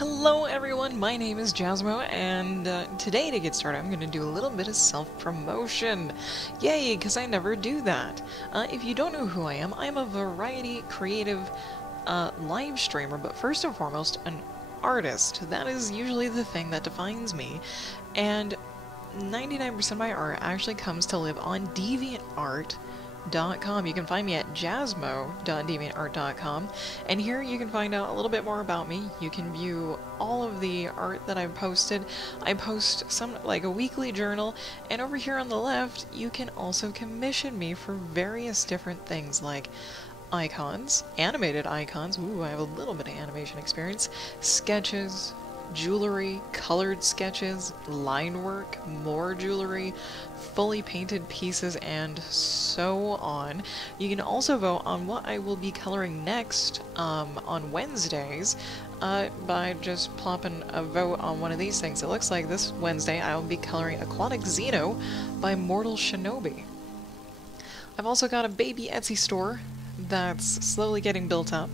Hello everyone, my name is Jasmo, and today to get started I'm going to do a little bit of self-promotion. Yay, because I never do that. If you don't know who I am, I'm a variety creative live streamer, but first and foremost, an artist. That is usually the thing that defines me, and 99% of my art actually comes to live on DeviantArt.com. You can find me at jasmo.deviantart.com, and here you can find out a little bit more about me. You can view all of the art that I've posted. I post some like a weekly journal, and over here on the left you can also commission me for various different things like icons, animated icons, ooh, I have a little bit of animation experience, sketches, jewelry, colored sketches, line work, more jewelry, fully painted pieces, and so on. You can also vote on what I will be coloring next on Wednesdays by just plopping a vote on one of these things. It looks like this Wednesday I will be coloring Aquatic Xeno by Mortal Shinobi. I've also got a baby Etsy store that's slowly getting built up.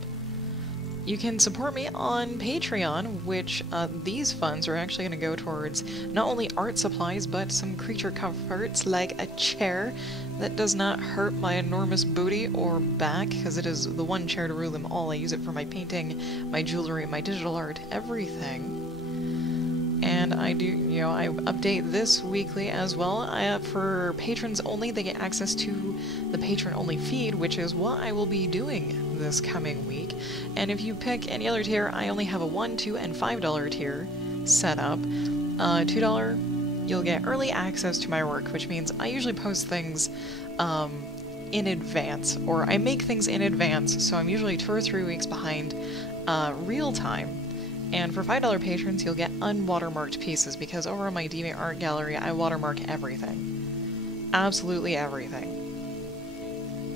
You can support me on Patreon, which these funds are actually going to go towards not only art supplies, but some creature comforts like a chair that does not hurt my enormous booty or back, because it is the one chair to rule them all. I use it for my painting, my jewelry, my digital art, everything. And I do, you know, I update this weekly as well. For patrons only, they get access to the patron-only feed, which is what I will be doing this coming week. And if you pick any other tier, I only have a $1, $2, and $5 tier set up. $2, you'll get early access to my work, which means I usually post things in advance, or I make things in advance, so I'm usually 2 or 3 weeks behind real time. And for $5 patrons, you'll get unwatermarked pieces, because over on my DeviantArt gallery, I watermark everything. Absolutely everything.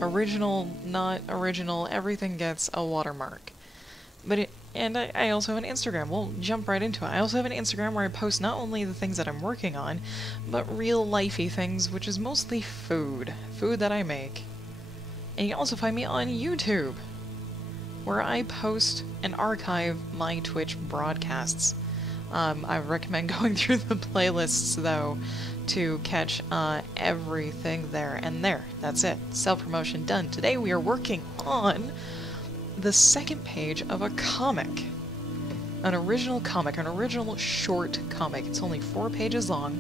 Original, not original, everything gets a watermark. And I also have an Instagram. We'll jump right into it. I also have an Instagram where I post not only the things that I'm working on, but real-lifey things, which is mostly food. Food that I make. And you can also find me on YouTube, where I post and archive my Twitch broadcasts. I recommend going through the playlists, though, to catch everything there. And there, that's it. Self-promotion done. Today we are working on the second page of a comic. An original comic, an original short comic. It's only 4 pages long.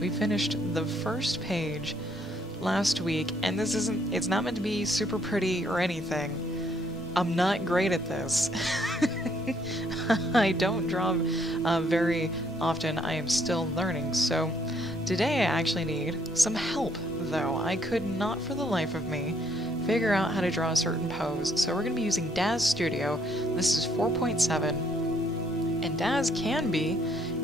We finished the first page last week, and it's not meant to be super pretty or anything. I'm not great at this. I don't draw very often. I am still learning, so today I actually need some help, though. I could not for the life of me figure out how to draw a certain pose, so we're going to be using Daz Studio. This is 4.7, and Daz can be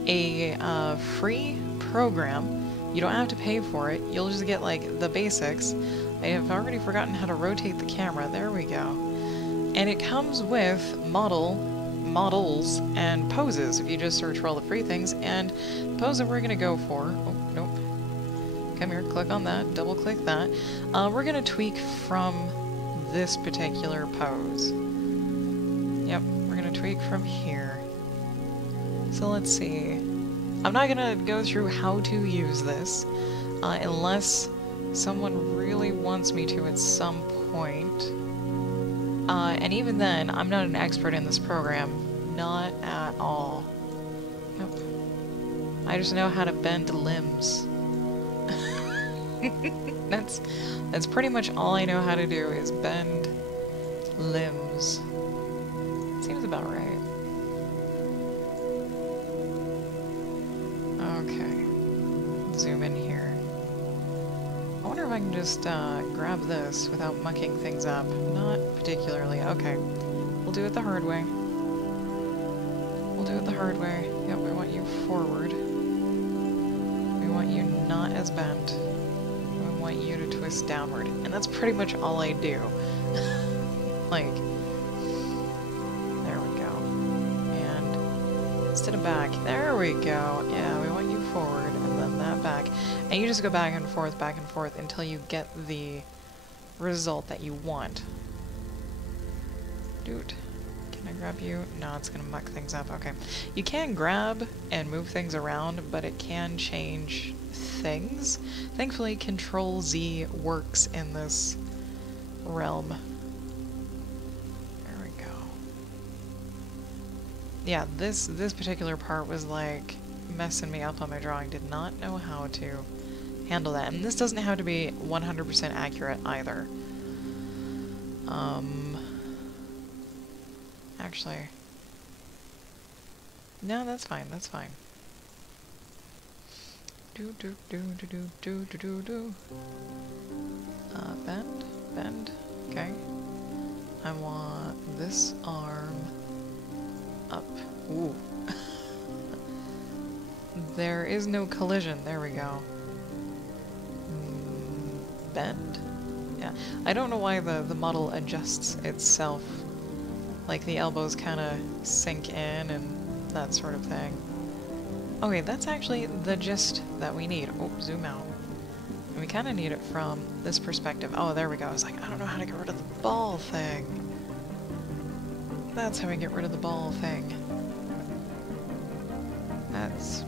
a free program. You don't have to pay for it. You'll just get, like, the basics. I have already forgotten how to rotate the camera. There we go. And it comes with models, and poses, if you just search for all the free things. And the pose that we're going to go for... Oh, nope. Come here, click on that, double-click that. We're going to tweak from this particular pose. Yep, we're going to tweak from here. So let's see. I'm not going to go through how to use this, unless someone really wants me to at some point. And even then, I'm not an expert in this program. Not at all. Nope. I just know how to bend limbs. That's pretty much all I know how to do, is bend limbs. Seems about right. Okay. Zoom in here. I wonder if I can just grab this without mucking things up. Not particularly. Okay. We'll do it the hard way. We'll do it the hard way. Yep, we want you forward. We want you not as bent. We want you to twist downward. And that's pretty much all I do. Like, there we go. And instead of back, there we go. Yeah, we want you forward, and then that back. And you just go back and forth until you get the result that you want. Dude, get Can I grab you? No, it's gonna muck things up. Okay. You can grab and move things around, but it can change things. Thankfully, Control Z works in this realm. There we go. Yeah, this particular part was like messing me up on my drawing. Did not know how to handle that. And this doesn't have to be 100% accurate either. Actually, no, that's fine, that's fine. Bend, bend, okay. I want this arm up. Ooh. There is no collision, there we go. Bend? Yeah, I don't know why the model adjusts itself. Like the elbows kind of sink in and that sort of thing. Okay, that's actually the gist that we need. Oh, zoom out. And we kind of need it from this perspective. Oh, there we go. I was like, I don't know how to get rid of the ball thing. That's how we get rid of the ball thing. That's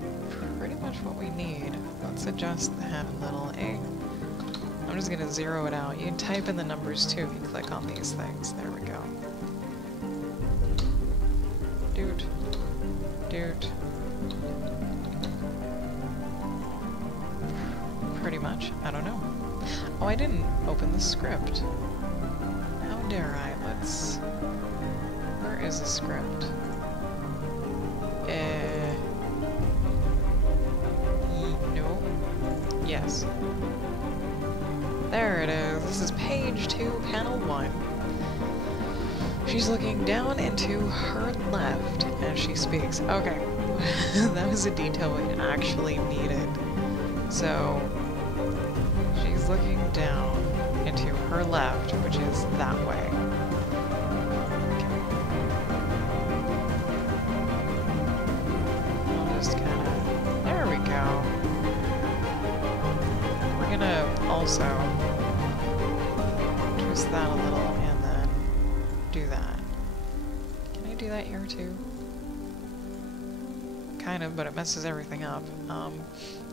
pretty much what we need. Let's adjust the head a little. I'm just gonna zero it out. You can type in the numbers too if you click on these things. There we go. Dude. Dude. Pretty much. I don't know. Oh, I didn't open the script. How dare I? Let's... Where is the script? No. Yes. There it is. This is page 2, panel 1. She's looking down into her left as she speaks. Okay. That was a detail we actually needed. So, she's looking down into her left, which is that way. I'll just kind of... There we go. We're gonna also twist that a little and then do that. Can I do that here too? Kind of, but it messes everything up.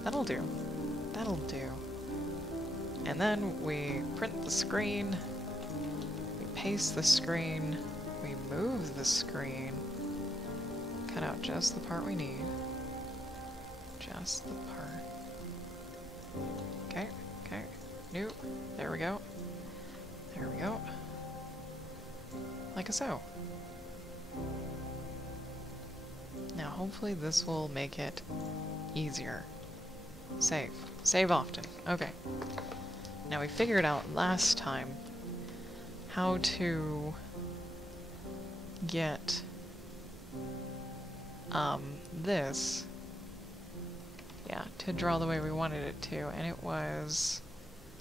That'll do. That'll do. And then we print the screen, we paste the screen, we move the screen, cut out just the part we need. Just the part. Okay, okay, new, there we go. There we go. Like so. Now hopefully this will make it easier. Save. Save often. Okay. Now we figured out last time how to get this, yeah, to draw the way we wanted it to, and it was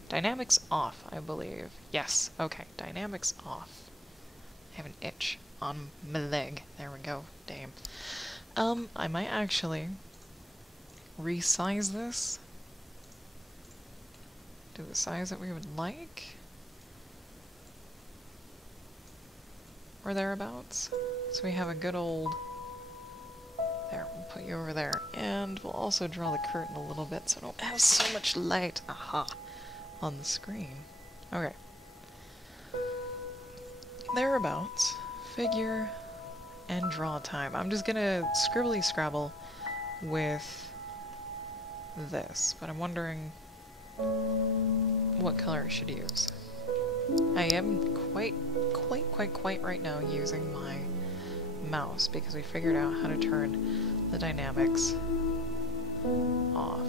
dynamics off, I believe. Yes, okay, dynamics off. I have an itch on my leg. There we go. Damn. I might actually resize this to the size that we would like, or thereabouts. So we have a good old... There, we'll put you over there. And we'll also draw the curtain a little bit so I don't have so much light, aha, on the screen. Okay. Thereabouts. Figure and draw time. I'm just gonna scribbly scrabble with this, but I'm wondering what color I should use. I am quite right now using my mouse because we figured out how to turn the dynamics off.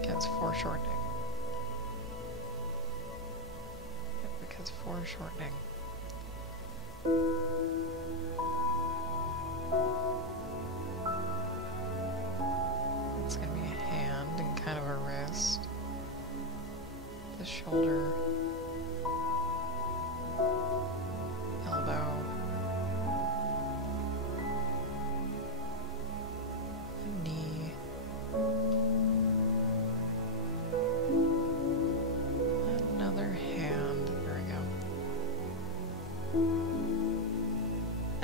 Because foreshortening. Yep, because foreshortening. It's gonna be a hand and kind of a wrist. The shoulder. Elbow. The knee.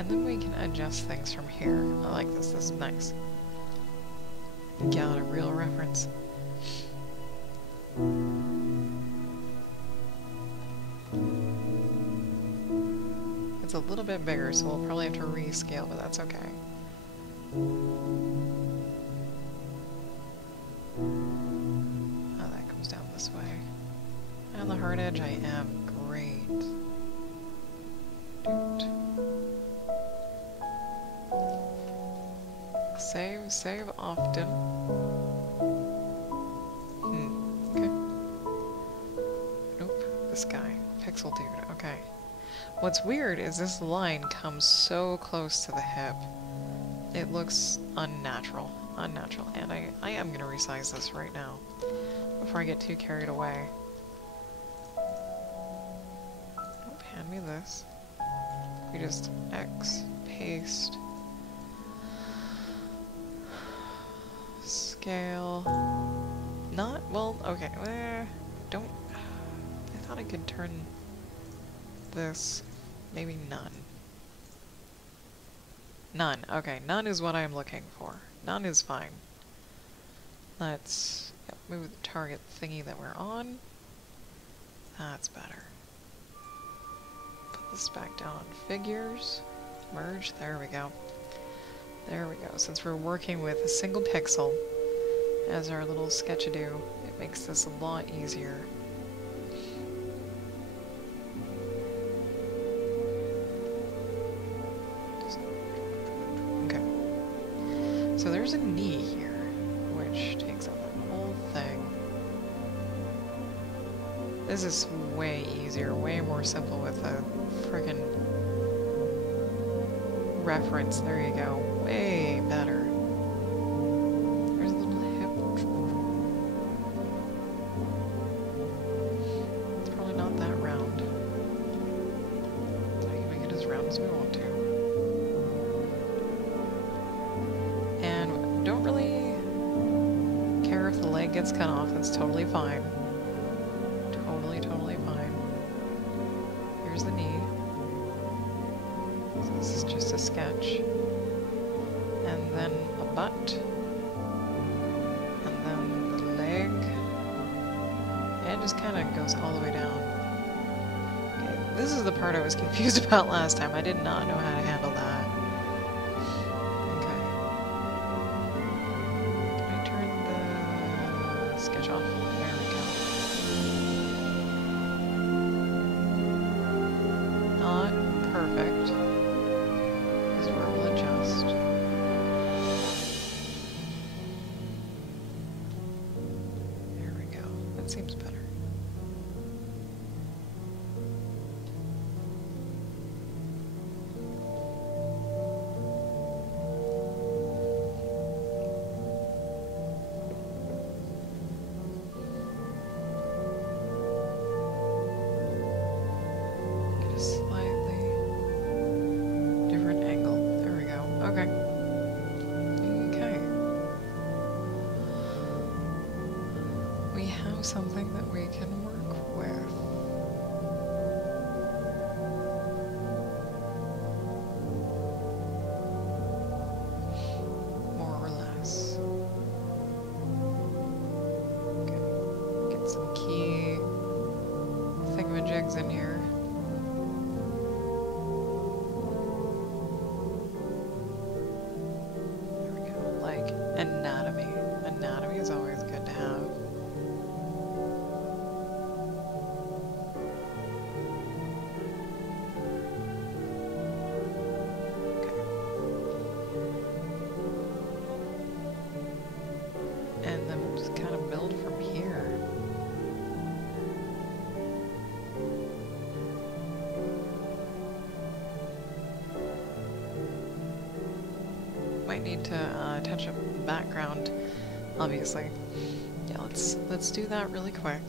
And then we can adjust things from here. I like this. This is nice. Got a real reference. It's a little bit bigger, so we'll probably have to rescale, but that's okay. Oh, that comes down this way. And the hard edge I am. Great. Save often. Okay. Nope, this guy. Pixel dude, okay. What's weird is this line comes so close to the hip. It looks unnatural. Unnatural. And I am gonna resize this right now. Before I get too carried away. Nope, hand me this. We just X, paste. Scale. Not, well, okay. Don't, I thought I could turn this, maybe none. None, okay, none is what I'm looking for. None is fine. Let's move the target thingy that we're on. That's better. Put this back down on figures. Merge, there we go. There we go. Since we're working with a single pixel as our little sketch-a-do, it makes this a lot easier. Okay. So there's a knee here, which takes up the whole thing. This is way easier, way more simple with a friggin' reference. There you go. Way better. There's a little hip. It's probably not that round. I can make it as round as we want to. And don't really care if the leg gets cut off. That's totally fine. Totally fine. Here's the knee. So this is just a sketch. And then a butt. And then the leg. And it just kind of goes all the way down. Okay, this is the part I was confused about last time. I did not know how to handle that. Okay. Can I turn the sketch off? There we go. Not perfect. This is where we'll adjust. There we go. That seems better. Get a slightly different angle. There we go. Okay. Okay. We have something that we can work with. More or less. Okay. Get some key thingamajigs in here. There we go. Like anatomy. Anatomy is always good to have. Okay. And then we'll just kind of build from here. Might need to touch up the background, obviously. Yeah, let's do that really quick.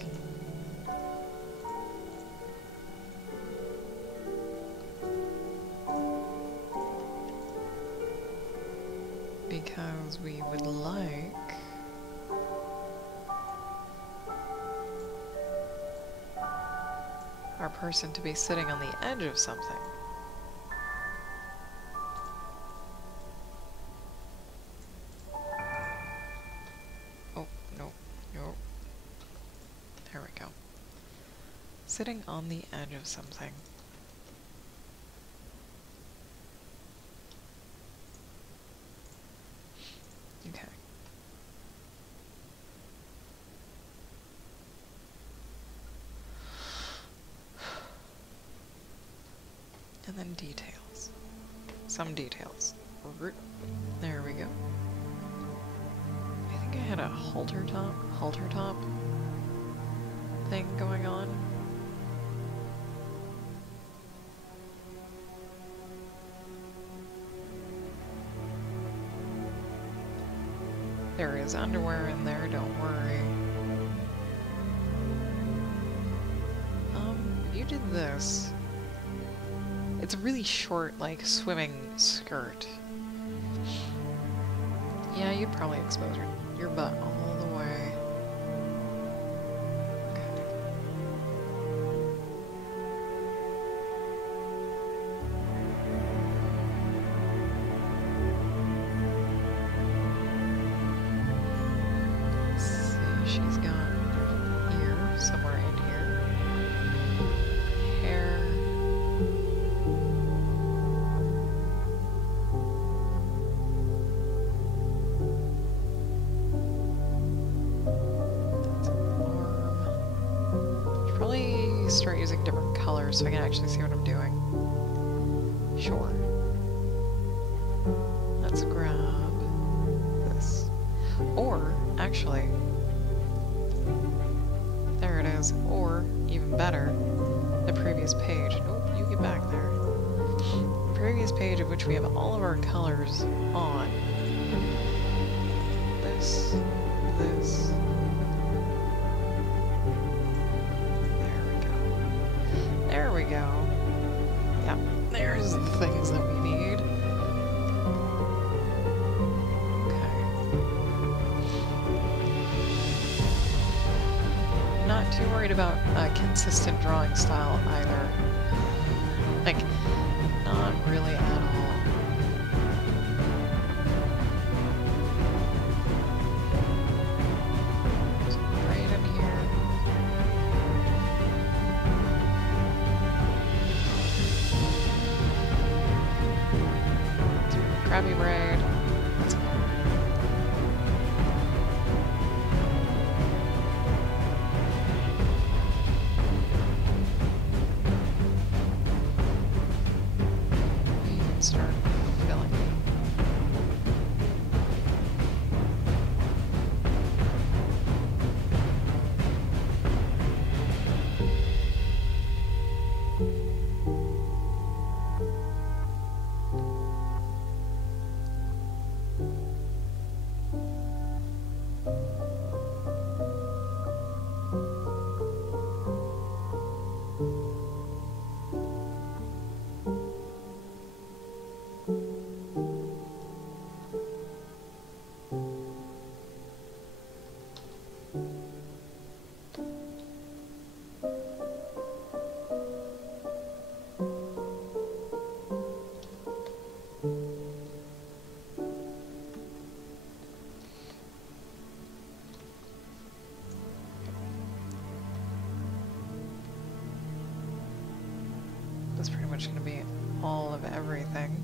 Because we would like our person to be sitting on the edge of something. Sitting on the edge of something. Okay. And then details. Some details. There we go. I think I had a halter top thing going on. There is underwear in there, don't worry. You did this. It's a really short, like, swimming skirt. Yeah, you'd probably expose your butt all the way. Okay. Let's see, she's got ear somewhere in here. Hair. Start using different colors so I can actually see what I'm doing. Sure. Let's grab this. Or, actually, there it is. Or, even better, the previous page. Nope, you get back there. The previous page of which we have all of our colors on. This. There we go. Yep, there's the things that we need. Okay. Not too worried about a consistent drawing style either. Like, not really at all. Krabby braid. That's cool. We can start filling. That's pretty much going to be all of everything.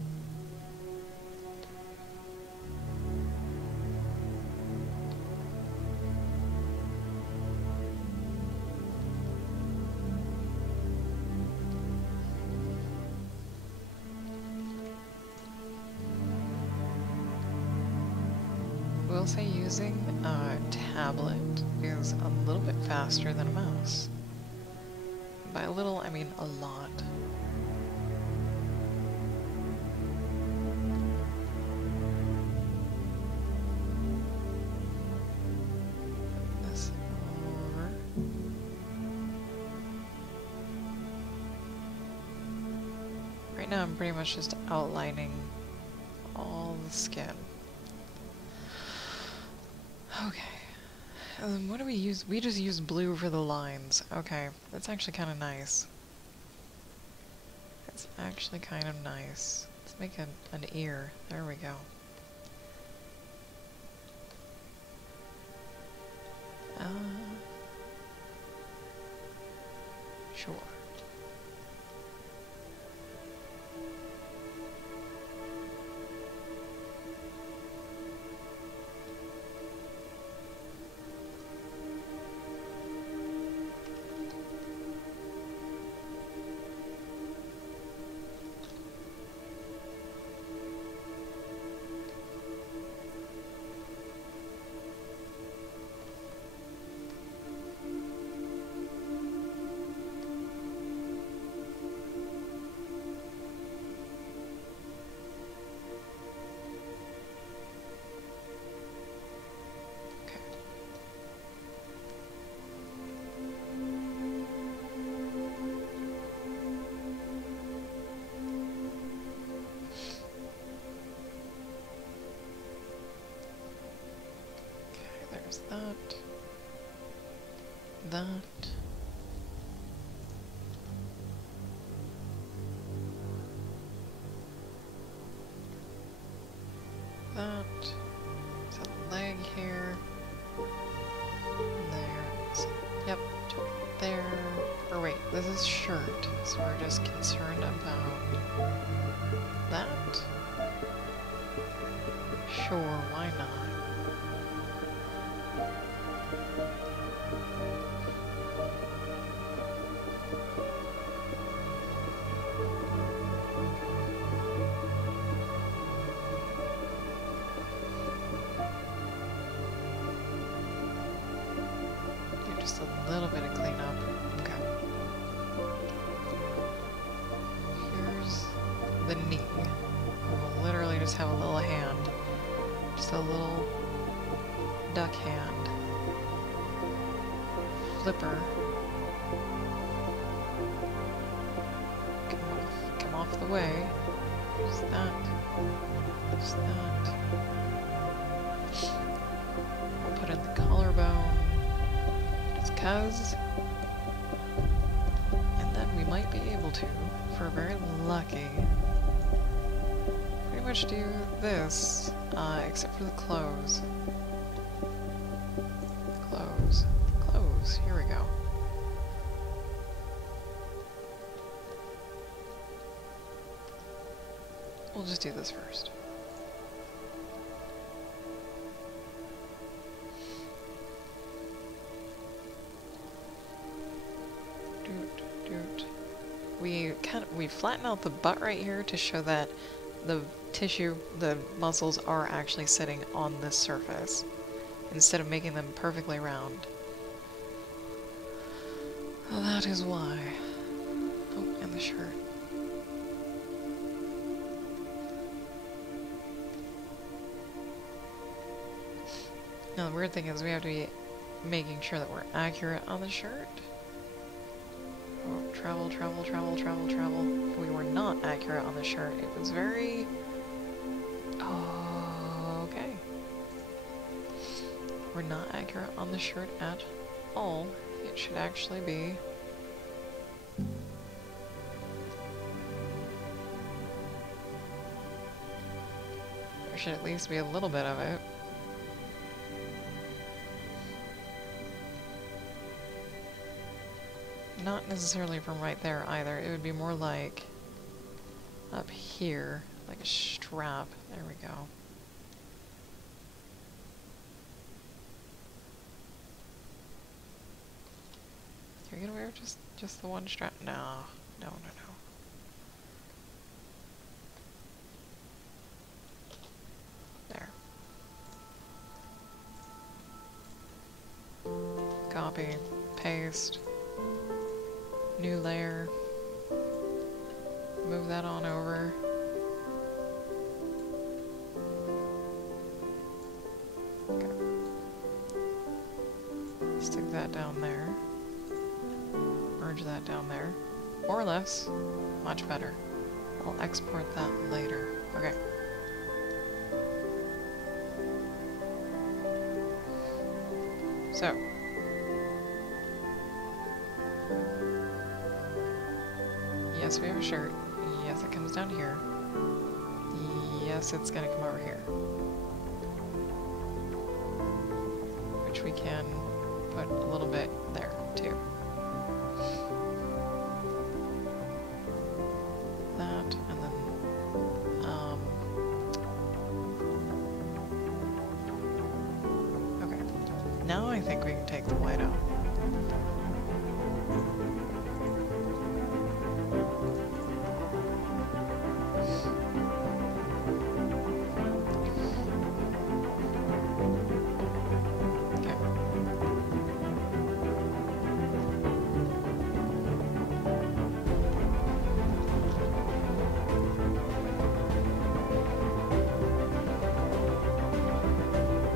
Will say using a tablet is a little bit faster than a mouse. By a little, I mean a lot. This over. Right now I'm pretty much just outlining all the skin. Okay. What do we use? We just use blue for the lines. Okay, that's actually kind of nice. That's actually kind of nice. Let's make an ear. There we go. Sure. There's that. That. That. There's a leg here. There. Yep. There. Or wait, this is shirt, so we're just concerned about that? Sure, why not? Just a little bit of cleanup. Okay. Here's the knee. We'll literally just have a little hand. Just a little duck hand. Flipper. Come off the way. Just that. Just that. We'll put in the collarbone. Cause, and then we might be able to, if we're very lucky, pretty much do this, except for the clothes. Clothes, here we go. We'll just do this first. We flatten out the butt right here to show that the tissue, the muscles are actually sitting on this surface instead of making them perfectly round. Well, that is why. Oh, and the shirt. Now the weird thing is we have to be making sure that we're accurate on the shirt. Travel. We were not accurate on the shirt. It was very... Oh, okay. We're not accurate on the shirt at all. It should actually be... There should at least be a little bit of it. Not necessarily from right there either. It would be more like up here, like a strap. There we go. You're gonna wear just the one strap? No. There. Copy, paste. New layer. Move that on over. Okay. Stick that down there. Merge that down there. Or less. Much better. I'll export that later. Okay. So. Yes, we have a shirt. Yes, it comes down here. Yes, it's gonna come over here. Which we can put a little bit there, too. Now I think we can take the white out.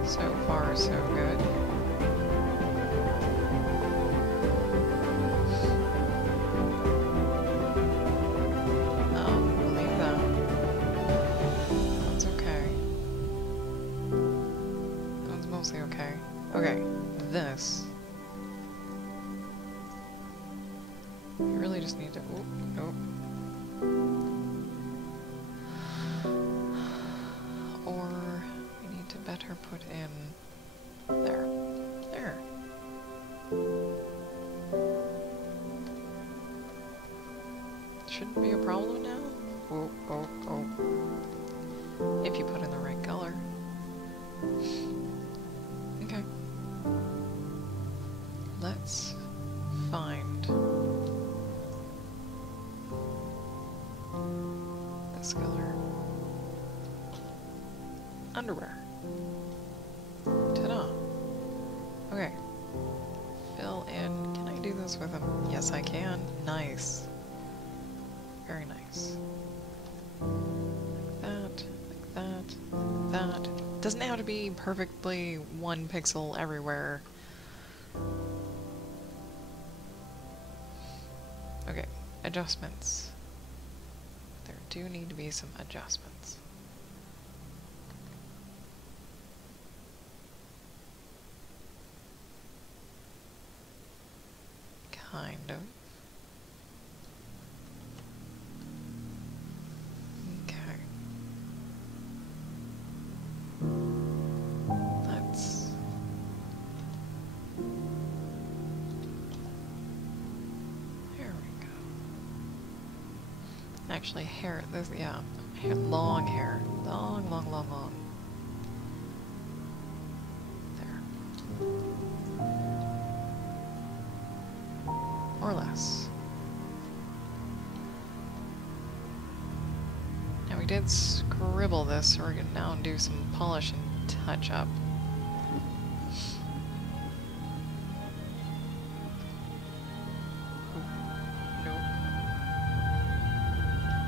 So far, so good. Believe that. That's okay. That's mostly okay. Okay, this. You really just need to... Oop, nope. Or we need to better put in... There. There. Shouldn't be a problem now. Oh, oh, oh. If you put in the right color. Okay. Let's find this color. Underwear. Ta-da. Okay. Fill in. Can I do this with him? Yes, I can. Nice. Very nice. Like that, like that, like that. Doesn't have to be perfectly 1 pixel everywhere. Okay, adjustments. There do need to be some adjustments. Kind of. Okay. Let's... There we go. Actually, hair, this, yeah. Long hair. Long, long, long, long. There. Or less. Now we did scribble this, so we're gonna now do some polish and touch up. Nope.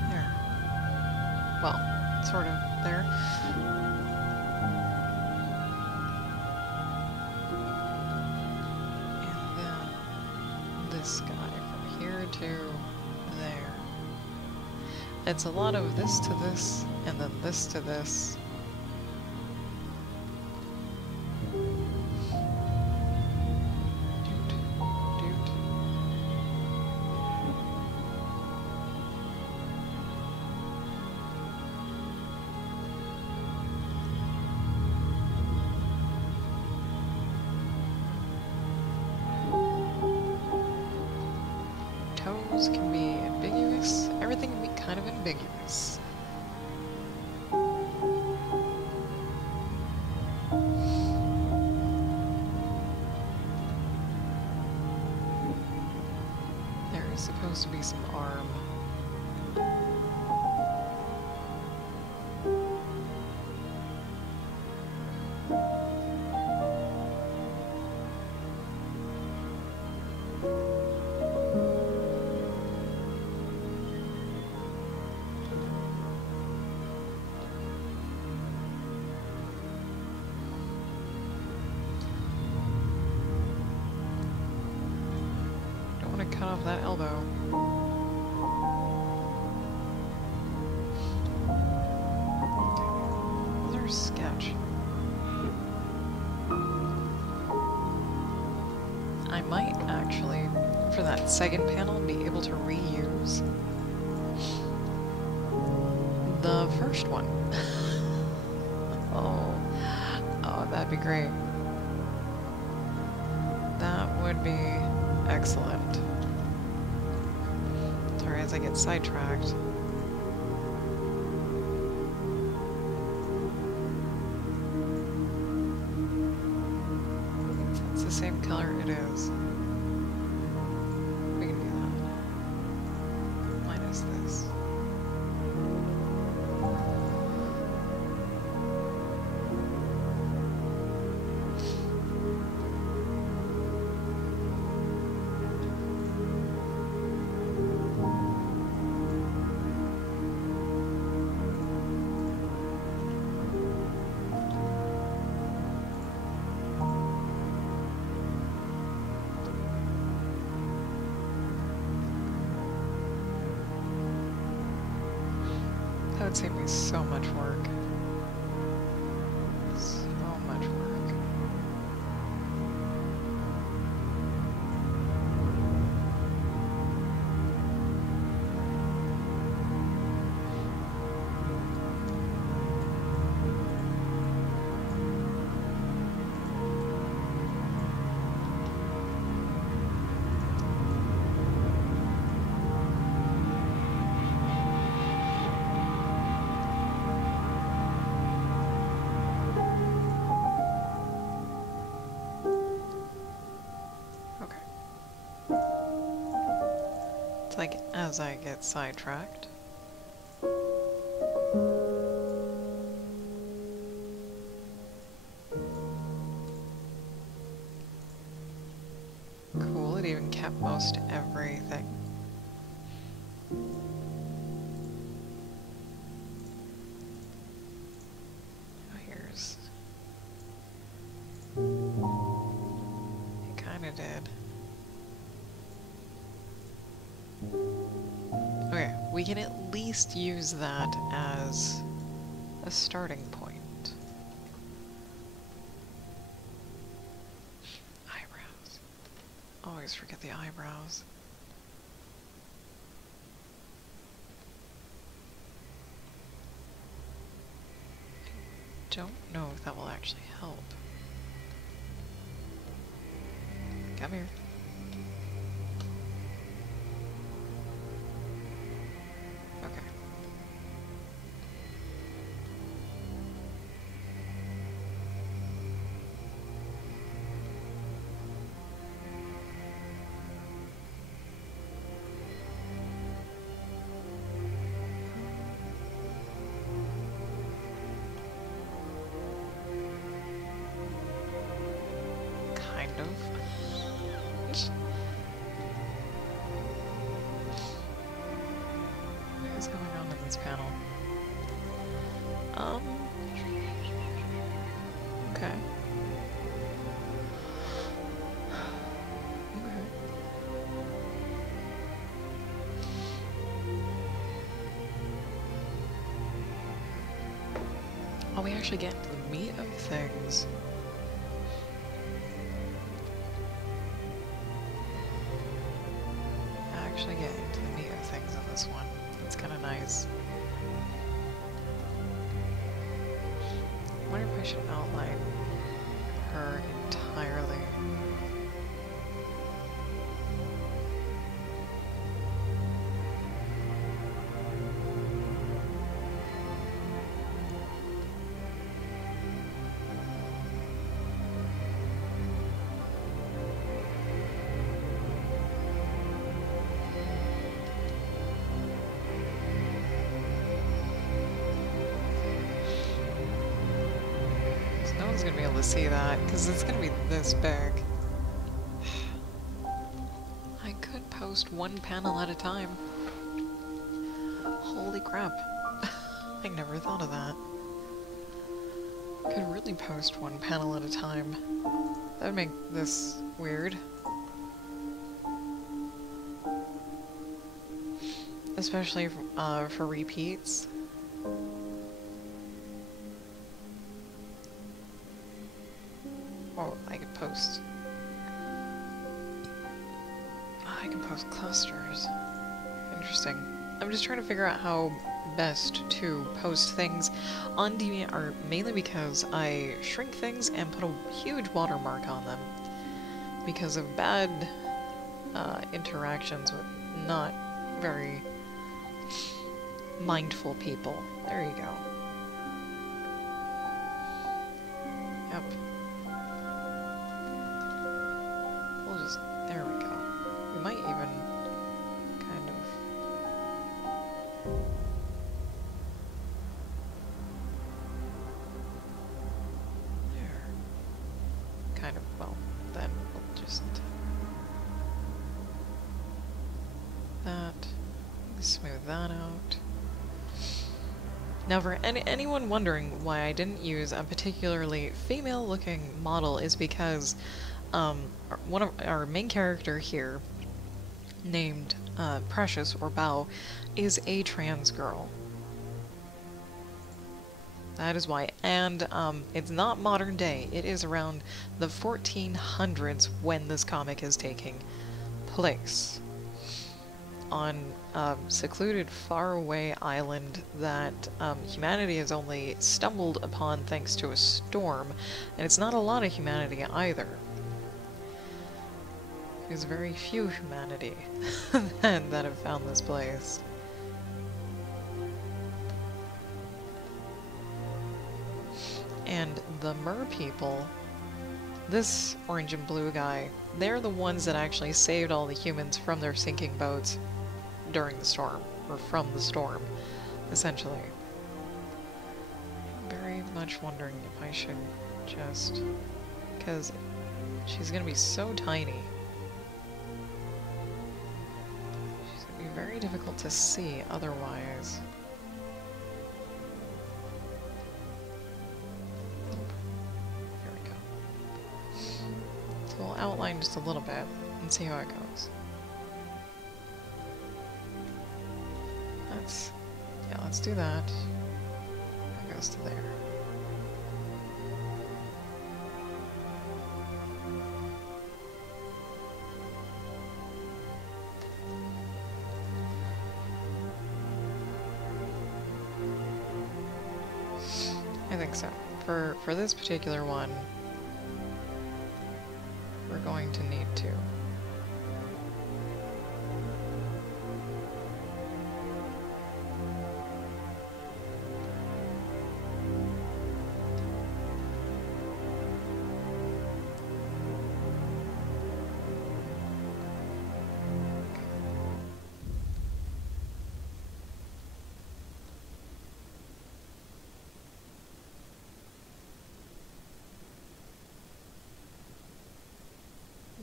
There. Well, sort of there. And then this guy from here to there. It's a lot of this to this, and then this to this. Doot, doot. Toes can be ambiguous. Everything can be kind of ambiguous. There is supposed to be some arm. Cut off that elbow. Another sketch. I might actually, for that second panel, be able to reuse the first one. Oh, that'd be great. That would be excellent. Sorry, as I get sidetracked. same color, it is. We can do that. Minus this. That would save me so much work. So much work. It's like as I get sidetracked. Cool, it even kept most everything. Oh, here's... It kinda did. Okay, we can at least use that as a starting point. Eyebrows. Always forget the eyebrows. I don't know if that will actually help. Come here. What is going on in this panel? Okay. Okay. Oh, we actually get to the meat of things. Actually get into the meat of things in this one. It's kind of nice. I wonder if I should outline her entirely. No one's gonna be able to see that, because it's gonna be this big. I could post one panel at a time. Holy crap. I never thought of that. Could really post one panel at a time. That would make this weird. Especially for repeats. Oh, I could post... I can post clusters. Interesting. I'm just trying to figure out how best to post things on DeviantArt, mainly because I shrink things and put a huge watermark on them because of bad interactions with not very mindful people. There you go. Yep. There. Kind of, well, then we'll just... that. Smooth that out. Now for anyone wondering why I didn't use a particularly female-looking model is because one of our main character here, named Precious or Bao, is a trans girl. That is why. And it's not modern day. It is around the 1400s when this comic is taking place. On a secluded, faraway island that humanity has only stumbled upon thanks to a storm, and it's not a lot of humanity either. There's very few humanity that have found this place. And the mer people, this orange and blue guy, they're the ones that actually saved all the humans from their sinking boats during the storm, or from the storm, essentially. Very much wondering if I should just... because she's gonna be so tiny. She's gonna be very difficult to see otherwise. Here we go. So we'll outline just a little bit and see how it goes. Let's do that. That goes to there. I think so. For this particular one, we're going to need to.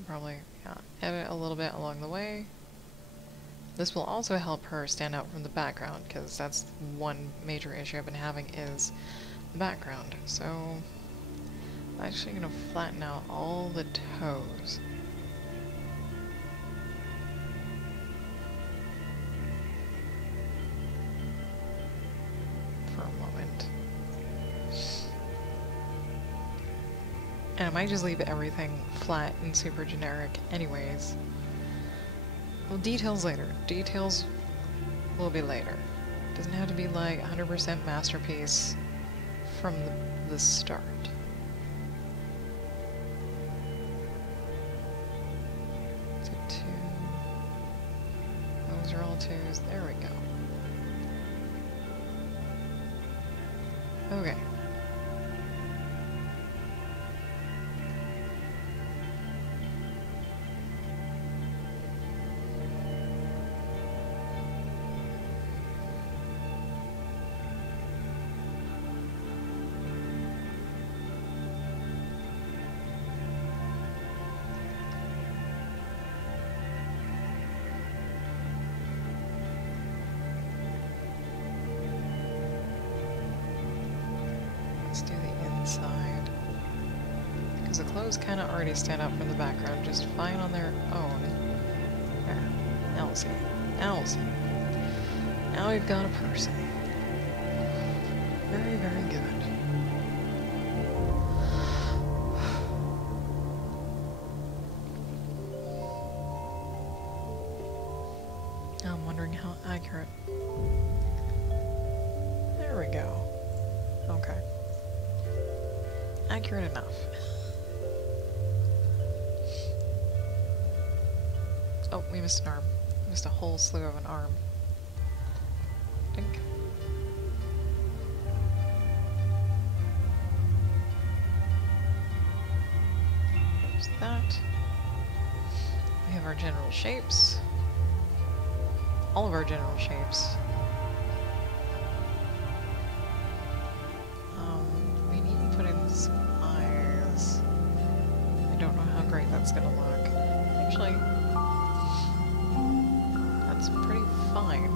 Probably, yeah, edit a little bit along the way. This will also help her stand out from the background, because that's one major issue I've been having is the background. So, I'm actually going to flatten out all the toes. For a moment. And I might just leave everything flat and super generic anyways. Well, details later. Details will be later. Doesn't have to be like 100% masterpiece from the start. So 2. Those are all 2s. There we go. Okay. Let's do the inside. Because the clothes kind of already stand out from the background just fine on their own. There. Now we'll see. Now we'll see. Now we've got a person. Very, very good. I'm wondering how accurate. There we go. Okay. Accurate enough. Oh, we missed an arm. We missed a whole slew of an arm. Dink. There's that. We have our general shapes. All of our general shapes. great that's gonna look. Actually, that's pretty fine.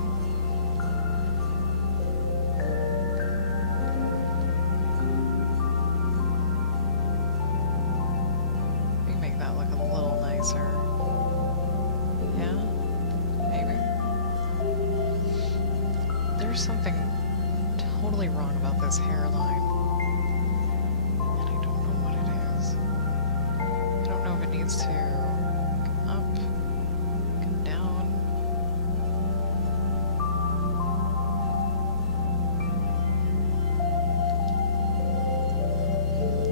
We can make that look a little nicer. Yeah? Maybe? There's something totally wrong about this hairline. And I don't know what it is. I don't know if it needs to come up, come down.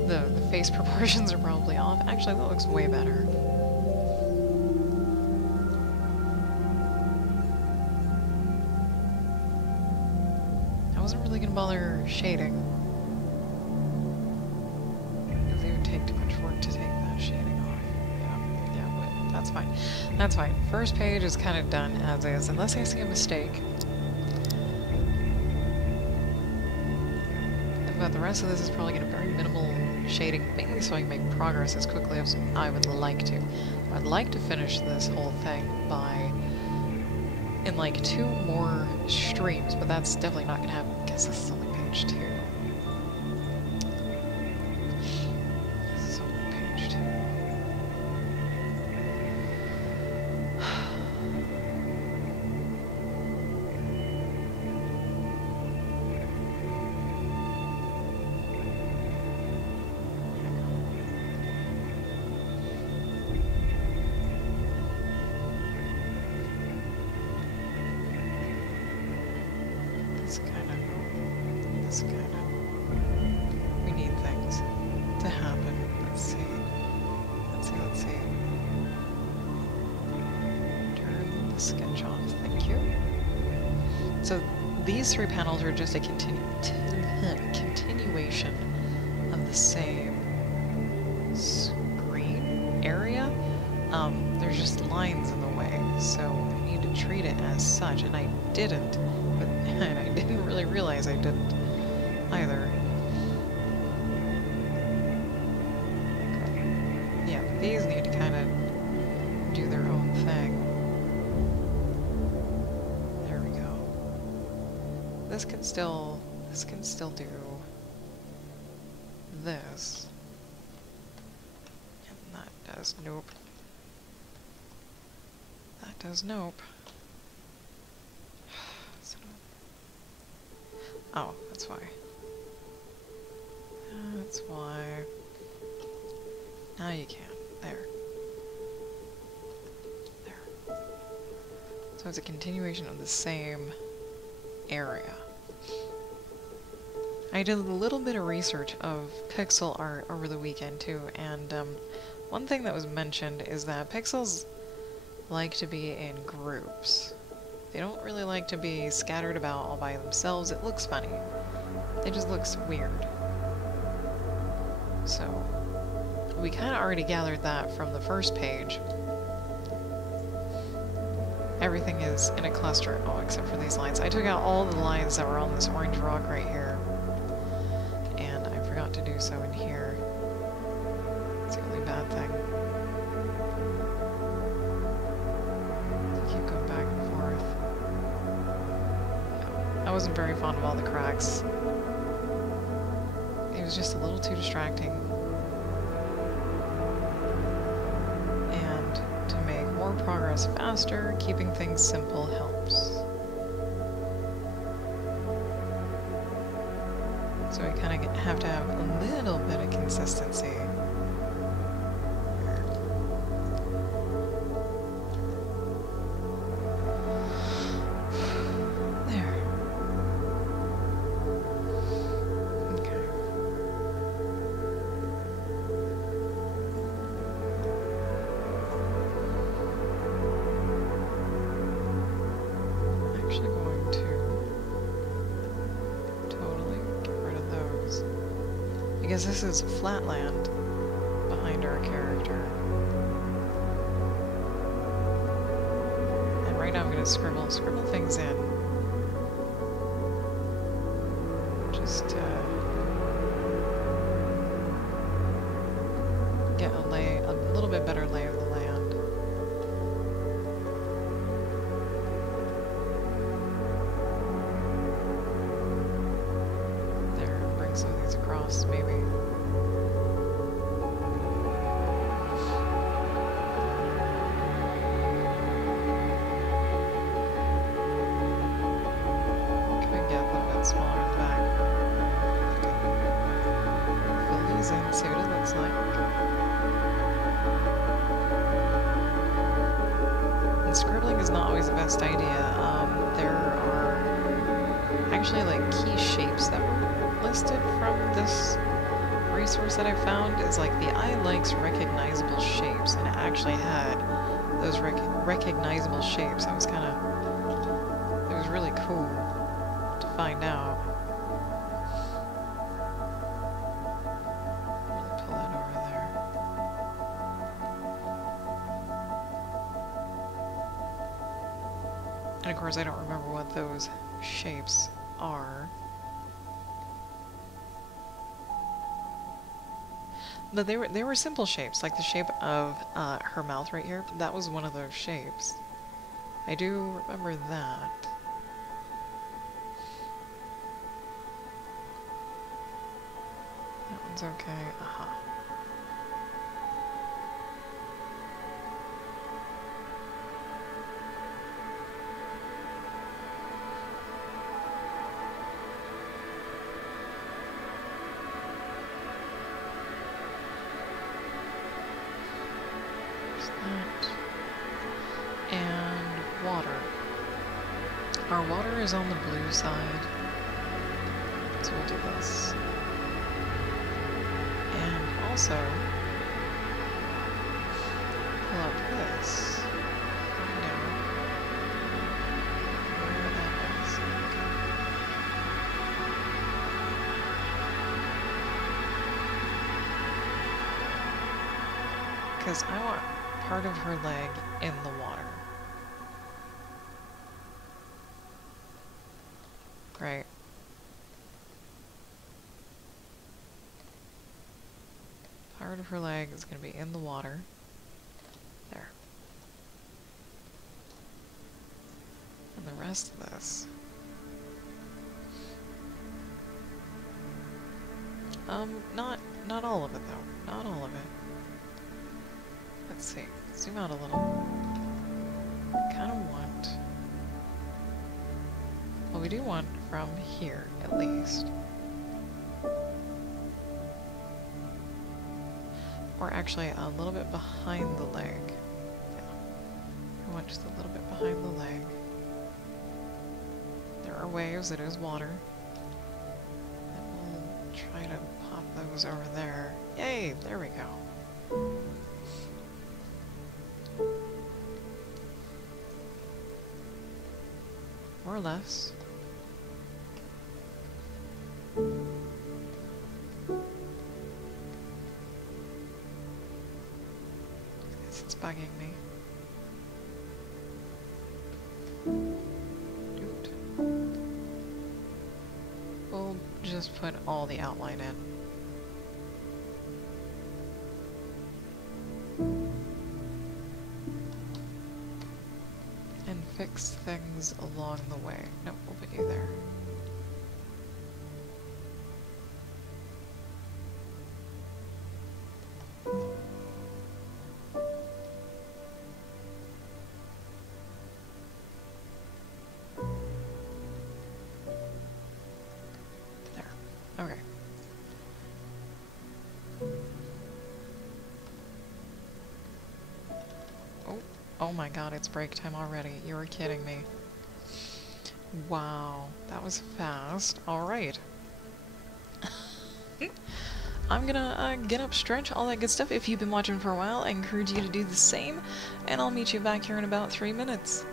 The face proportions are probably off. Actually, that looks way better. I wasn't really gonna bother shading. It doesn't even take too much work to take that shading off. Yeah, but that's fine. That's fine. First page is kind of done as is, unless I see a mistake. But the rest of this is probably going to be very minimal shading, mainly so I can make progress as quickly as I would like to. I'd like to finish this whole thing in like 2 more streams, but that's definitely not going to happen because this is only page 2. This is only page 2. We need things to happen. Let's see. Turn the sketch off. Thank you. So these 3 panels are just a continuation of the same screen area. There's just lines in the way, so I need to treat it as such, and I didn't. And I didn't really realize I didn't either. Okay. Yeah, but these need to kind of do their own thing. There we go. This can still do this. And that does nope. That does nope. Oh, that's why. That's why. Now you can. There. There. So it's a continuation of the same area. I did a little bit of research of pixel art over the weekend too, and one thing that was mentioned is that pixels like to be in groups. They don't really like to be scattered about all by themselves. It looks funny. It just looks weird. So, we kind of already gathered that from the first page. Everything is in a cluster, oh, except for these lines. I took out all the lines that were on this orange rock right here. And I forgot to do so in here. It's the only bad thing. Keep going back and forth. I wasn't very fond of all the cracks. It was just a little too distracting. And to make more progress faster, keeping things simple helps. So we kind of have to have a little bit of consistency. Because this is flatland behind our character. And right now I'm going to scribble things in. Just get a little bit this, maybe. Can we get a little bit smaller in the back? Fill these in, see what it looks like. And scribbling is not always the best idea. There are actually like key shapes that were listed from this resource that I found. Is like the eye likes recognizable shapes, and it actually had those recognizable shapes. That was kind of, it was really cool to find out. Really pull that over there. And of course I don't remember what those shapes are. But they were simple shapes, like the shape of her mouth right here. That was one of those shapes. I do remember that. That one's okay. Aha. And water. Our water is on the blue side, so we'll do this. And also, pull up this. Find out where that is. Because I want part of her leg in the water. Great. Part of her leg is going to be in the water. There. And the rest of this. Not all of it though. Not all of it. Let's see. Zoom out a little. Kind of want... Well, we do want from here, at least. Or actually, a little bit behind the leg. Yeah. I want just a little bit behind the leg. There are waves, it is water. And we'll try to pop those over there. Yay! There we go. More or less. It's bugging me. We'll just put all the outline in. And fix things along the way. Nope, we'll put you there. Okay. Oh my god, it's break time already. You were kidding me. Wow, that was fast. Alright. I'm gonna get up, stretch, all that good stuff. If you've been watching for a while, I encourage you to do the same, and I'll meet you back here in about 3 minutes.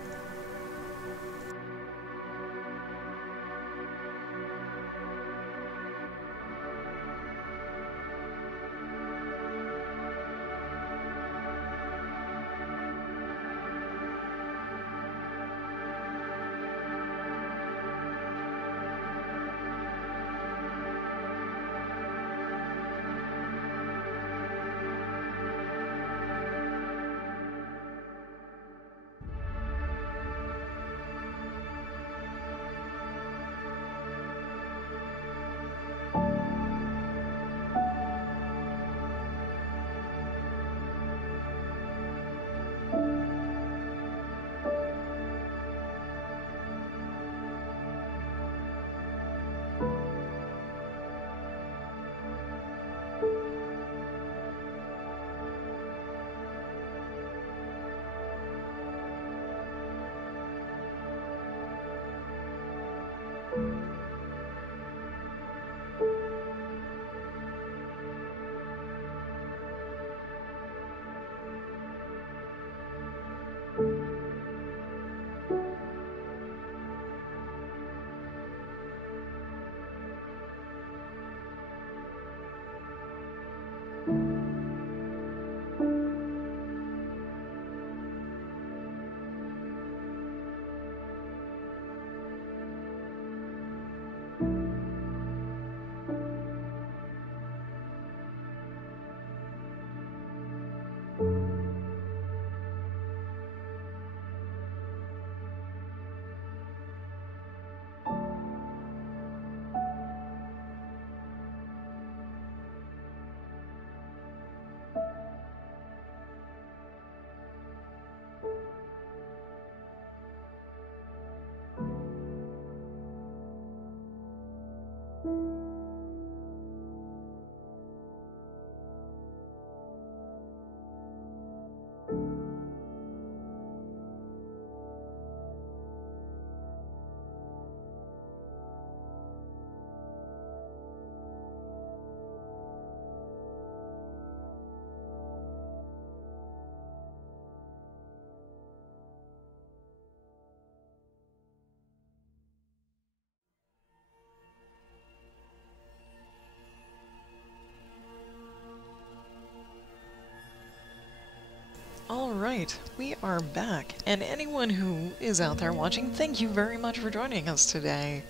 Alright, we are back, and anyone who is out there watching, thank you very much for joining us today.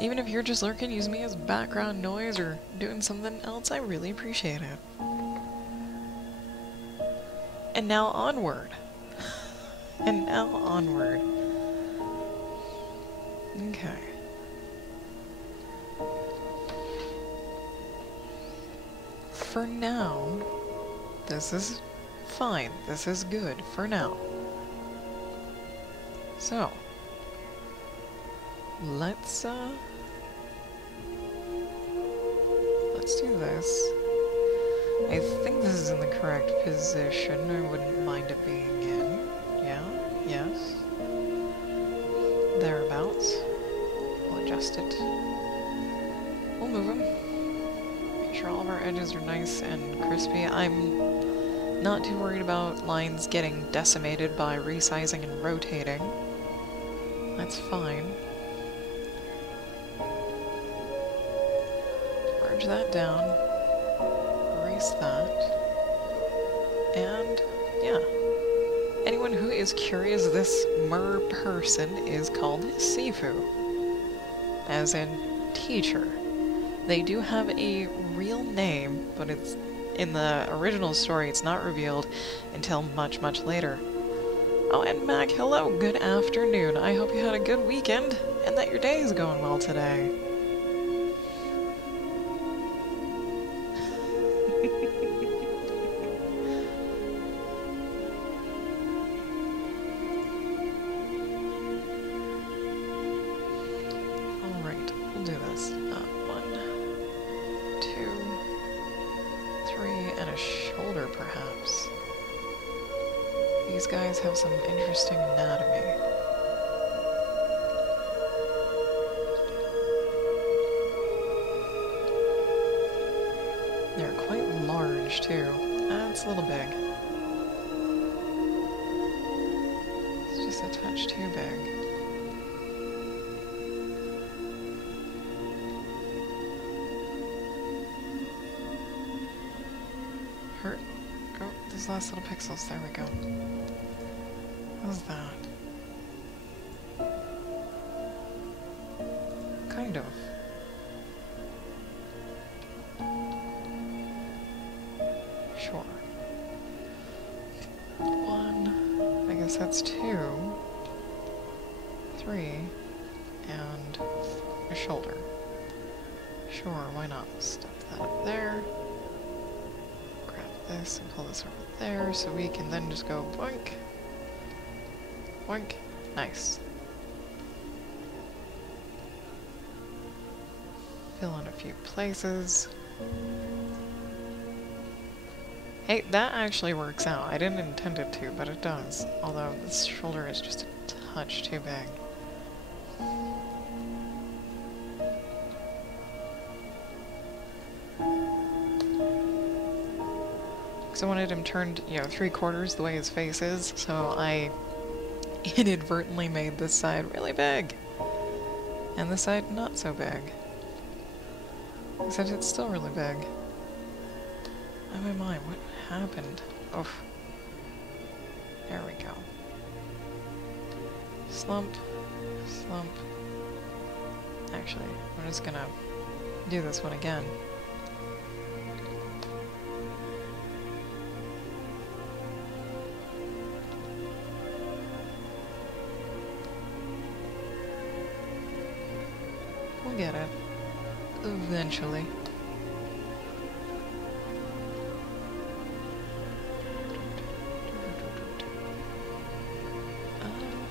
Even if you're just lurking, using me as background noise or doing something else, I really appreciate it. And now onward. And now onward. Okay. For now, this is fine. This is good for now. So, let's do this. I think this is in the correct position. I wouldn't mind it being in. Yeah, yes. Thereabouts. We'll adjust it. We'll move them. Make sure all of our edges are nice and crispy. I'm not too worried about lines getting decimated by resizing and rotating. That's fine. Merge that down. Erase that. And, yeah. Anyone who is curious, this mer person is called Sifu. As in teacher. They do have a real name, but it's in the original story, it's not revealed until much, much later. Oh, and Mac, hello, good afternoon. I hope you had a good weekend, and that your day is going well today. Alright, we'll do this. 1, 2, 3, and a shoulder, perhaps. These guys have some interesting anatomy. They're quite large, too. That's a little big. It's just a touch too big. Hurt. Oh, these last little pixels. There we go. How's that? Kind of. Sure. 1, I guess that's 2, 3, and a shoulder. Sure, why not? Step that up there. Grab this and pull this over there so we can then just go boink. Boink. Nice. Fill in a few places. Hey, that actually works out. I didn't intend it to, but it does. Although this shoulder is just a touch too big. Because I wanted him turned, you know, 3/4 the way his face is, so I inadvertently made this side really big. And this side not so big. Except it's still really big. Oh my mind, what happened? Oh. There we go. Slump. Slump. Actually, I'm just gonna do this one again. We'll get it. Eventually.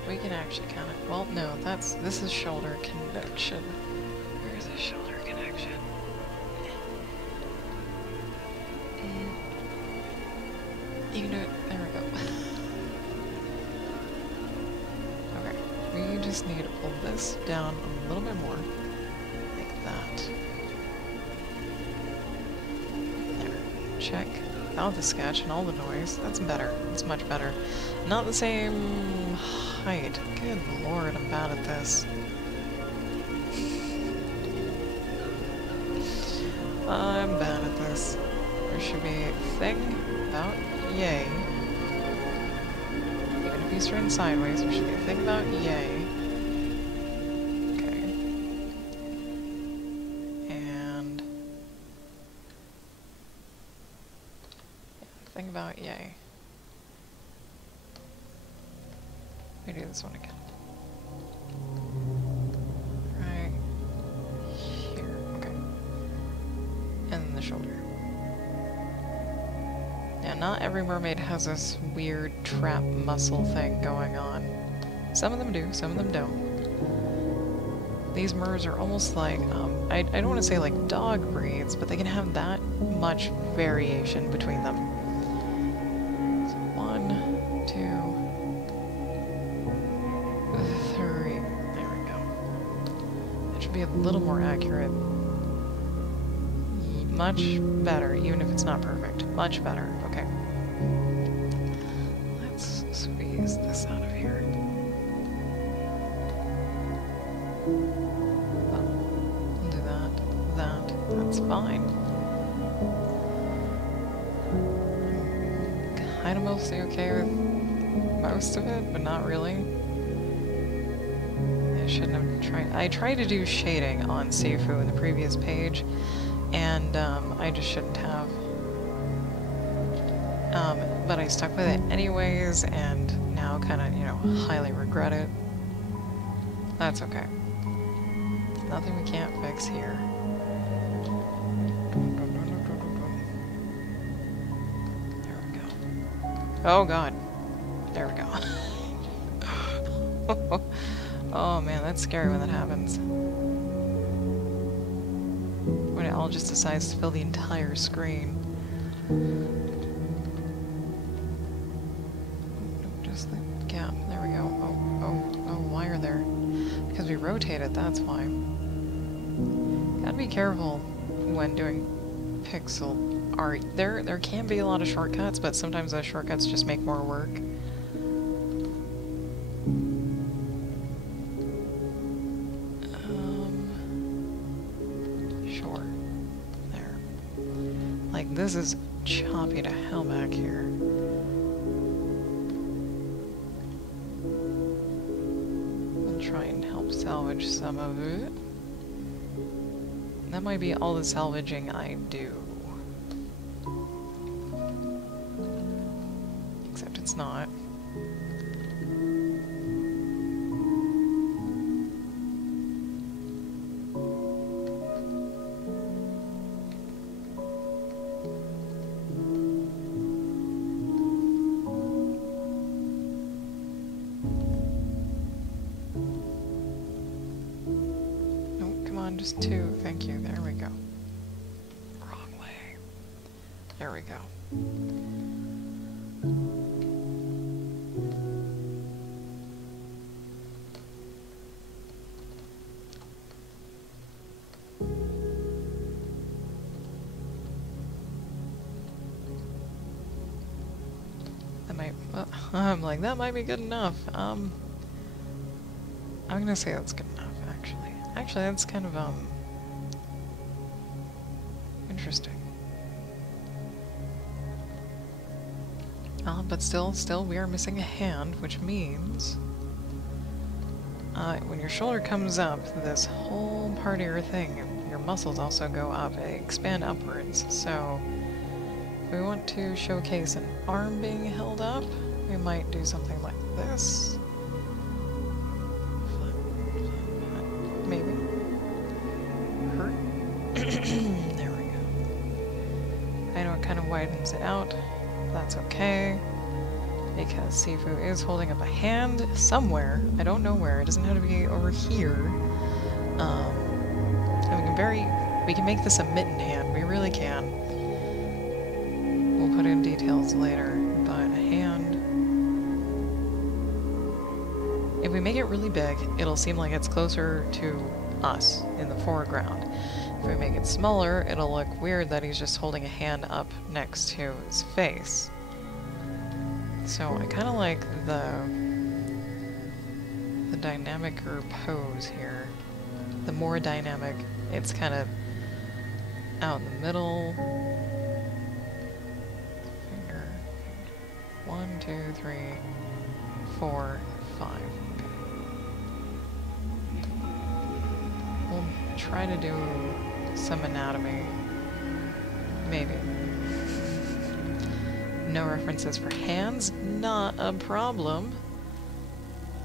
We can actually count it. Well, no, this is shoulder connection. Where's the shoulder connection? You can do it. There we go. Okay. We just need to pull this down a little bit more. Like that. There. Check. Without the sketch and all the noise. That's better. It's much better. Not the same height. Good lord, I'm bad at this. I'm bad at this. There should be a thing about yay. Even if he's turned sideways, there should be a thing about yay. Okay. And... yeah, thing about yay. Let me do this one again. Right here. Okay. And then the shoulder. Yeah, not every mermaid has this weird trap muscle thing going on. Some of them do, some of them don't. These mers are almost like, I don't want to say like dog breeds, but they can have that much variation between them. So 1, 2... 3. There we go. That should be a little more accurate. Much better, even if it's not perfect. Much better. Okay. Let's squeeze this out of here. I'll do that. That's fine. I'm kind of mostly okay with most of it, but not really. Shouldn't have tried. I tried to do shading on Seifu in the previous page, and I just shouldn't have. But I stuck with it anyways, and now kind of, you know, highly regret it. That's okay. Nothing we can't fix here. There we go. Oh god. There we go. Oh man, that's scary when that happens. When it all just decides to fill the entire screen. Just the gap. There we go. Oh, why are there? Because we rotate it, that's why. Gotta be careful when doing pixel art. There can be a lot of shortcuts, but sometimes those shortcuts just make more work. This is choppy to hell back here. I'll try and help salvage some of it. That might be all the salvaging I do. Except it's not. Just 2, thank you, there we go. Wrong way. There we go. That might, I'm like, that might be good enough. I'm gonna say that's good enough, actually. Actually, that's kind of, interesting. But still, we are missing a hand, which means... when your shoulder comes up, this whole part of your thing, your muscles also go up, they expand upwards, so... if we want to showcase an arm being held up, we might do something like this. Maybe. Hurt. There we go. I know it kind of widens it out. That's okay. Because Sifu is holding up a hand somewhere. I don't know where. It doesn't have to be over here. And we can make this a mitten hand. We really can. We'll put in details later, but a hand... if we make it really big, it'll seem like it's closer to us in the foreground. If we make it smaller, it'll look weird that he's just holding a hand up next to his face. So I kind of like the dynamicer pose here. The more dynamic, it's kind of out in the middle. Finger. 1, 2, 3, 4, 5. We'll try to do some anatomy. Maybe. No references for hands? Not a problem.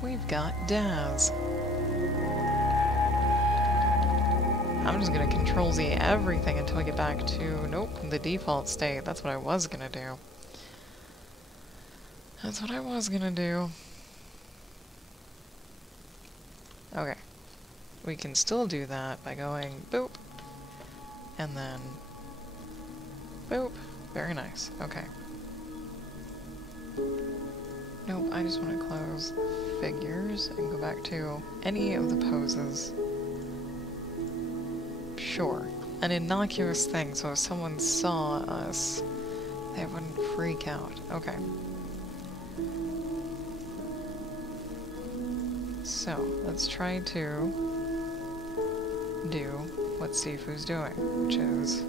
We've got Daz. I'm just gonna Control-Z everything until I get back to, nope, the default state. That's what I was gonna do. That's what I was gonna do. Okay. We can still do that by going boop, and then boop. Very nice. Okay. Nope, I just want to close figures and go back to any of the poses. Sure. An innocuous thing, so if someone saw us, they wouldn't freak out. Okay. So, let's try to do what Sifu's doing, which is...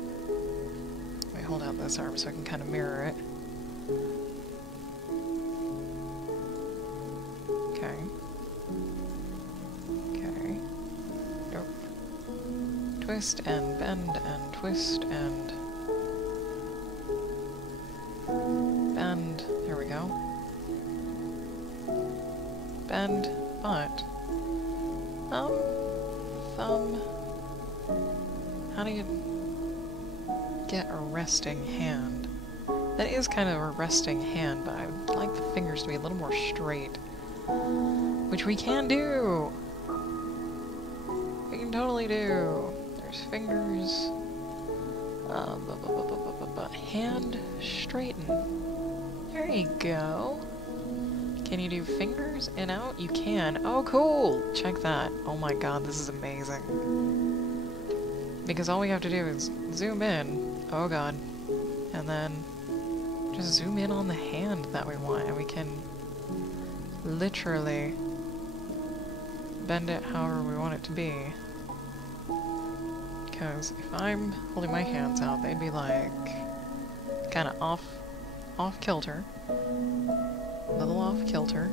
let me hold out this arm so I can kind of mirror it. Okay. Okay. Nope. Twist and bend and twist and... bend. There we go. Bend, but... thumb... how do you get a resting hand? That is kind of a resting hand, but I would like the fingers to be a little more straight. Which we can do! We can totally do! There's fingers... hand straighten. There you go. Can you do fingers in out? You can. Oh, cool! Check that. Oh my god, this is amazing. Because all we have to do is zoom in. Oh god. And then just zoom in on the hand that we want, and we can literally bend it however we want it to be. Because if I'm holding my hands out, they'd be like kind of off kilter. A little off kilter.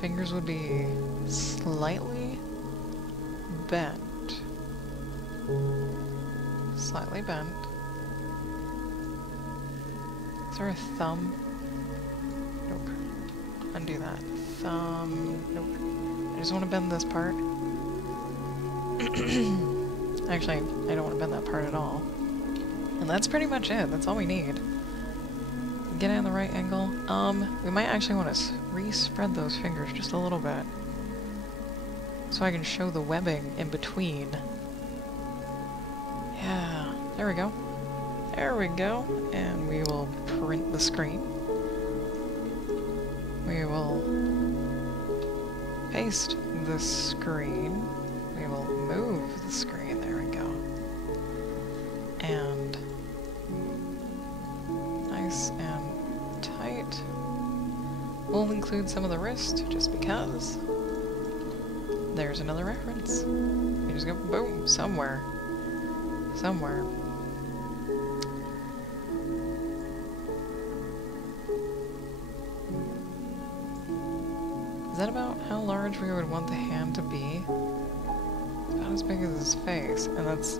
Fingers would be slightly bent. Slightly bent. Is there a thumb? Nope. Undo that. Thumb. Nope. I just want to bend this part. Actually, I don't want to bend that part at all. And that's pretty much it. That's all we need. Get it in the right angle. We might actually want to re-spread those fingers just a little bit. So I can show the webbing in between. Yeah, there we go. There we go. And we will print the screen. We will paste the screen. We will move the screen. There we go. And nice and tight. We'll include some of the wrist just because. There's another reference. You just go boom, somewhere. Somewhere. large we would want the hand to be. About as big as his face, and that's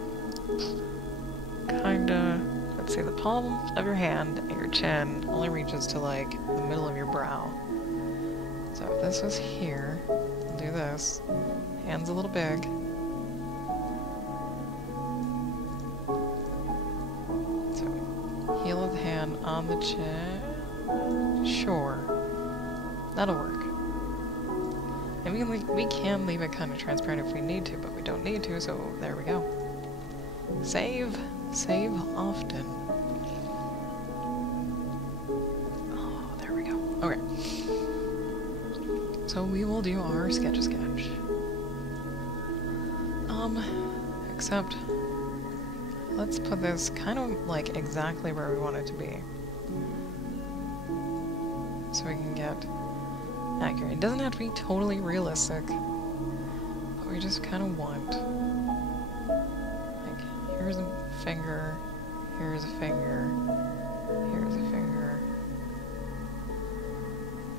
kinda... Let's see, the palm of your hand and your chin only reaches to, like, the middle of your brow. So if this was here, we'll do this. Hand's a little big. So, heel of the hand on the chin. Sure. That'll work. And we can leave it kind of transparent if we need to, but we don't need to, so there we go. Save. Save often. Oh, there we go. Okay. So we will do our sketch. Except, let's put this kind of like exactly where we want it to be. So we can get accurate. It doesn't have to be totally realistic, but we just kind of want, like, here's a finger, here's a finger, here's a finger,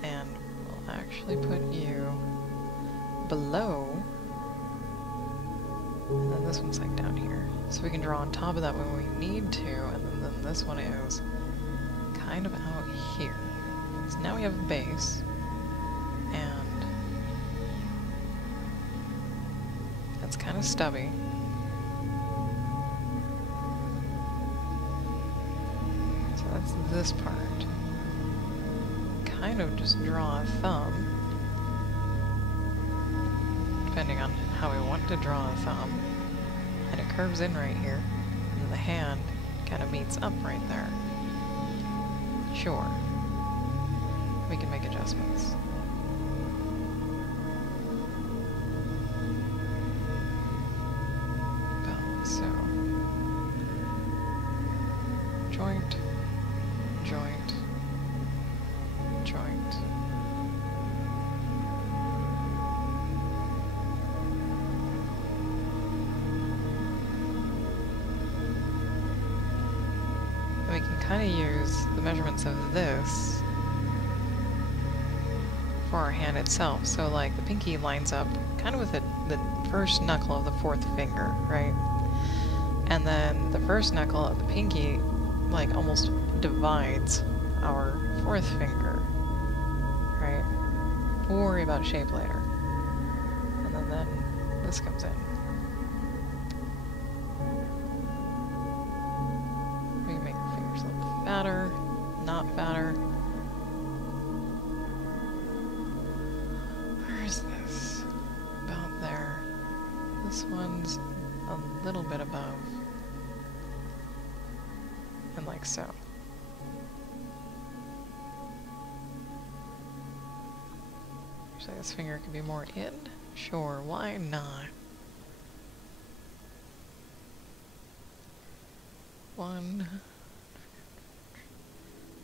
and we'll actually put you below, and then this one's like down here. So we can draw on top of that when we need to, and then this one is kind of out here. So now we have a base, and that's kind of stubby. So that's this part. Kind of just draw a thumb, depending on how we want to draw a thumb. And it curves in right here, and then the hand kind of meets up right there. Sure. We can make adjustments. About so. Joint, joint, joint. We can kind of use the measurements of this for our hand itself. So like the pinky lines up kind of with the first knuckle of the fourth finger, right? And then the first knuckle of the pinky like almost divides our fourth finger, right? We'll worry about shape later. And then this comes in. We can make our fingers look fatter, not fatter. Where is this? About there. This one's a little bit above. And like so. So this finger could be more in? Sure, why not? One.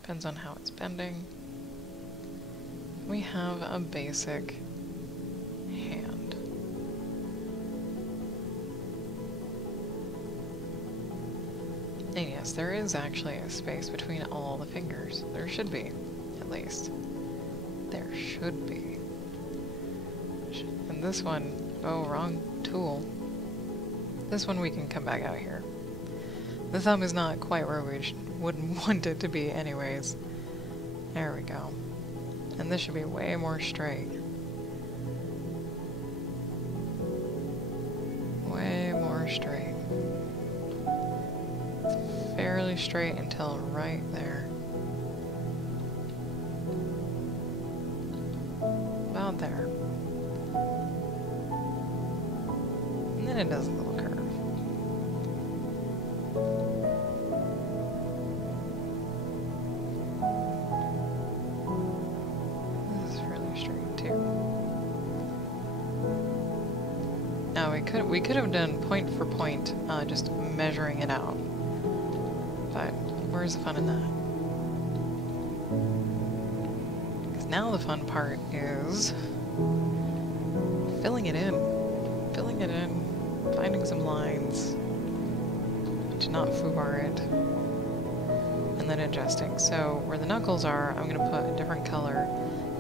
Depends on how it's bending. We have a basic hand. And yes, there is actually a space between all the fingers. There should be, at least. There should be. And this one, oh, wrong tool. This one we can come back out here. The thumb is not quite where we wouldn't want it to be anyways. There we go. And this should be way more straight. Way more straight. It's fairly straight until right there. About there. And then it does a little curve. This is really straight too. Now we could have done point for point, just measuring it out. But where's the fun in that? Because now the fun part is filling it in. Filling it in, finding some lines to not foobar it, and then adjusting. So where the knuckles are, I'm going to put a different color.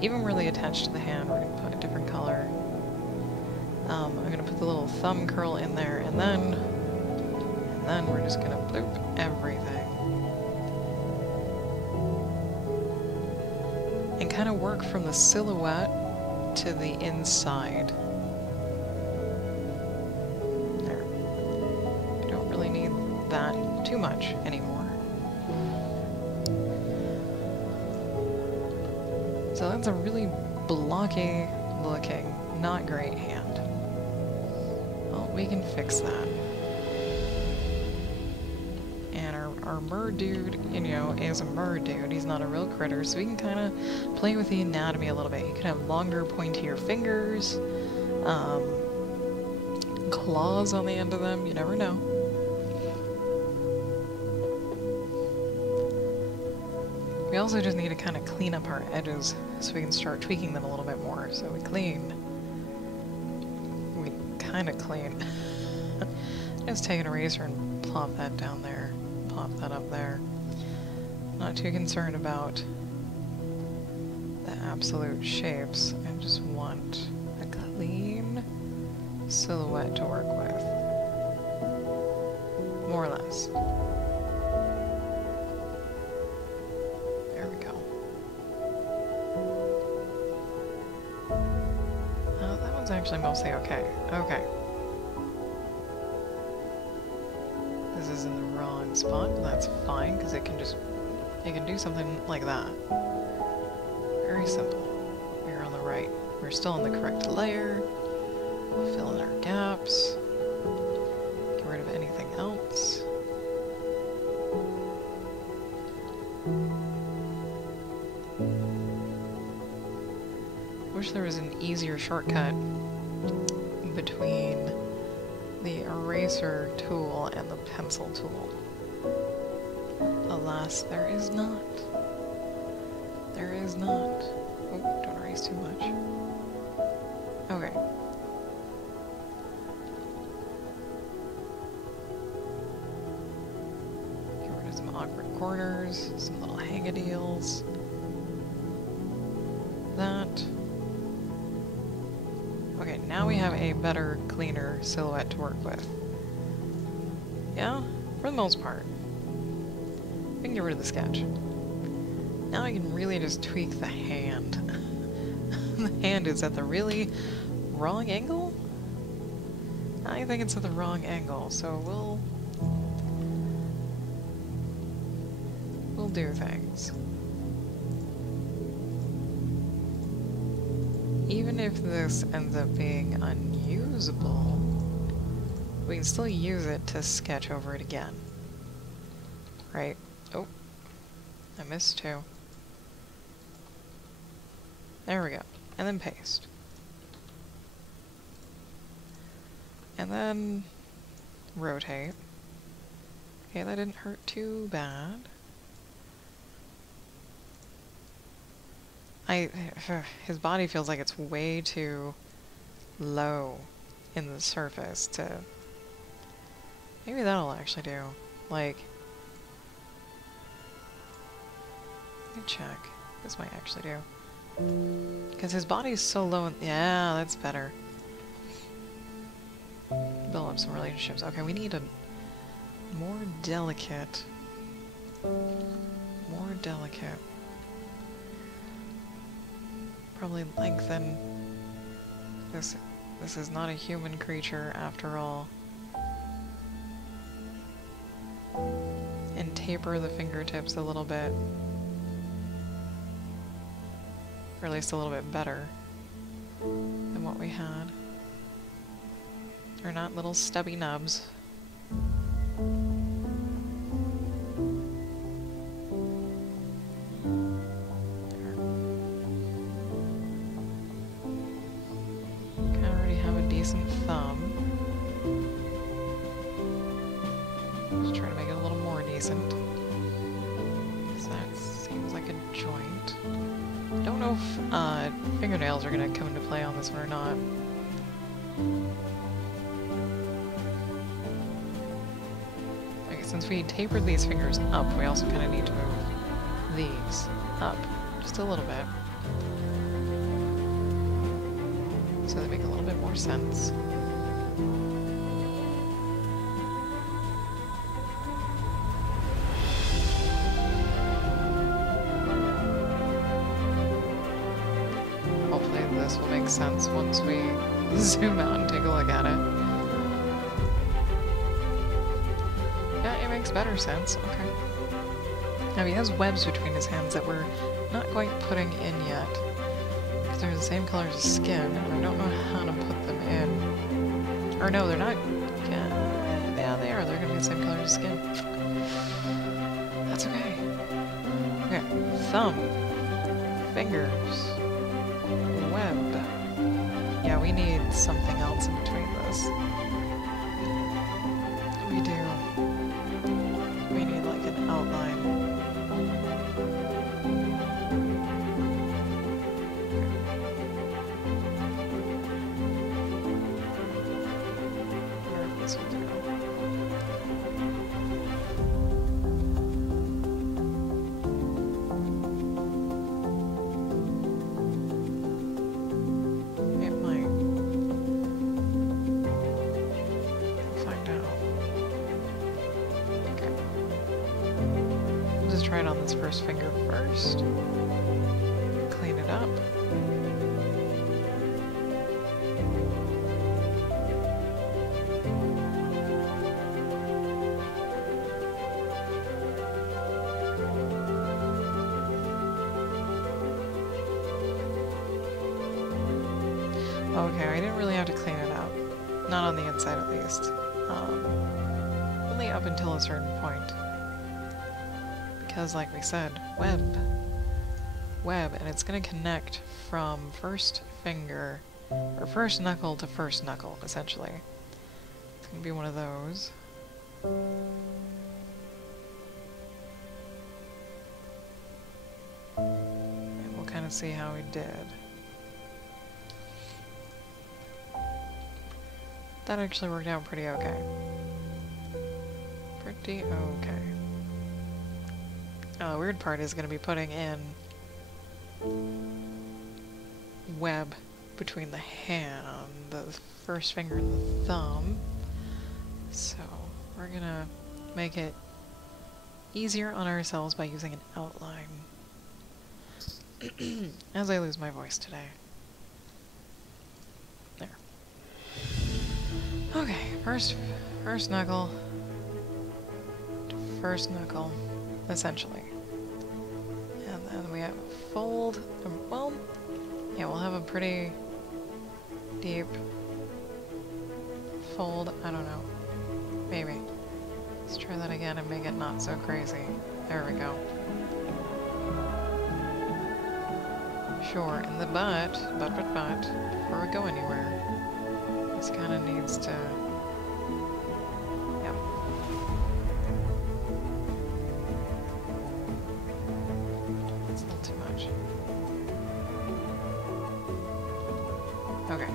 Even where they attach to the hand, we're going to put a different color. I'm gonna put the little thumb curl in there, and then we're just gonna bloop everything. And kind of work from the silhouette to the inside. There. I don't really need that too much anymore. So that's a really blocky looking, not great hand. Well, we can fix that. And our mer dude, you know, is a mer dude. He's not a real critter, so we can kind of play with the anatomy a little bit. He could have longer, pointier fingers, claws on the end of them, you never know. We also just need to kind of clean up our edges so we can start tweaking them a little bit more. So we kind of clean. Just take an eraser and plop that down there, plop that up there. Not too concerned about the absolute shapes. I just want a clean silhouette to work with. More or less. Actually mostly okay. Okay. This is in the wrong spot. That's fine, because it can do something like that. Very simple. We're on the right. We're still on the correct layer. We'll fill in our gaps. Get rid of anything else. Wish there was an easier shortcut between the eraser tool and the pencil tool. Alas, there is not. There is not. Oh, don't erase too much. Okay. Get rid of some awkward corners, some little hang-a-deals. That. Okay, now we have a better, cleaner silhouette to work with. Yeah, for the most part. We can get rid of the sketch. Now I can really just tweak the hand. The hand is at the really wrong angle? I think it's at the wrong angle, so we'll do things. Even if this ends up being unusable, we can still use it to sketch over it again. Right? Oh, I missed two. There we go. And then paste. And then rotate. Okay, that didn't hurt too bad. His body feels like it's way too low in the surface to... Maybe that'll actually do. Like... Let me check. This might actually do. Because his body's so low in... Yeah, that's better. Build up some relationships. Okay, we need a more delicate... More delicate... Probably lengthen this. This is not a human creature after all. And taper the fingertips a little bit. Or at least a little bit better than what we had. They're not little stubby nubs. Decent thumb. Just try to make it a little more decent. So that seems like a joint. I don't know if fingernails are going to come into play on this one or not. Okay, since we tapered these fingers up, we also kind of need to move these up just a little bit. so they make a little bit more sense. Hopefully this will make sense once we zoom out and take a look at it. Yeah, it makes better sense. Okay. Now he has webs between his hands that we're not quite putting in yet. Because they're the same color as his skin, and I don't know how to put them in. Or no, they're not. Yeah, they are. They're going to be the same color as his skin. That's okay. Okay. Thumb. Fingers. Web. Yeah, we need something else in between this. We do. We need like an outline. Where if this will go? It might. We'll find out. Okay. Just try it on this first finger first. Clean it up. Okay, I didn't really have to clean it up. Not on the inside, at least. Only up until a certain point. Because, like we said, web. Web, and it's going to connect from first finger, or first knuckle to first knuckle, essentially. It's going to be one of those. And we'll kind of see how we did. That actually worked out pretty okay. Pretty okay. The weird part is going to be putting in web between the hand, the first finger and the thumb. So we're going to make it easier on ourselves by using an outline. As I lose my voice today. There. Okay, first knuckle, essentially. And then we have a fold, well, yeah, we'll have a pretty deep fold, I don't know, maybe. Let's try that again and make it not so crazy. There we go. Sure, in the but, before we go anywhere, this kind of needs to, yep. That's a little too much. Okay.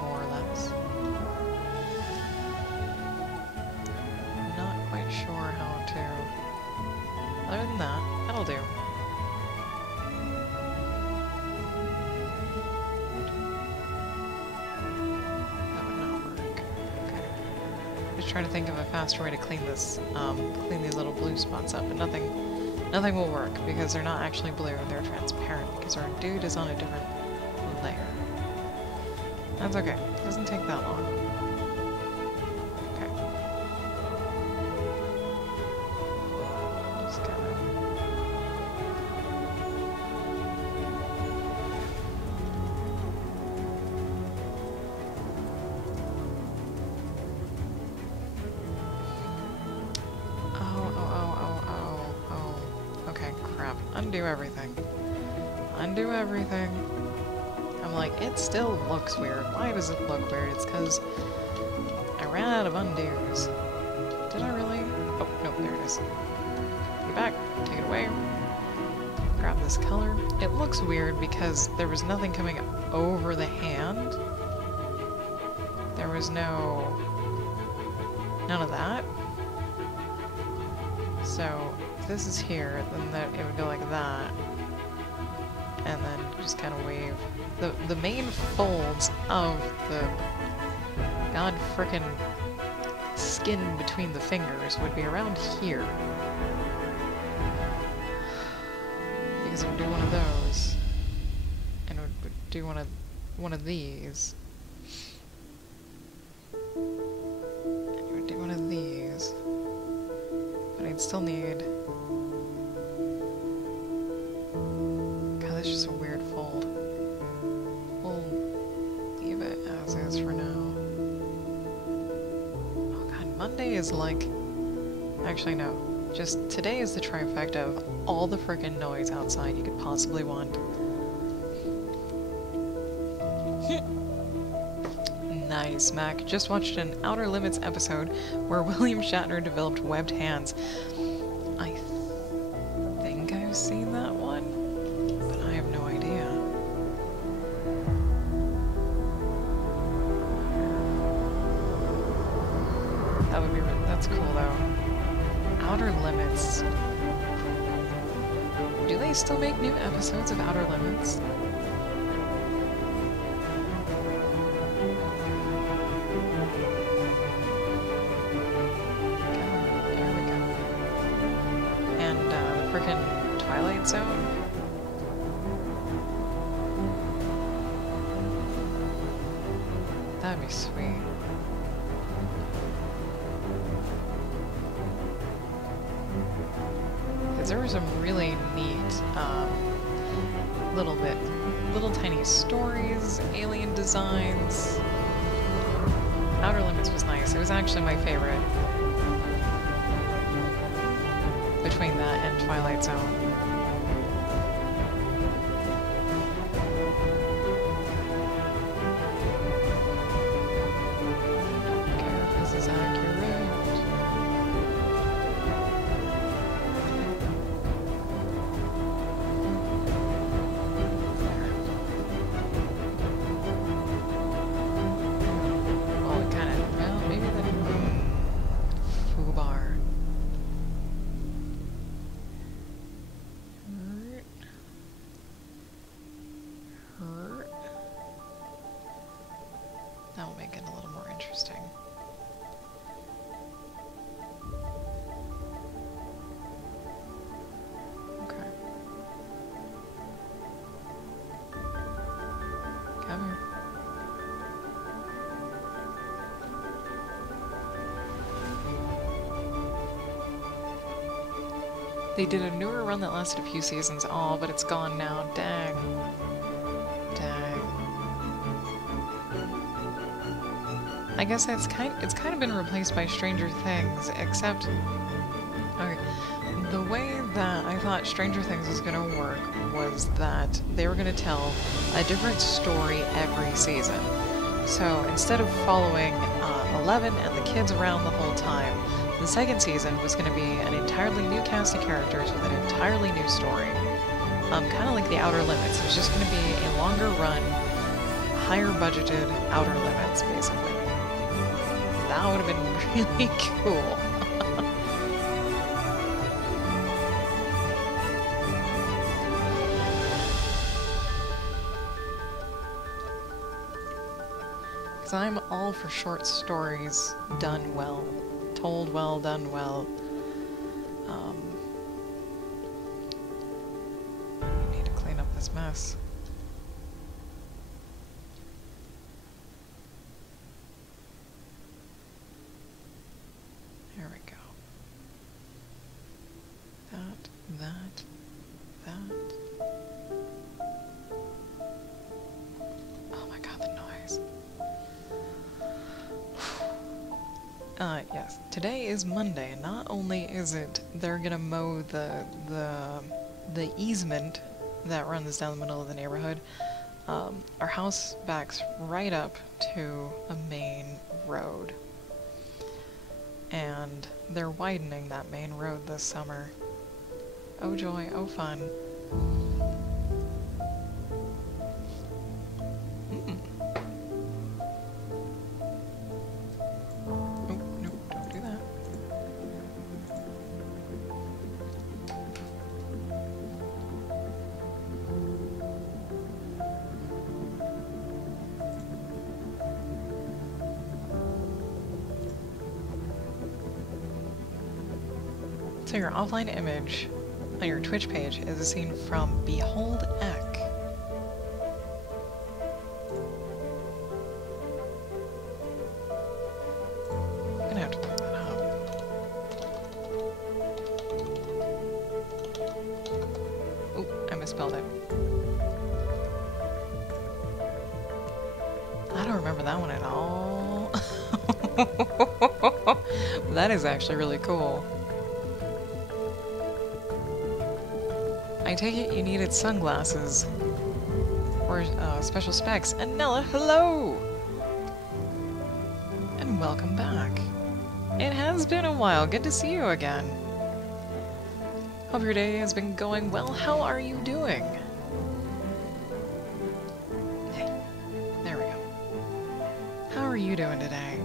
More or less. Not quite sure how to, other than that, that'll do. Trying to think of a faster way to clean this, clean these little blue spots up, but nothing will work because they're not actually blue, they're transparent because our dude is on a different layer. That's okay, it doesn't take that long. Okay. Just kind of. Undo everything. Undo everything. I'm like, it still looks weird. Why does it look weird? It's because I ran out of undos. Did I really? Oh, no, there it is. Put it back. Take it away. Grab this color. It looks weird because there was nothing coming over the hand. There was none of that. So this is here, then it would go like that. And then just kind of wave. The main folds of the god frickin' skin between the fingers would be around here. Because it would do one of those. And it would do one of these. And it would do one of these. But I'd still need... God, that's just a weird fold. We'll leave it as is for now. Oh god, Monday is like... Actually, no. Just today is the trifecta of all the frickin' noise outside you could possibly want. Nice, Mac. Just watched an Outer Limits episode where William Shatner developed webbed hands. I think I've seen that one, but I have no idea. That would be really, that's cool though. Outer Limits. Do they still make new episodes of Outer Limits? Twilight Zone. That'd be sweet. Because there were some really neat, little tiny stories, alien designs. Outer Limits was nice. It was actually my favorite. Between that and Twilight Zone. That'll make it a little more interesting. Okay. Come here. They did a newer run that lasted a few seasons. Oh, but it's gone now. Dang. Dang. I guess it's kind of been replaced by Stranger Things, except okay, the way that I thought Stranger Things was gonna work was that they were gonna tell a different story every season. So instead of following 11 and the kids around the whole time, the second season was gonna be an entirely new cast of characters with an entirely new story. Kind of like the Outer Limits. It was just gonna be a longer run, higher budgeted Outer Limits, basically. That would have been really cool. Because I'm all for short stories done well. Told well, done well. I need to clean up this mess. There we go. That. Oh my god, the noise. Yes. Today is Monday, and not only is it they're gonna mow the easement that runs down the middle of the neighborhood, our house backs right up to a main road. And they're widening that main road this summer. Oh joy, oh fun. So your offline image on your Twitch page is a scene from Behold Eck. I'm gonna have to pull that up. Oh, I misspelled it. I don't remember that one at all. That is actually really cool. I take it you needed sunglasses. Or special specs. And Nella, hello! And welcome back. It has been a while. Good to see you again. Hope your day has been going well. How are you doing? Hey, there we go. How are you doing today?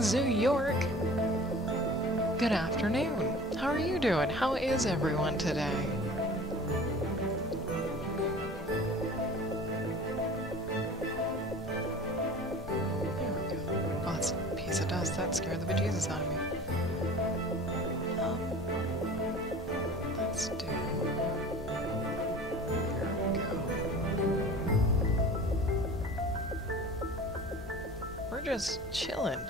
Zoo York. Good afternoon. How are you doing? How is everyone today? There we go. Oh, that's a piece of dust. That scared the bejesus out of me. Let's do... There we go. We're just chilling.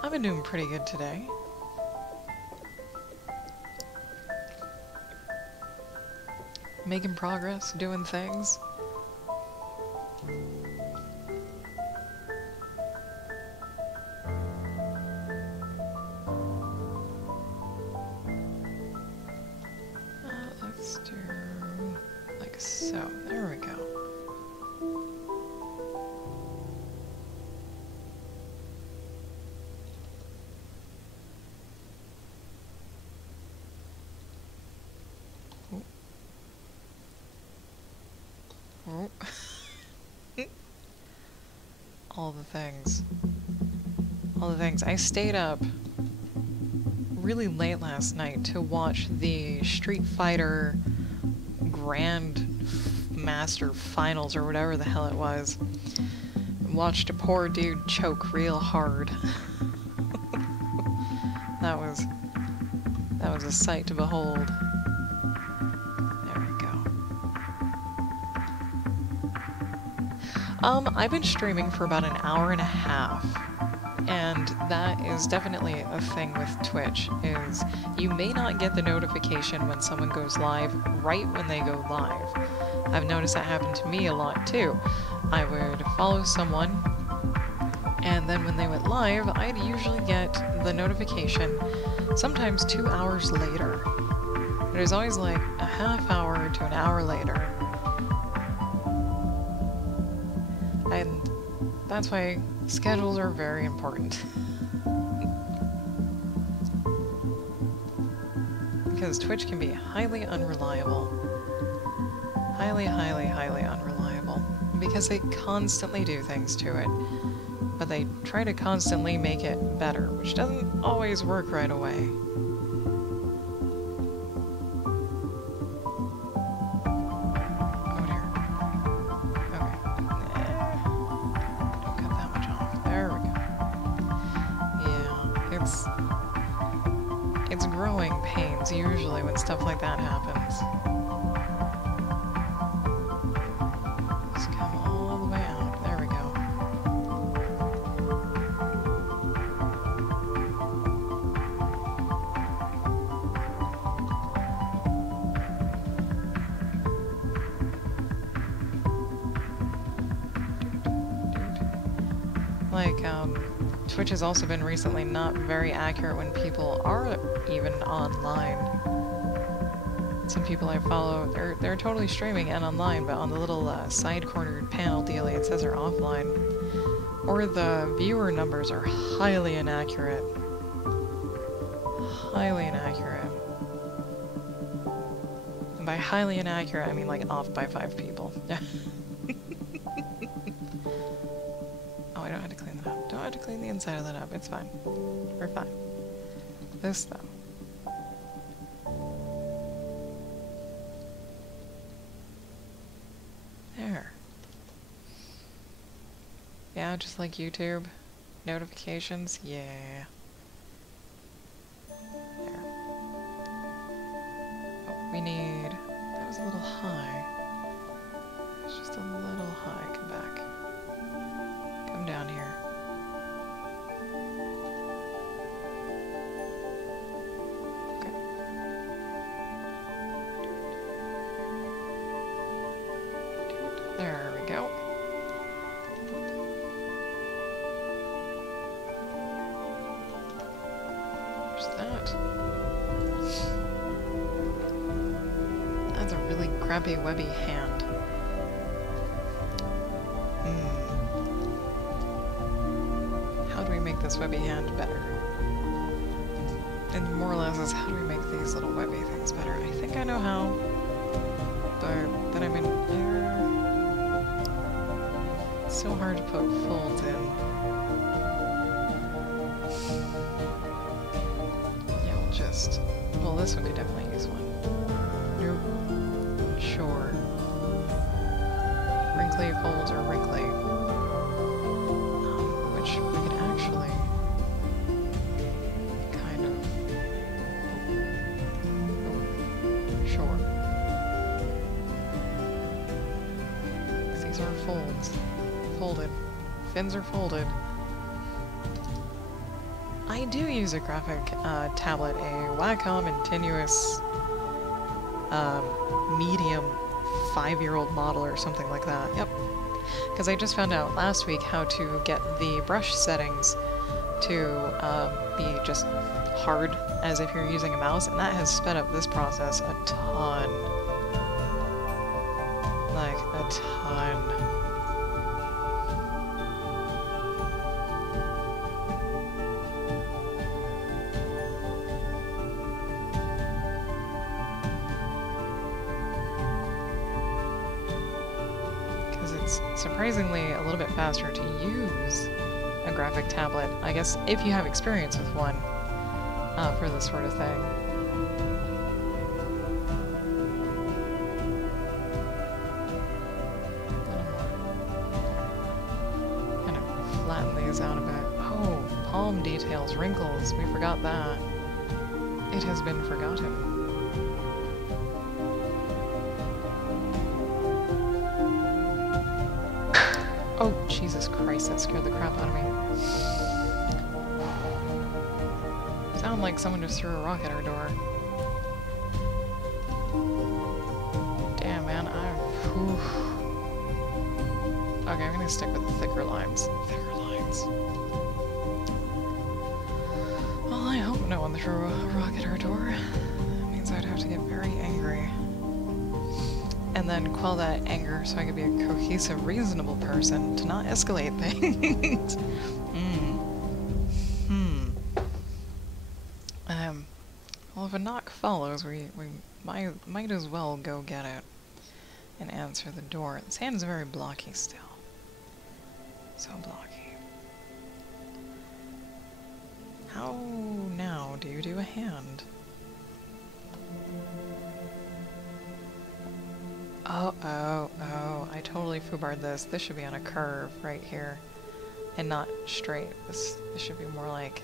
I've been doing pretty good today. Making progress, doing things. Let's do like so. There we go. All the things. All the things. I stayed up really late last night to watch the Street Fighter Grand Master Finals or whatever the hell it was. Watched a poor dude choke real hard. That was a sight to behold. I've been streaming for about an hour and a half, and that is definitely a thing with Twitch, is you may not get the notification when someone goes live right when they go live. I've noticed that happened to me a lot too. I would follow someone, and then when they went live, I'd usually get the notification sometimes 2 hours later. It was always like a half hour to an hour later. And that's why schedules are very important. Because Twitch can be highly unreliable. Highly, highly, highly unreliable. Because they constantly do things to it. But they try to constantly make it better, which doesn't always work right away. It's growing pains usually when stuff like that happens. Just come all the way out. There we go. Like, Twitch has also been recently not very accurate when people are even online. Some people I follow, they're totally streaming and online, but on the little side-cornered panel dealie it says they're offline. Or the viewer numbers are highly inaccurate. Highly inaccurate. And by highly inaccurate, I mean like off by 5 people. Oh, I don't have to clean that up. have to clean the inside of that up. It's fine. We're fine. This, though. There. Yeah, just like YouTube. Notifications, yeah. There. Oh, we need... That was a little high. It's just a little high. Come back. Come down here. Okay. There we go. There's that. That's a really crappy webby hand. How do we make this webby hand better? And more or less is how do we make these little webby things better? I think I know how. But then I'm in error. It's so hard to put folds in. Yeah, we'll just... Well, this one could definitely use one. Nope. Sure. Wrinkly folds are wrinkly. Which we could actually... kind of... Oh. Sure. These are folds. Folded. Fins are folded. I do use a graphic tablet, a Wacom Intuos medium 5-year-old model or something like that. Yep. Because I just found out last week how to get the brush settings to be just hard as if you're using a mouse, and that has sped up this process a ton. Like, a ton. It's surprisingly a little bit faster to use a graphic tablet, I guess, if you have experience with one for this sort of thing. Kind of flatten these out a bit. Oh, palm details, wrinkles, we forgot that. It has been forgotten. Oh, Jesus Christ, that scared the crap out of me. Sound like someone just threw a rock at our door. Damn, man, Whew. Okay, I'm gonna stick with the thicker lines. Thicker lines. Well, I hope no one threw a rock at our door. That means I'd have to get very angry. And then quell that anger so I could be a cohesive, reasonable person to not escalate things. Well, if a knock follows, we might as well go get it and answer the door. This hand is very blocky still. So blocky. How now do you do a hand? Oh, I totally foobarred this. This should be on a curve right here and not straight. This should be more like...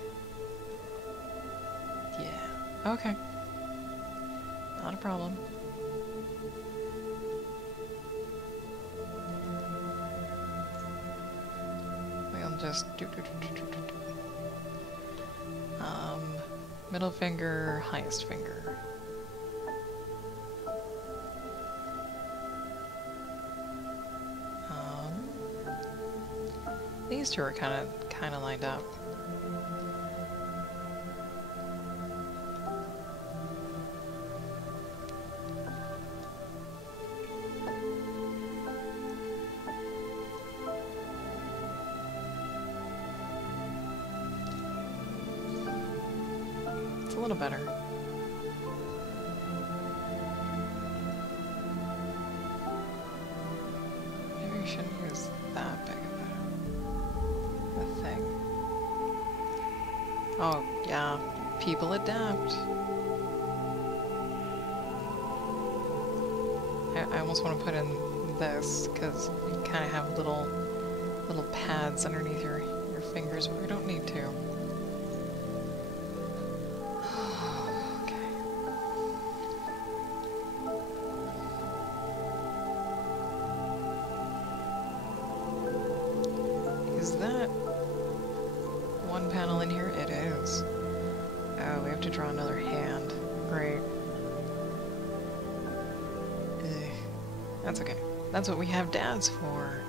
Yeah. Okay. Not a problem. We'll just do. Middle finger, highest finger. These two are kind of lined up. It's a little better. Maybe we shouldn't use that big of a thing. Oh, yeah. People adapt. I almost want to put in this, because you kind of have little pads underneath your fingers, but we don't need to. Okay. Is that one panel in here? It is. Oh, we have to draw another hand. Great. Ugh. That's okay. That's what we have dads for.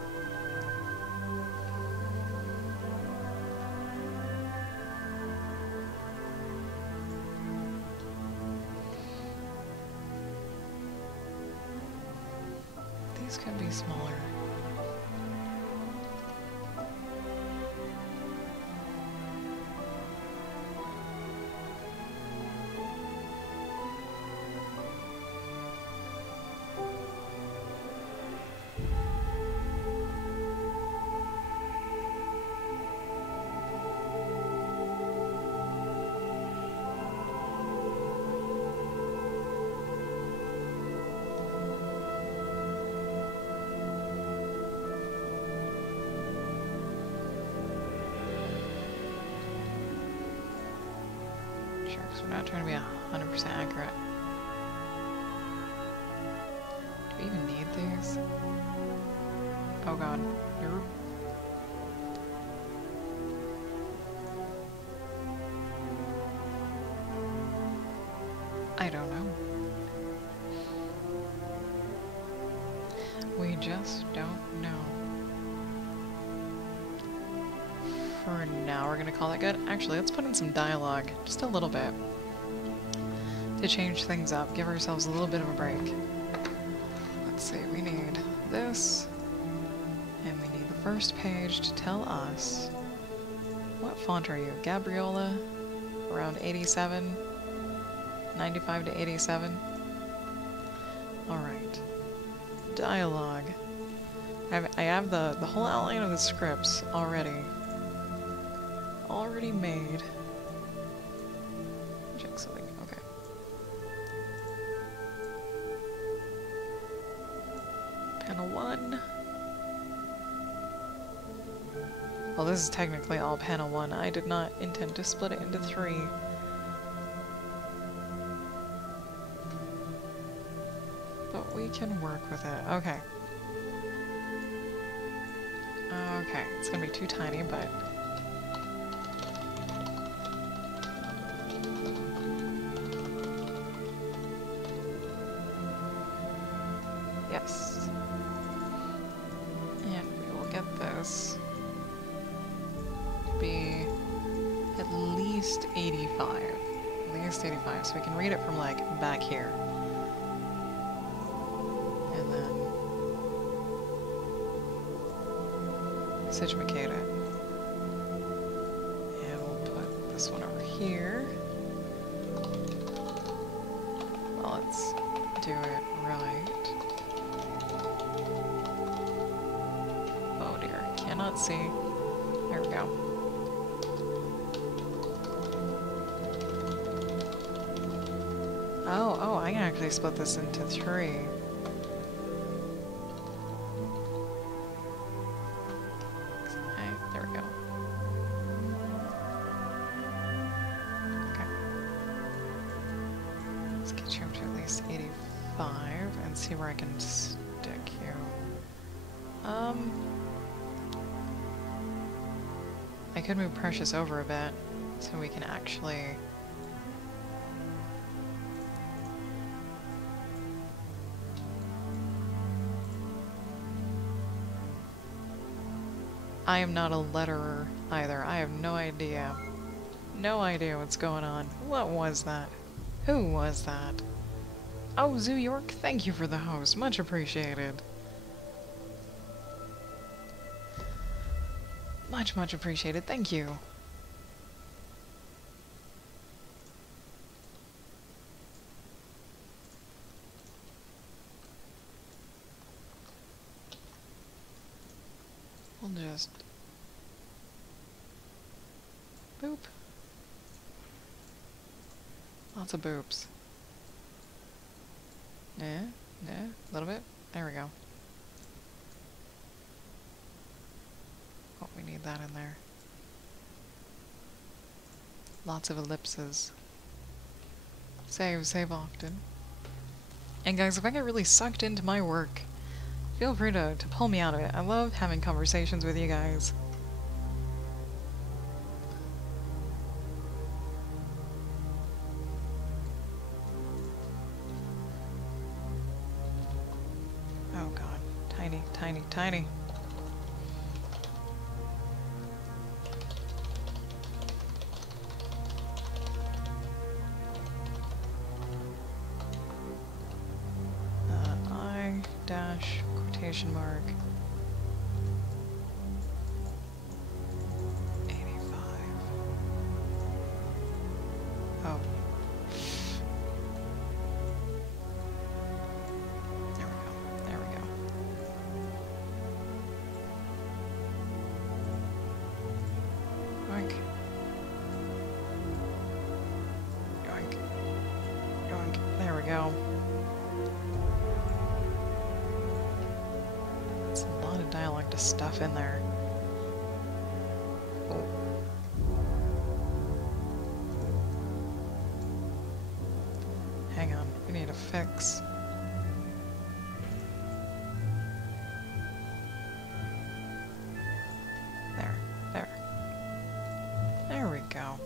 These could be smaller. Sure, because we're not trying to be 100% accurate. Do we even need these? Oh god. Nope. I don't know. We just don't know. For now, we're gonna call that good. Actually, let's put in some dialogue, just a little bit, to change things up, give ourselves a little bit of a break. Let's see, we need this, and we need the first page to tell us, what font are you? Gabriola? Around 87? 95 to 87? Alright. Dialogue. I have the whole outline of the scripts already made. Check something. Okay. Panel 1. Well, this is technically all panel 1. I did not intend to split it into 3. But we can work with it. Okay. Okay, it's gonna be too tiny, but... Yes. And we will get this to be at least 85. At least 85, so we can read it from, like, back here. And then... Sigmacate it. And we'll put this one over here. Well, let's do it right. Oh dear, cannot see. There we go. Oh, I can actually split this into 3. There we go. Okay. Let's get you up to at least 85 and see where I can stick you. I could move Precious over a bit so we can actually... I am not a letterer either. I have no idea. No idea what's going on. What was that? Who was that? Oh, Zoo York, thank you for the host. Much appreciated. Much appreciated. Thank you. We'll just... Boop. Lots of boobs. Yeah, a little bit. There we go. Oh, we need that in there. Lots of ellipses. Save often. And guys, if I get really sucked into my work, feel free to pull me out of it. I love having conversations with you guys. Oh god. Tiny, tiny, tiny. I dash quotation mark 85. Oh. There we go. There we go. Yoink. Yoink. Yoink. There we go. That's a lot of dialogue to stuff in there. Oh. Hang on, we need a fix. There. There we go.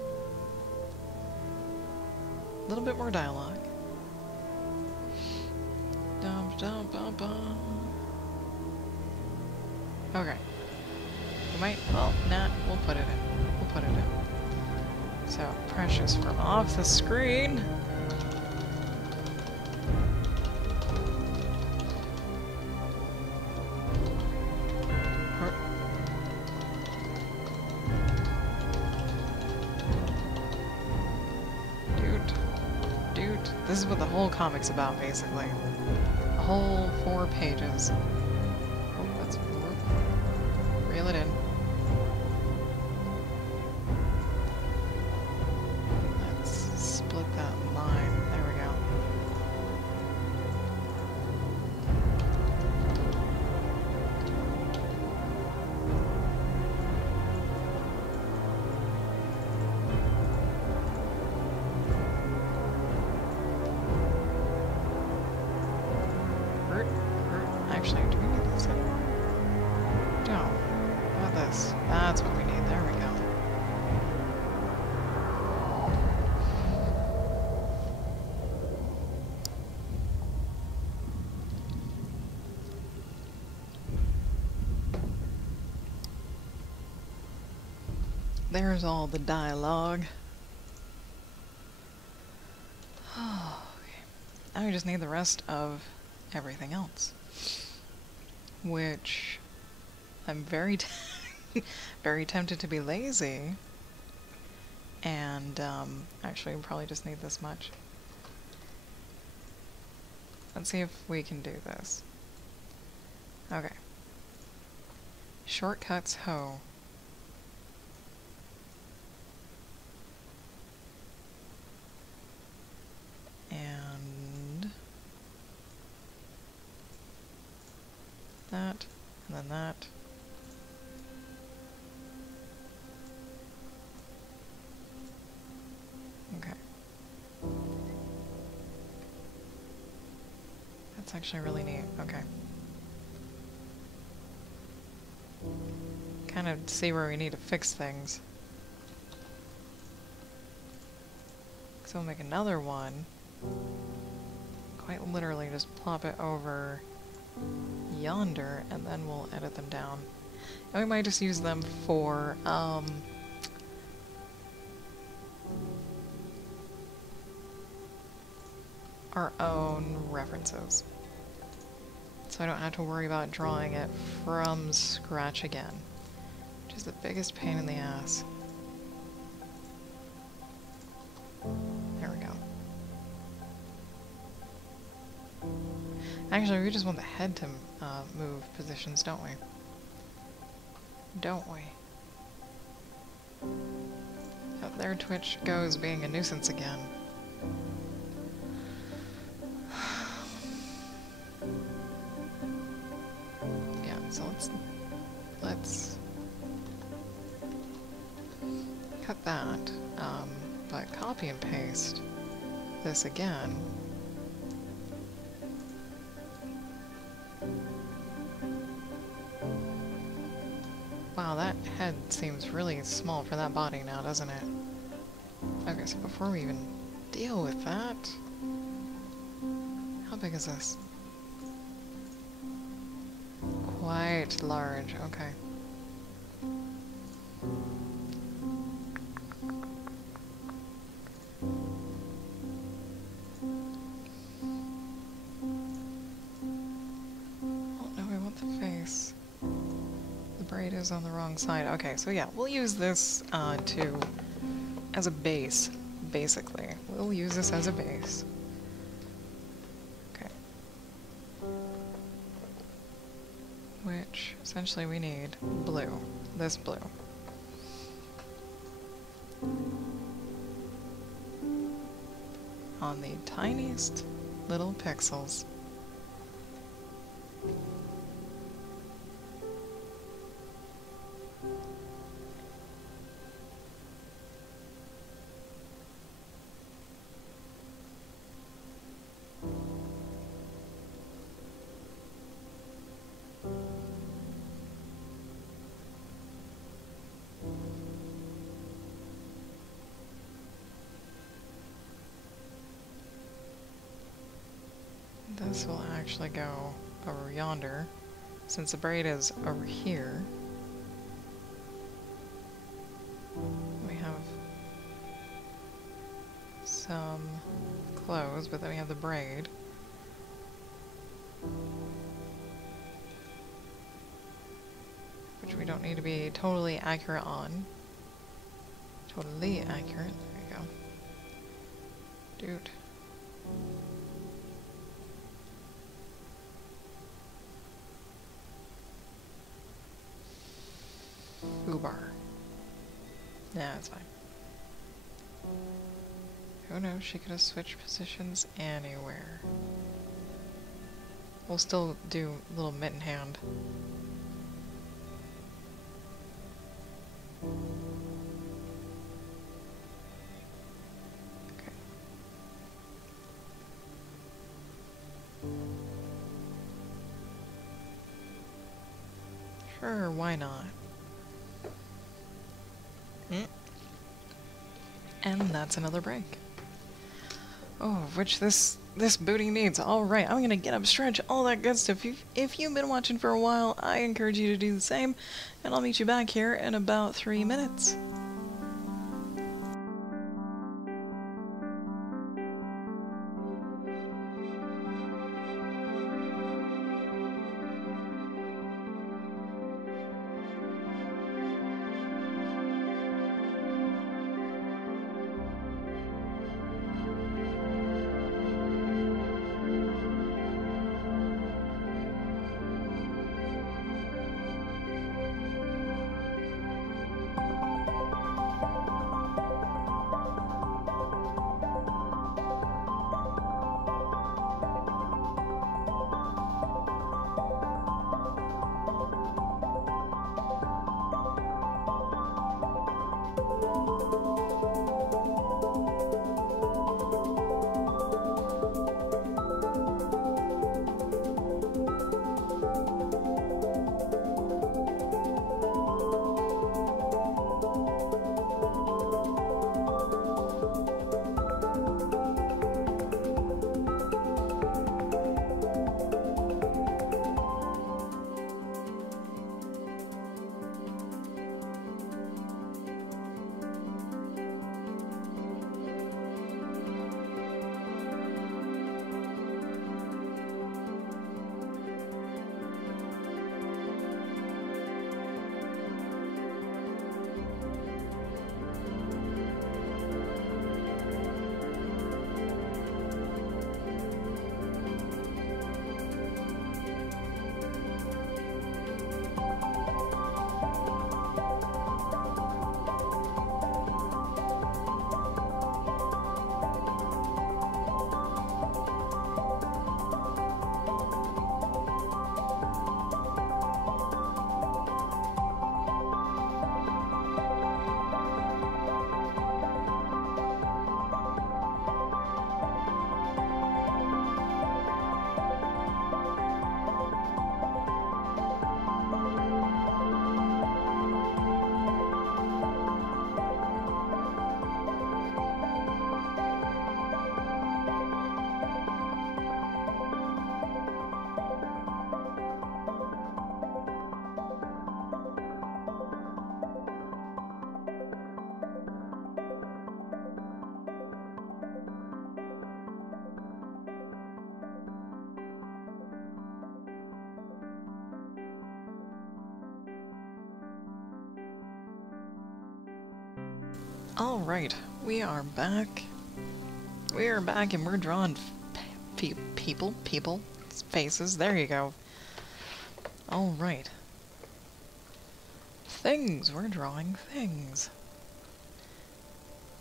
A little bit more dialogue. Dum dum bum bum. Okay. We might, well, nah, we'll put it in. We'll put it in. So, Precious from off the screen. Dude, this is what the whole comic's about, basically. A whole 4 pages. Oh, that's... Reel it in. Let's split that line. There we go. Actually, do we need this anymore? No. How about this? That's what we need. There we go. There's all the dialogue. Okay. Now we just need the rest of everything else. Which I'm very very tempted to be lazy, and actually we probably just need this much. Let's see if we can do this. Okay. Shortcuts hoe. And that, and then that. Okay. That's actually really neat. Okay. Kind of see where we need to fix things. So we'll make another one. Quite literally just plop it over yonder, and then we'll edit them down. And we might just use them for, our own references. So I don't have to worry about drawing it from scratch again, which is the biggest pain in the ass. There we go. Actually, we just want the head to move positions, don't we? Don't we? Oh, there Twitch goes being a nuisance again. So let's cut that, but copy and paste this again. Wow, that head seems really small for that body now, doesn't it? Okay, so before we even deal with that, how big is this? Quite large, okay. Oh no, we want the face. The braid is on the wrong side. Okay, so yeah, we'll use this as a base, basically. We'll use this as a base. Okay. Which, essentially, we need blue. This blue. On the tiniest little pixels. This will actually go over yonder, since the braid is over here. We have some clothes, but then we have the braid. Which we don't need to be totally accurate on. Totally accurate, there you go. Dude. Foobar. Nah, it's fine. Who knows, she could have switched positions anywhere. We'll still do little mitten hand. Okay. Sure, why not? And that's another break. Oh, which this booty needs. Alright, I'm gonna get up, stretch, all that good stuff. If you've been watching for a while, I encourage you to do the same, and I'll meet you back here in about 3 minutes. Alright, we are back. We are back and we're drawing people, faces, there you go. Alright. Things, we're drawing things.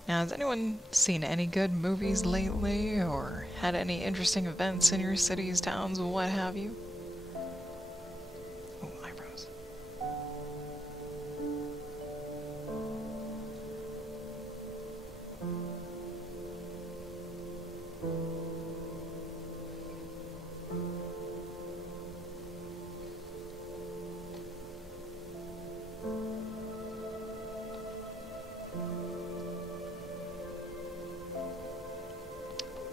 Now, has anyone seen any good movies lately, or had any interesting events in your cities, towns, what have you? Oh, eyebrows.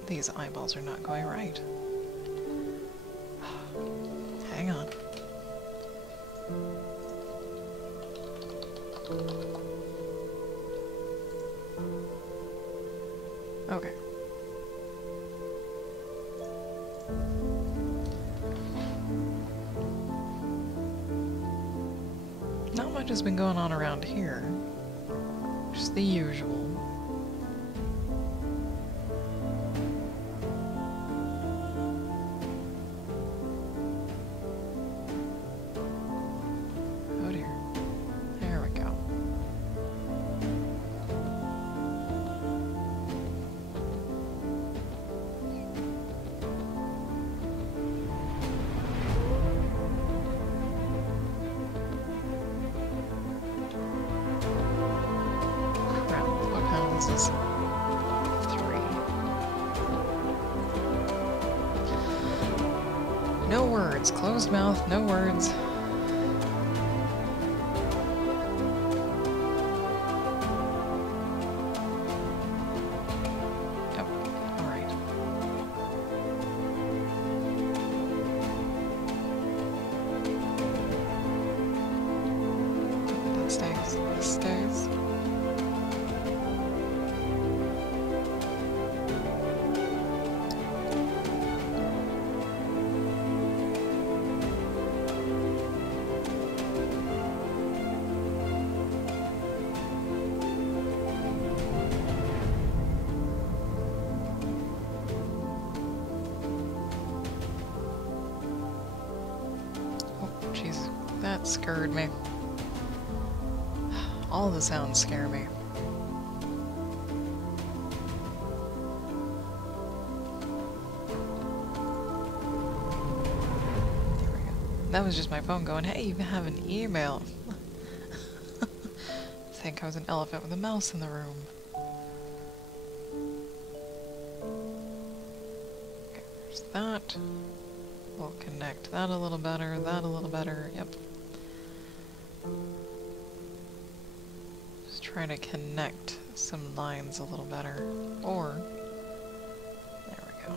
These eyeballs are not going right. Hang on. Okay. Not much has been going on around here. Just the usual. Oh dear. There we go. Crap, what panel is this? 3. No words. Closed mouth, no words. Yep, alright. That stays. This stays. Jeez, that scared me. All the sounds scare me. There we go. That was just my phone going, hey, you have an email. I think I was an elephant with a mouse in the room. Okay, there's that. We'll connect that a little better, that a little better, yep. Just trying to connect some lines a little better. Or, there we go.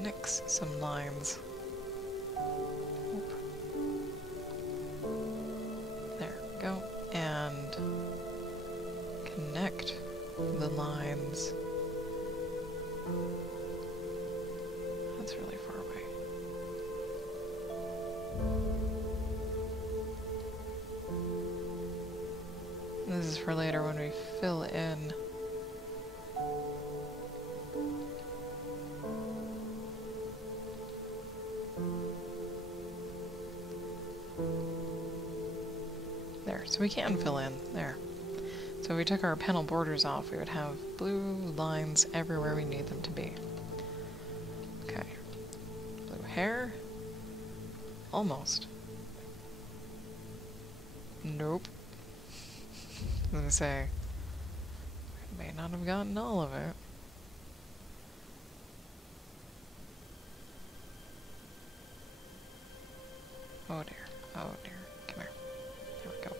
Nix some lines. Oop. There we go. And connect the lines. That's really far away. This is for later when we fill in. There, so we can fill in, there. So if we took our panel borders off, we would have blue lines everywhere we need them to be. Okay. Blue hair? Almost. Nope. I was gonna say, I may not have gotten all of it. Oh dear, oh dear. Come here. There we go.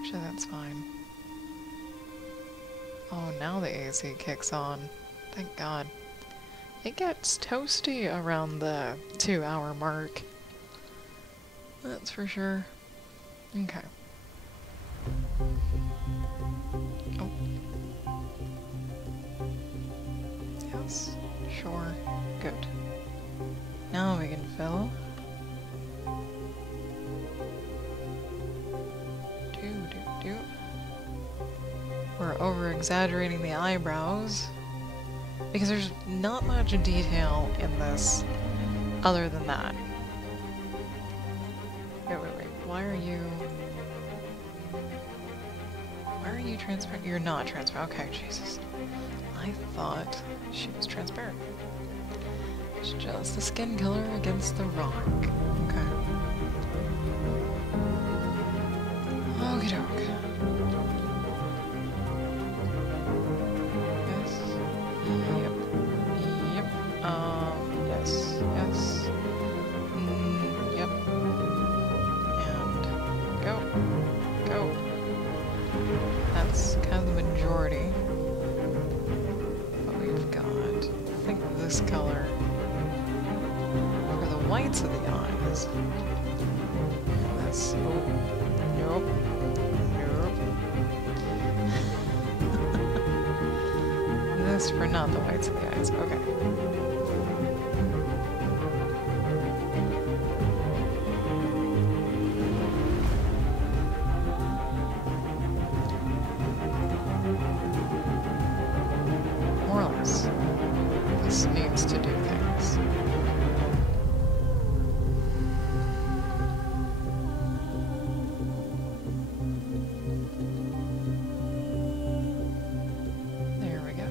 Actually, that's fine. Oh, now the AC kicks on. Thank God. It gets toasty around the 2-hour mark. That's for sure. Okay. Good. Now we can fill. Do. We're over-exaggerating the eyebrows. Because there's not much detail in this other than that. Wait. Why are you transparent? You're not transparent. Okay, Jesus. I thought she was transparent. It's just the skin color against the rock. Okay. Okie doke. Yes. Yep. Yes. Yep. And go. That's kind of the majority. But we've got, I think, this color for the whites of the eyes. And that's, nope. This for not the whites of the eyes. Okay. More or less. This needs to do things. There we go.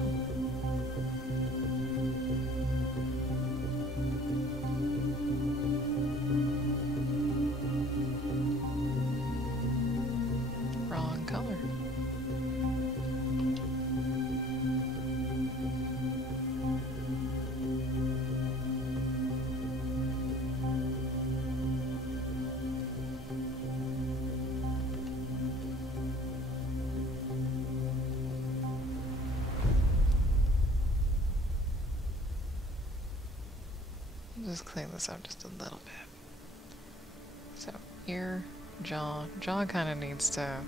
Wrong color. Just clean this up just a little bit. So, ear, jaw. Jaw kind of needs to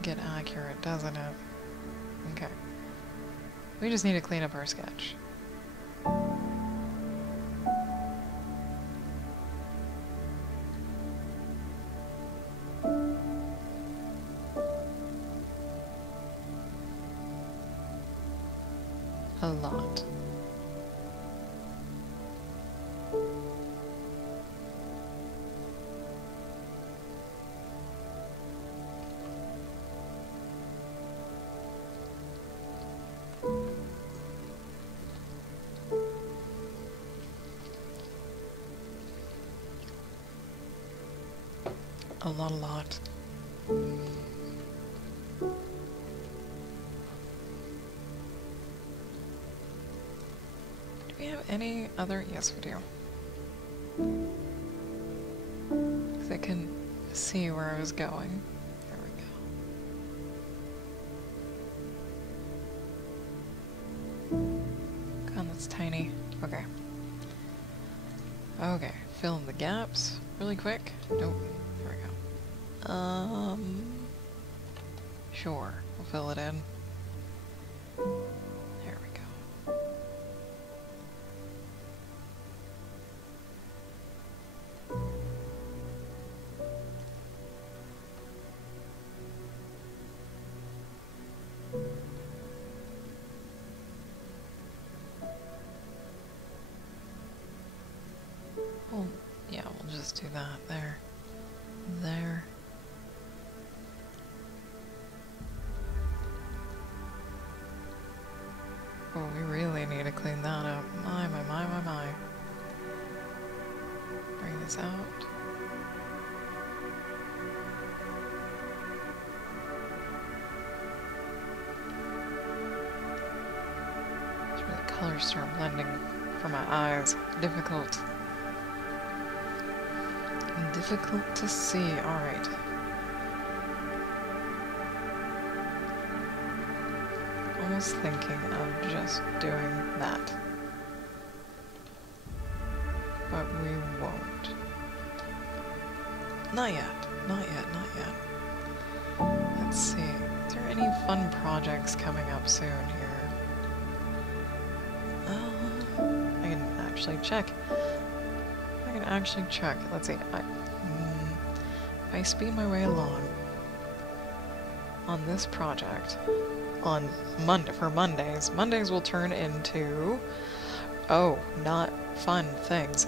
get accurate, doesn't it? Okay. We just need to clean up our sketch. A lot. A lot. Do we have any other? Yes, we do. Because I can see where I was going. There we go. God, that's tiny. Okay. Okay, fill in the gaps really quick. Nope. There we go. Sure, we'll fill it in. There we go. Well, yeah, we'll just do that there. There. Oh, we really need to clean that up. My. Bring this out. It's where the colors start blending for my eyes. Difficult. Difficult to see. Alright. Almost thinking of just doing that. But we won't. Not yet. Let's see. Is there any fun projects coming up soon here? actually check. I can actually check. Let's see. If I speed my way along on this project on for Mondays. Mondays will turn into, oh, not fun things.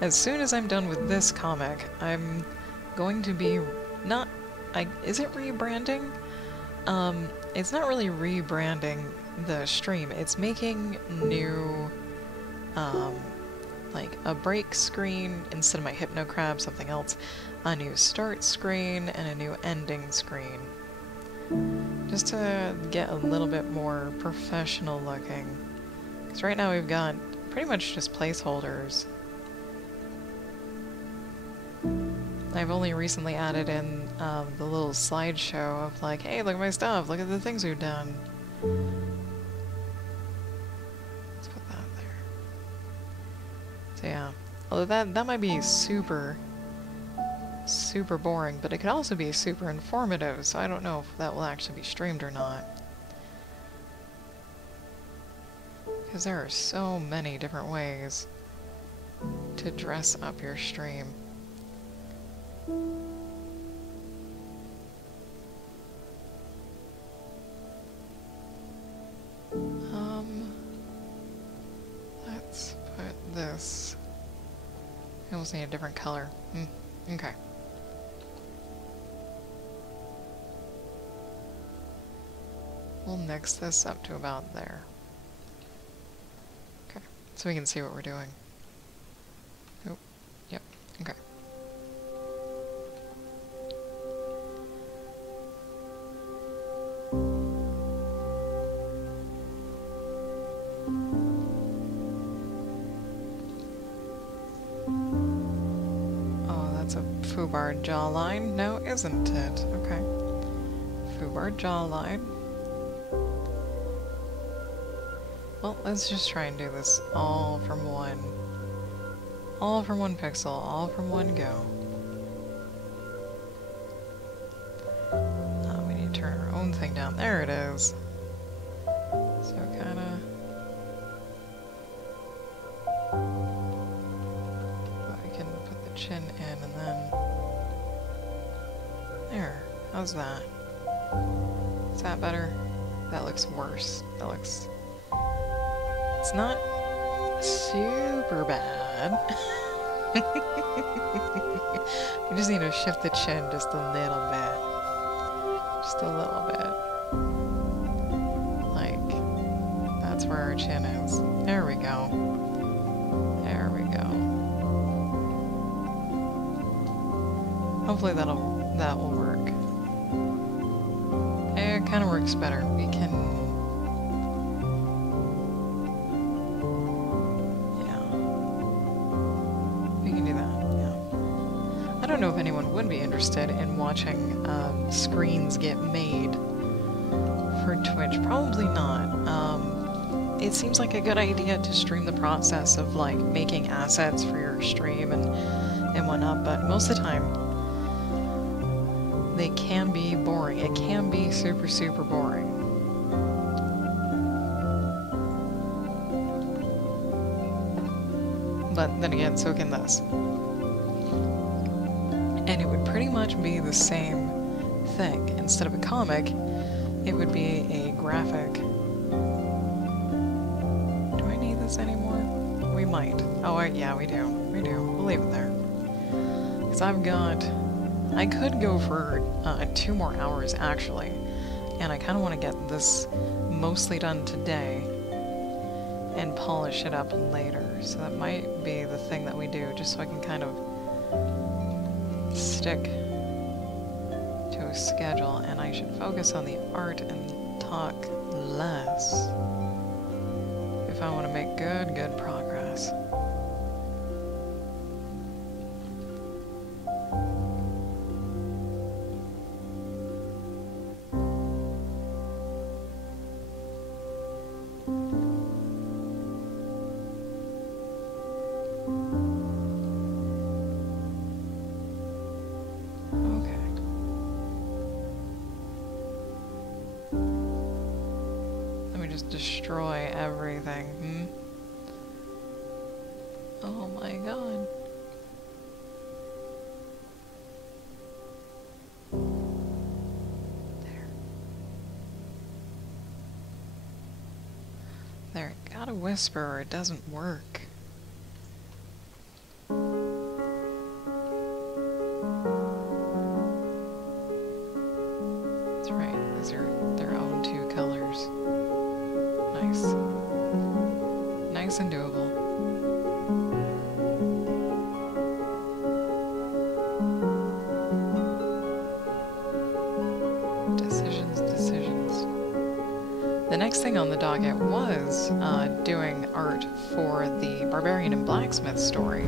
As soon as I'm done with this comic, I'm going to be is it rebranding? It's not really rebranding the stream. It's making new, like a break screen instead of my HypnoCrab, something else. A new start screen and a new ending screen. Just to get a little bit more professional looking. Because right now we've got pretty much just placeholders. I've only recently added in the little slideshow of like, hey, look at my stuff, look at the things we've done. Let's put that there. So yeah, although that might be super boring, but it could also be super informative, so I don't know if that will actually be streamed or not. Because there are so many different ways to dress up your stream. Let's put this. I almost need a different color. Okay. We'll mix this up to about there. Okay, so we can see what we're doing. Oh, yep, okay. Oh, that's a foobar jawline. No, isn't it? Okay. Foobar jawline. Well, let's just try and do this all from one pixel, all from one go. We need to turn our own thing down. There it is. So kinda... I can put the chin in and then... There. How's that? Is that better? That looks worse. That looks... It's not super bad. You just need to shift the chin just a little bit. Just a little bit. Like, that's where our chin is. There we go. There we go. Hopefully that will work. It kind of works better. We can... I don't know if anyone would be interested in watching screens get made for Twitch. Probably not. It seems like a good idea to stream the process of like making assets for your stream and whatnot, but most of the time they can be boring. It can be super boring. But then again, so can this. And it would pretty much be the same thing. Instead of a comic, it would be a graphic. Do I need this anymore? We might. Oh, yeah, we do. We do. We'll leave it there. Because I could go for 2 more hours, actually. And I kind of want to get this mostly done today and polish it up later. So that might be the thing that we do, just so I can kind of stick to a schedule, and I should focus on the art and talk less if I want to make good progress. destroy everything, Oh my god. There, gotta whisper or it doesn't work. That's right, those are their own two colors. Nice. Nice and doable. The next thing on the docket was doing art for the Barbarian and Blacksmith story,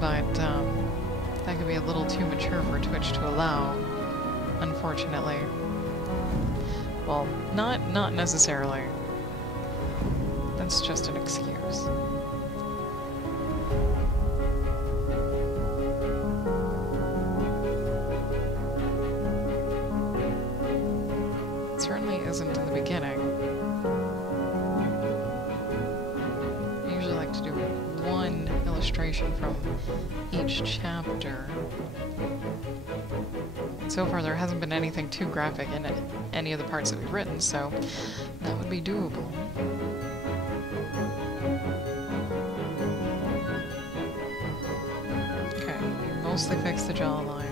but that could be a little too mature for Twitch to allow, unfortunately. Well, not necessarily. That's just an excuse. Certainly isn't in the beginning. I usually like to do one illustration from each chapter. And so far there hasn't been anything too graphic in any of the parts that we've written, so that would be doable. Okay, we mostly fixed the jawline.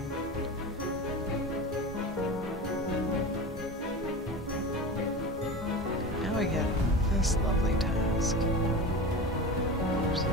We get this lovely task. Oops.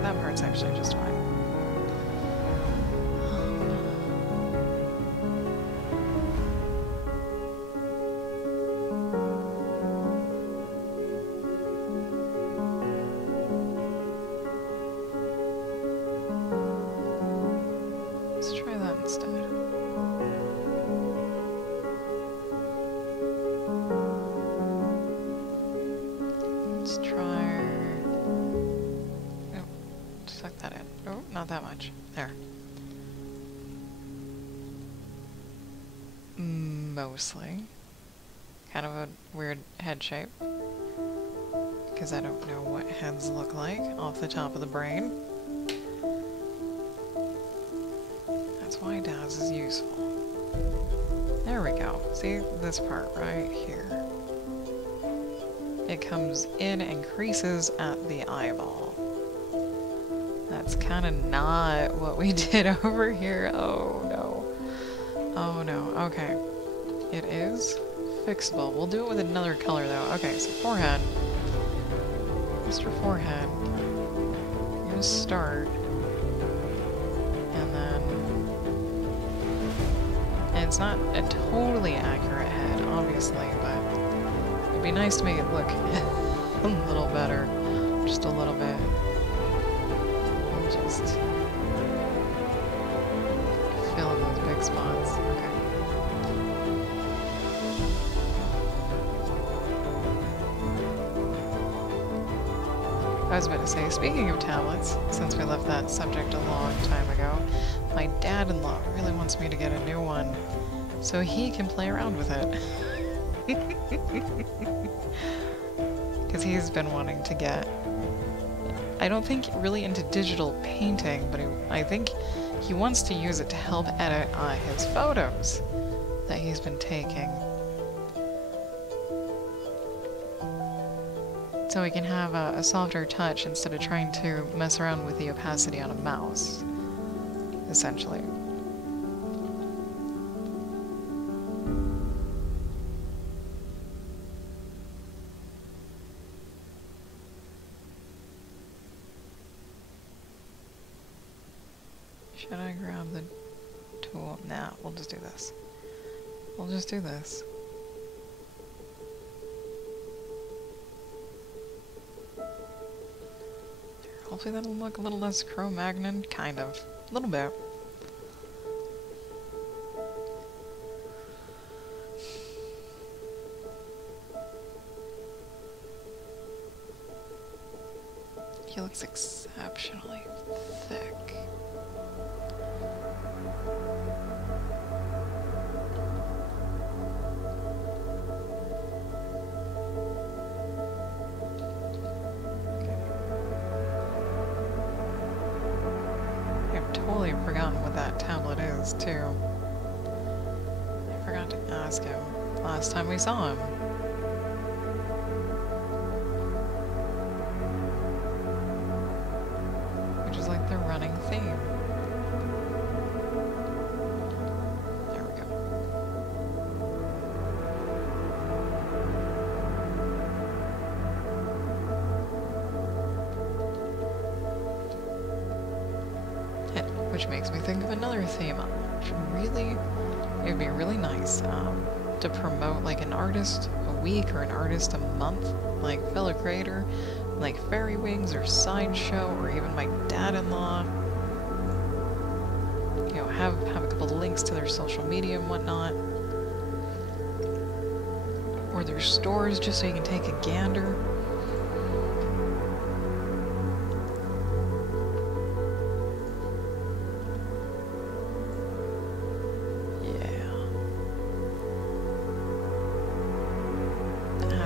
That part's actually just fine. Not that much. There. Mostly. Kind of a weird head shape. Because I don't know what heads look like off the top of the brain. That's why Daz is useful. There we go. See this part right here? It comes in and creases at the eyeball. That's kind of not what we did over here. Oh no. Oh no. Okay. It is fixable. We'll do it with another color though. Okay, so forehead. Mr. Forehead. You're gonna start. And then... And it's not a totally accurate head, obviously, but it'd be nice to make it look a little better. Just a little bit. Just fill in those big spots. Okay. I was about to say, speaking of tablets, since we left that subject a long time ago, my dad-in-law really wants me to get a new one so he can play around with it. Because he's been wanting to get... I don't think really into digital painting, but I think he wants to use it to help edit his photos that he's been taking. So he can have a softer touch instead of trying to mess around with the opacity on a mouse, essentially. Should I grab the tool? Nah, we'll just do this. We'll just do this. Hopefully that'll look a little less Cro-Magnon, kind of. A little bit. he looks exceptionally thick. I've totally forgotten what that tablet is, too. I forgot to ask him last time we saw him. Which is like the running theme. There we go. Which makes me think of another theme, which really, it would be really nice to promote like an artist a week or an artist a month, like fellow creator, like Fairy Wings or Sideshow or even my dad-in-law. You know, have a couple links to their social media and whatnot. Or their stores just so you can take a gander.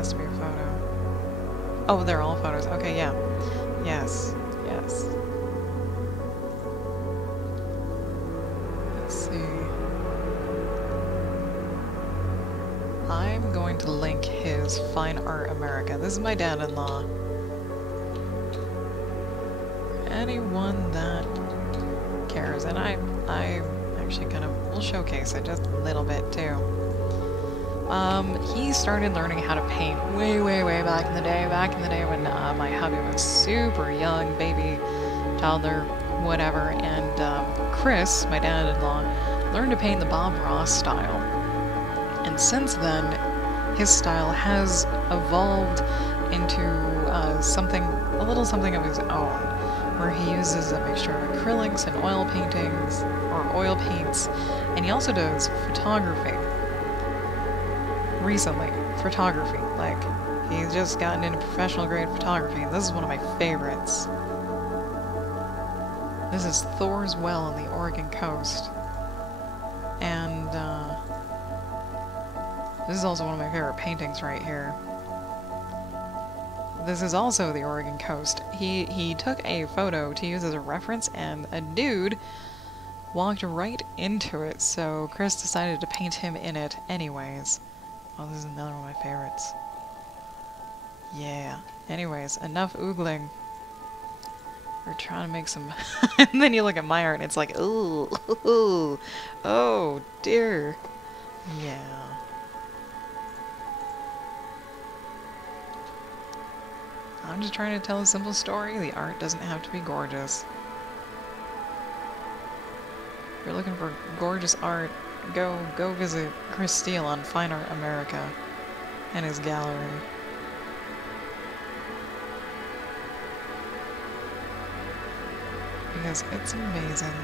To be a photo. Oh, they're all photos. Okay, yeah. Yes. Yes. Let's see. I'm going to link his Fine Art America. This is my dad-in-law. Anyone that cares. And I actually kind of will showcase it just a little bit too. He started learning how to paint way back in the day when my hubby was super young, baby, toddler, whatever, and Chris, my dad-in-law, learned to paint the Bob Ross style. And since then, his style has evolved into a little something of his own, where he uses a mixture of acrylics and oil paintings, or oil paints, and he also does photography. Recently, photography. Like, he's just gotten into professional grade photography, and this is one of my favorites. This is Thor's Well on the Oregon coast. And, this is also one of my favorite paintings right here. This is also the Oregon coast. He took a photo to use as a reference, and a dude walked right into it, so Chris decided to paint him in it anyways. Oh, this is another one of my favorites. Yeah. Anyways, enough oogling. We're trying to make some... And then you look at my art and it's like, ooh, ooh, oh dear. Yeah. I'm just trying to tell a simple story. The art doesn't have to be gorgeous. If you're looking for gorgeous art, go visit Chris Steele on Fine Art America and his gallery. Because it's amazing.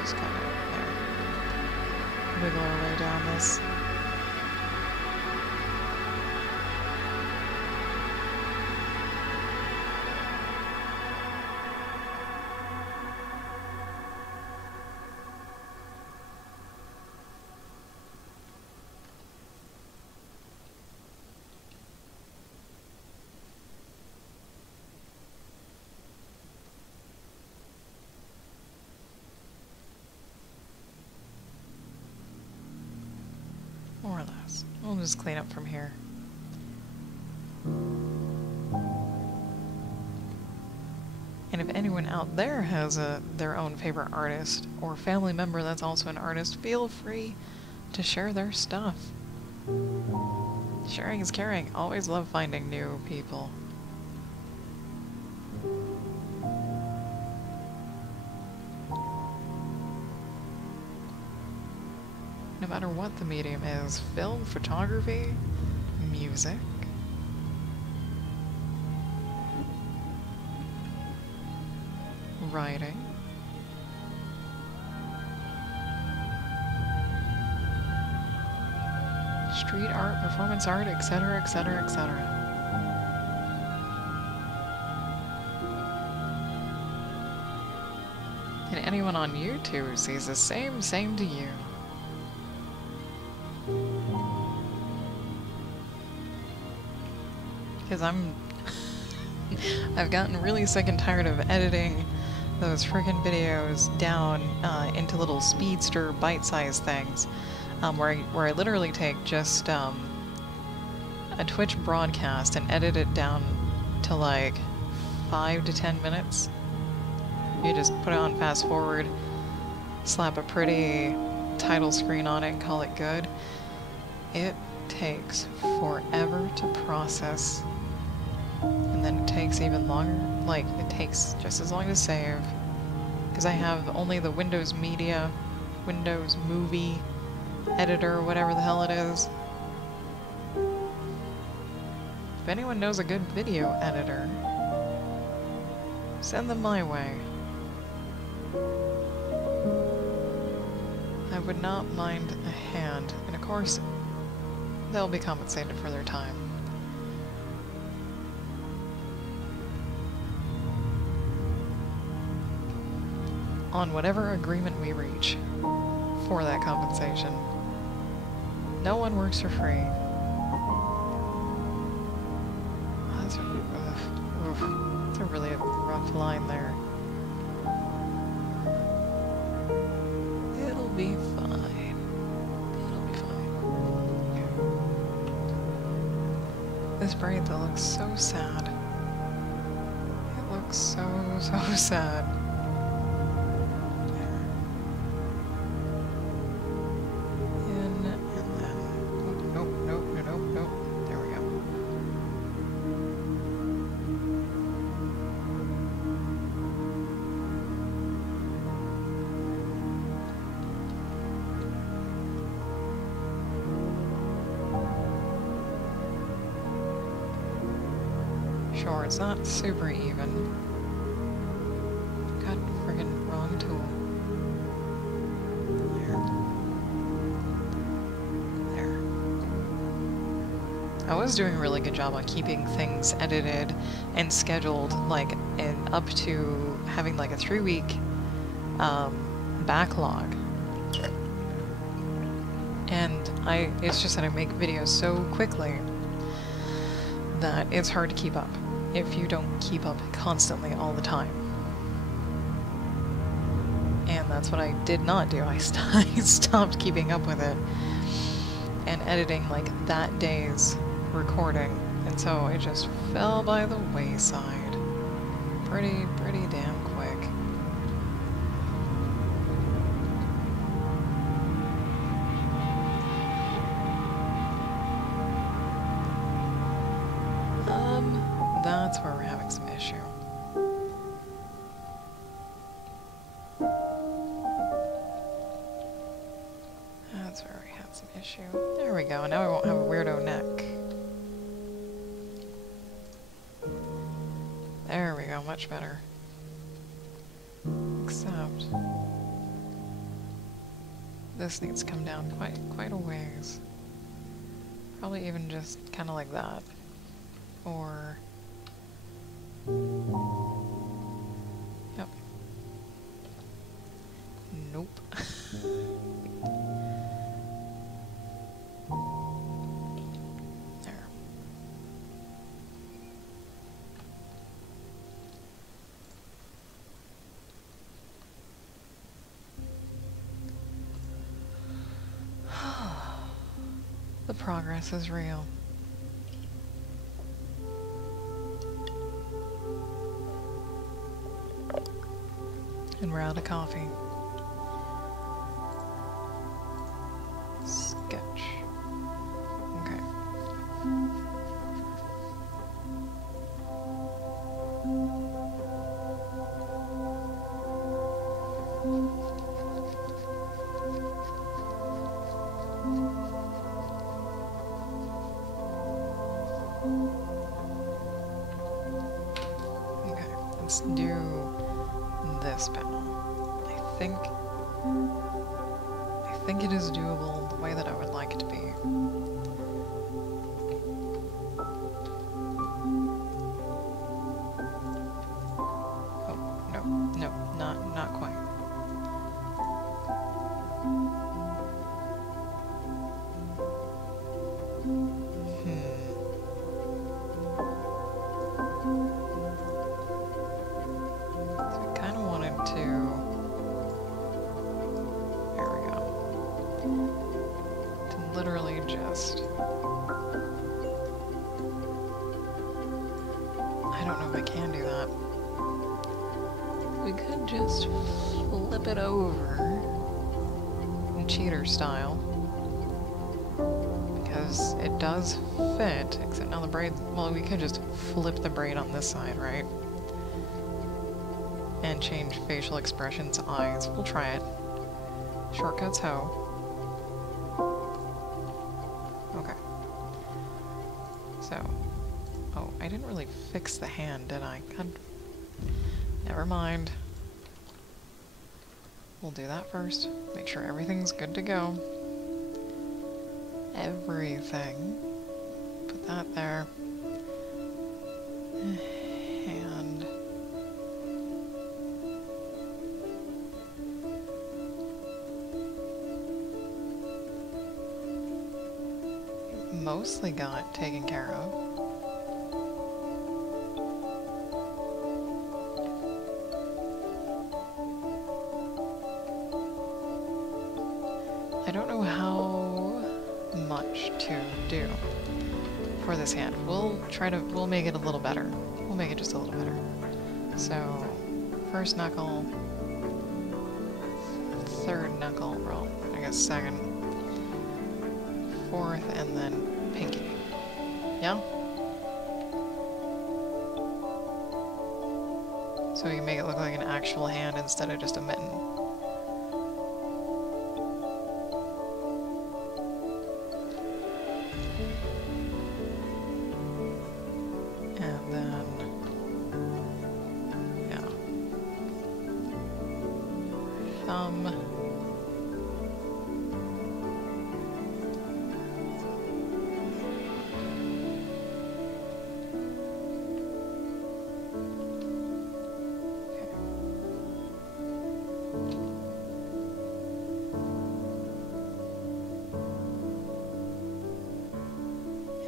Just kind of there. Wiggle our way down this. More or less. We'll just clean up from here. And if anyone out there has their own favorite artist or family member that's also an artist, feel free to share their stuff. Sharing is caring. Always love finding new people. No matter what the medium is, film, photography, music. Writing. street art, performance art, etc., etc., etc. And anyone on YouTube sees the same to you. Because I've gotten really sick and tired of editing those friggin' videos down into little speedster bite-sized things, where I literally take just a Twitch broadcast and edit it down to like 5 to 10 minutes. You just put it on fast forward, slap a pretty title screen on it, and call it good. It takes forever to process, and then it takes even longer. Like, it takes just as long to save, because I have only the Windows Media, Windows Movie Editor, whatever the hell it is. If anyone knows a good video editor, send them my way. I would not mind a hand, and of course, they'll be compensated for their time. On whatever agreement we reach for that compensation. No one works for free. That's a really rough line there. It'll be fine. It'll be fine. This braid though looks so sad. It looks so sad. Sure, it's not super even. Got friggin' wrong tool. There. I was doing a really good job on keeping things edited and scheduled, like, and up to having like a 3-week backlog. And it's just that I make videos so quickly that it's hard to keep up if you don't keep up constantly all the time. And that's what I did not do. I stopped keeping up with it and editing like that day's recording, and so it just fell by the wayside pretty damn quick. That's where we're having some issue. That's where we had some issue. There we go, now we won't have a weirdo neck. There we go, much better. Except this needs to come down quite a ways. Probably even just kind of like that. Or... Yep. Nope. There. The progress is real. And we're out of coffee. Sketch. Okay. Okay, let's do this panel. I think it is doable the way that I would like it to be. not quite. So I kind of wanted to... There we go. To literally just... I don't know if I can do that. We could just flip it over in cheater style, because it does fit, except now the braid, well, we could just flip the braid on this side, right? And change facial expression to eyes. We'll try it. Shortcuts how? Okay. So, oh, I didn't really fix the hand, did I? God. Never mind. We'll do that first. Make sure everything's good to go. Everything. Put that there. And... mostly got taken care of. I don't know how much to do for this hand. We'll make it a little better. We'll make it just a little better. So, first knuckle, third knuckle, well, I guess second, fourth, and then pinky. Yeah? So we can make it look like an actual hand instead of just a mitten.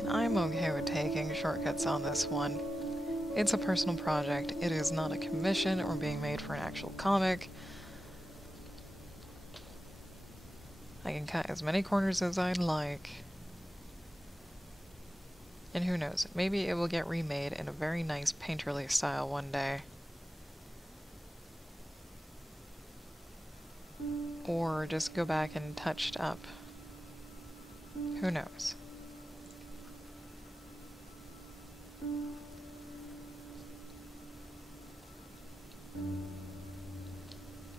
I'm okay with taking shortcuts on this one. It's a personal project. It is not a commission or being made for an actual comic. I can cut as many corners as I'd like. And who knows, maybe it will get remade in a very nice painterly style one day. Or just go back and touched up. Who knows?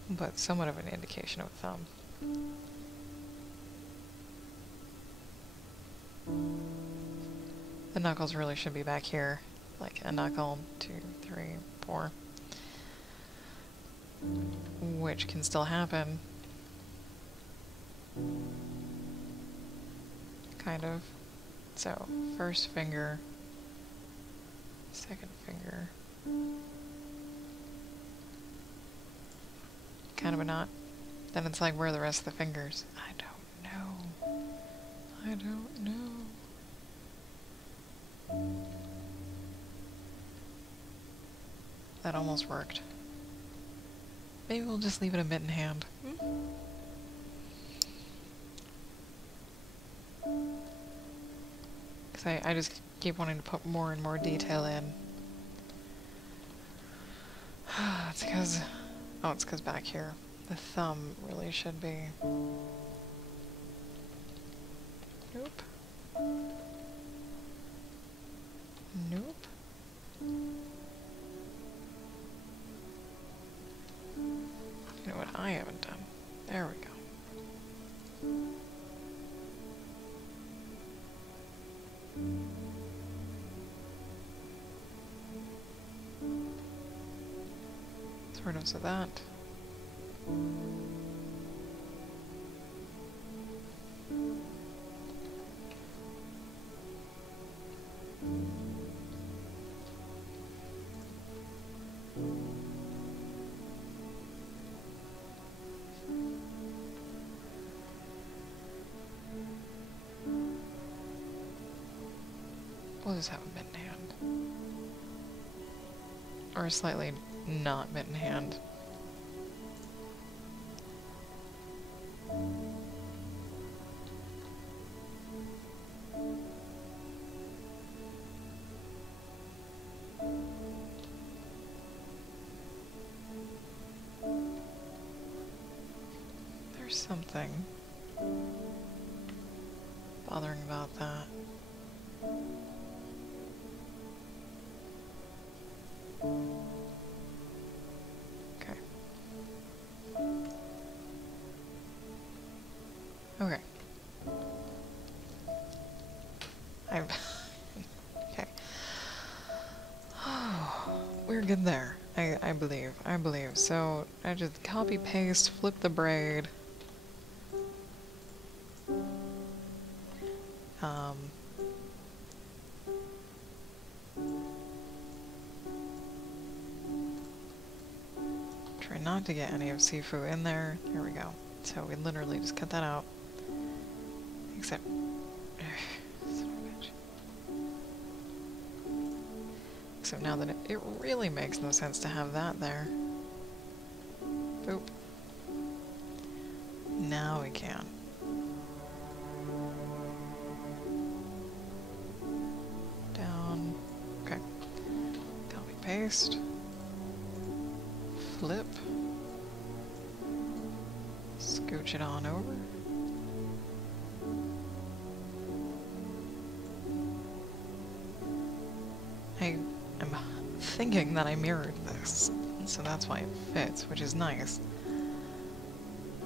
But somewhat of an indication of a thumb. The knuckles really should be back here. Like a knuckle, 2, 3, 4. Which can still happen. Kind of. So, first finger, second finger. Kind of a knot. Then it's like, where are the rest of the fingers? I don't know. I don't know. That almost worked. Maybe we'll just leave it a mitten hand. Because I just keep wanting to put more and more detail in. It's because... oh, it's because back here. The thumb really should be... nope. Nope. You know what I haven't done? There we go. Sort of, so that. just have a mitten hand. Or a slightly not mitten hand. There's something bothering about that. Okay. Okay. Okay. We're good there. I believe. I believe. So I just copy paste, flip the braid. Try not to get any of Sifu in there. There we go. So we literally just cut that out. Except... son of a bitch. Except now that it really makes no sense to have that there. Boop. Now we can. Down. Okay. Copy paste. Flip. Scooch it on over. I am thinking that I mirrored this, so that's why it fits, which is nice.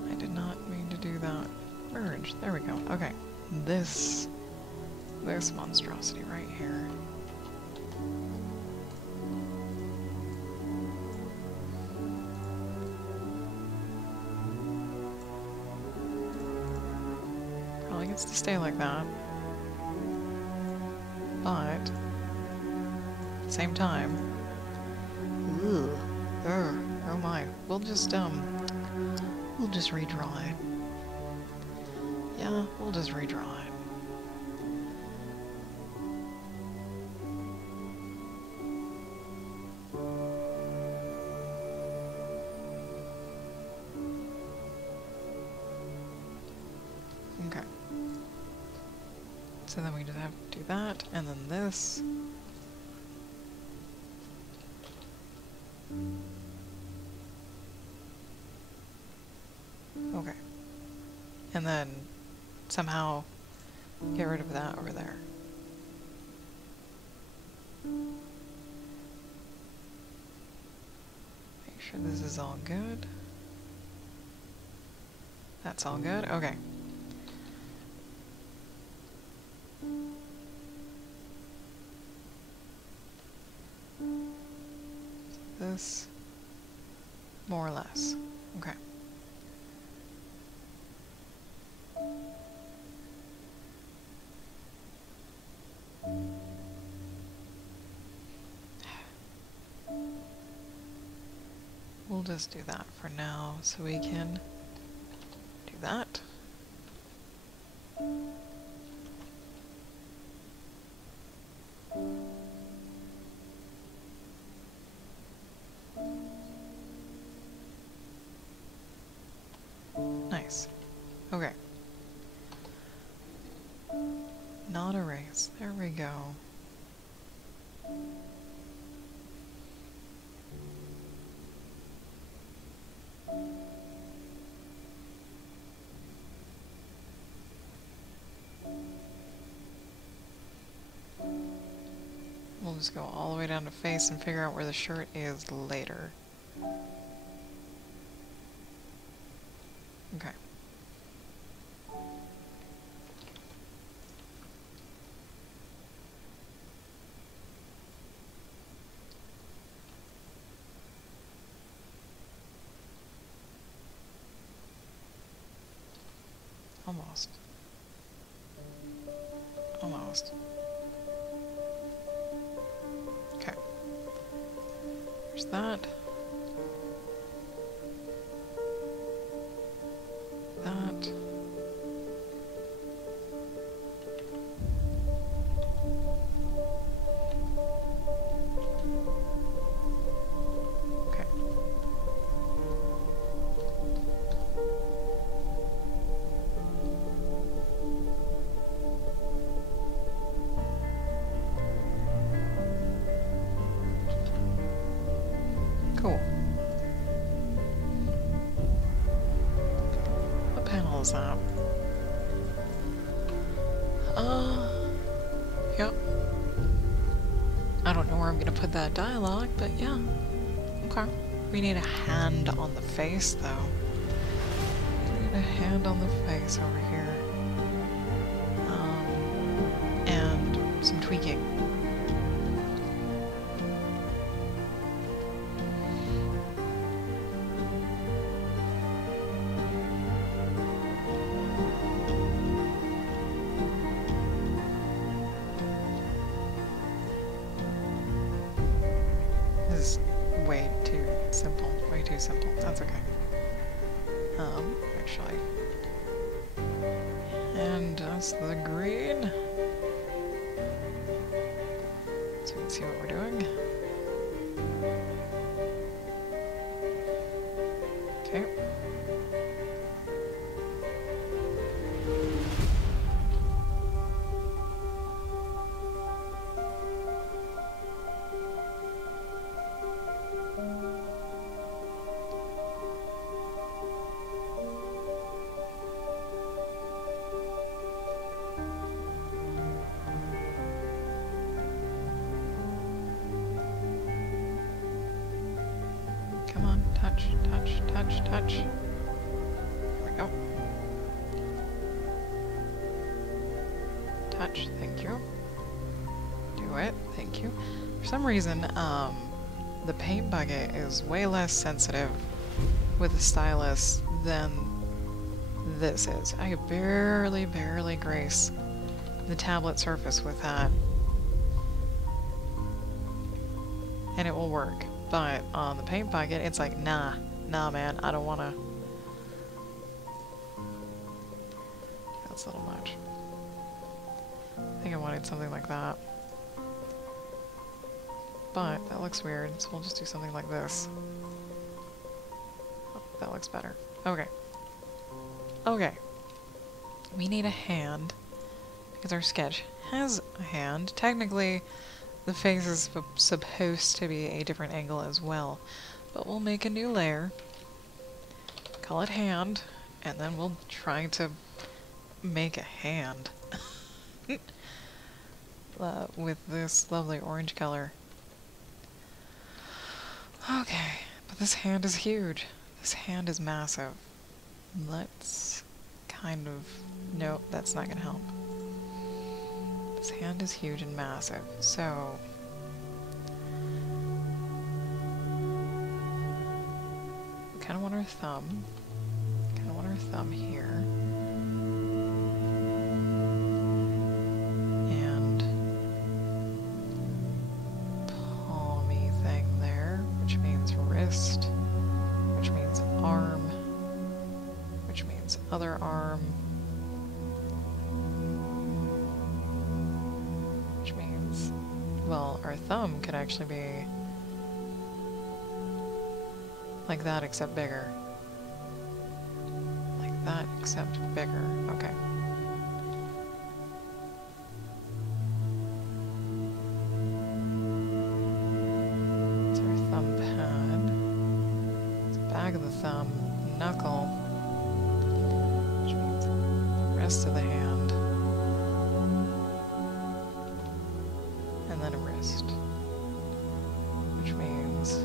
I did not mean to do that. Merge. There we go. Okay. This monstrosity right here. Probably gets to stay like that. But same time. Ugh. Oh my. We'll just redraw it. Yeah, we'll just redraw it. Okay. So then we just have to do that, and then this. Okay. And then somehow get rid of that over there. Make sure this is all good. That's all good? Okay. This, more or less. Okay. We'll just do that for now, so we can do that. Nice. Okay. Not erase. There we go. We'll just go all the way down to face and figure out where the shirt is later. Okay. Almost. Almost. Okay. There's that. That. hell is that? Yep. I don't know where I'm gonna put that dialogue, but yeah. Okay. We need a hand on the face, though. We need a hand on the face over here. And some tweaking. This is way too simple. Way too simple. That's okay. Actually. And us the green. So we can see what we're doing. Okay. Come on, touch, touch, touch, touch. There we go. Touch, thank you. Do it, thank you. For some reason, the paint bucket is way less sensitive with the stylus than this is. I could barely grace the tablet surface with that. And it will work. But on the paint bucket, it's like, nah man, I don't wanna. That's a little much. I think I wanted something like that. But that looks weird, so we'll just do something like this. Oh, that looks better. Okay. Okay. We need a hand, because our sketch has a hand. Technically, the face is supposed to be a different angle as well, but we'll make a new layer, call it hand, and then we'll try to make a hand with this lovely orange color. Okay, but this hand is huge. This hand is massive. Let's kind of... Nope, that's not gonna help. This hand is huge and massive, so... we kind of want our thumb. Kind of want our thumb here. And... palmy thing there, which means wrist, which means arm, which means other arm, which means, well, our thumb could actually be like that except bigger. Like that except bigger. Okay. It's our thumb pad. It's the back of the thumb, knuckle, which means the rest of the hand. And then a wrist, which means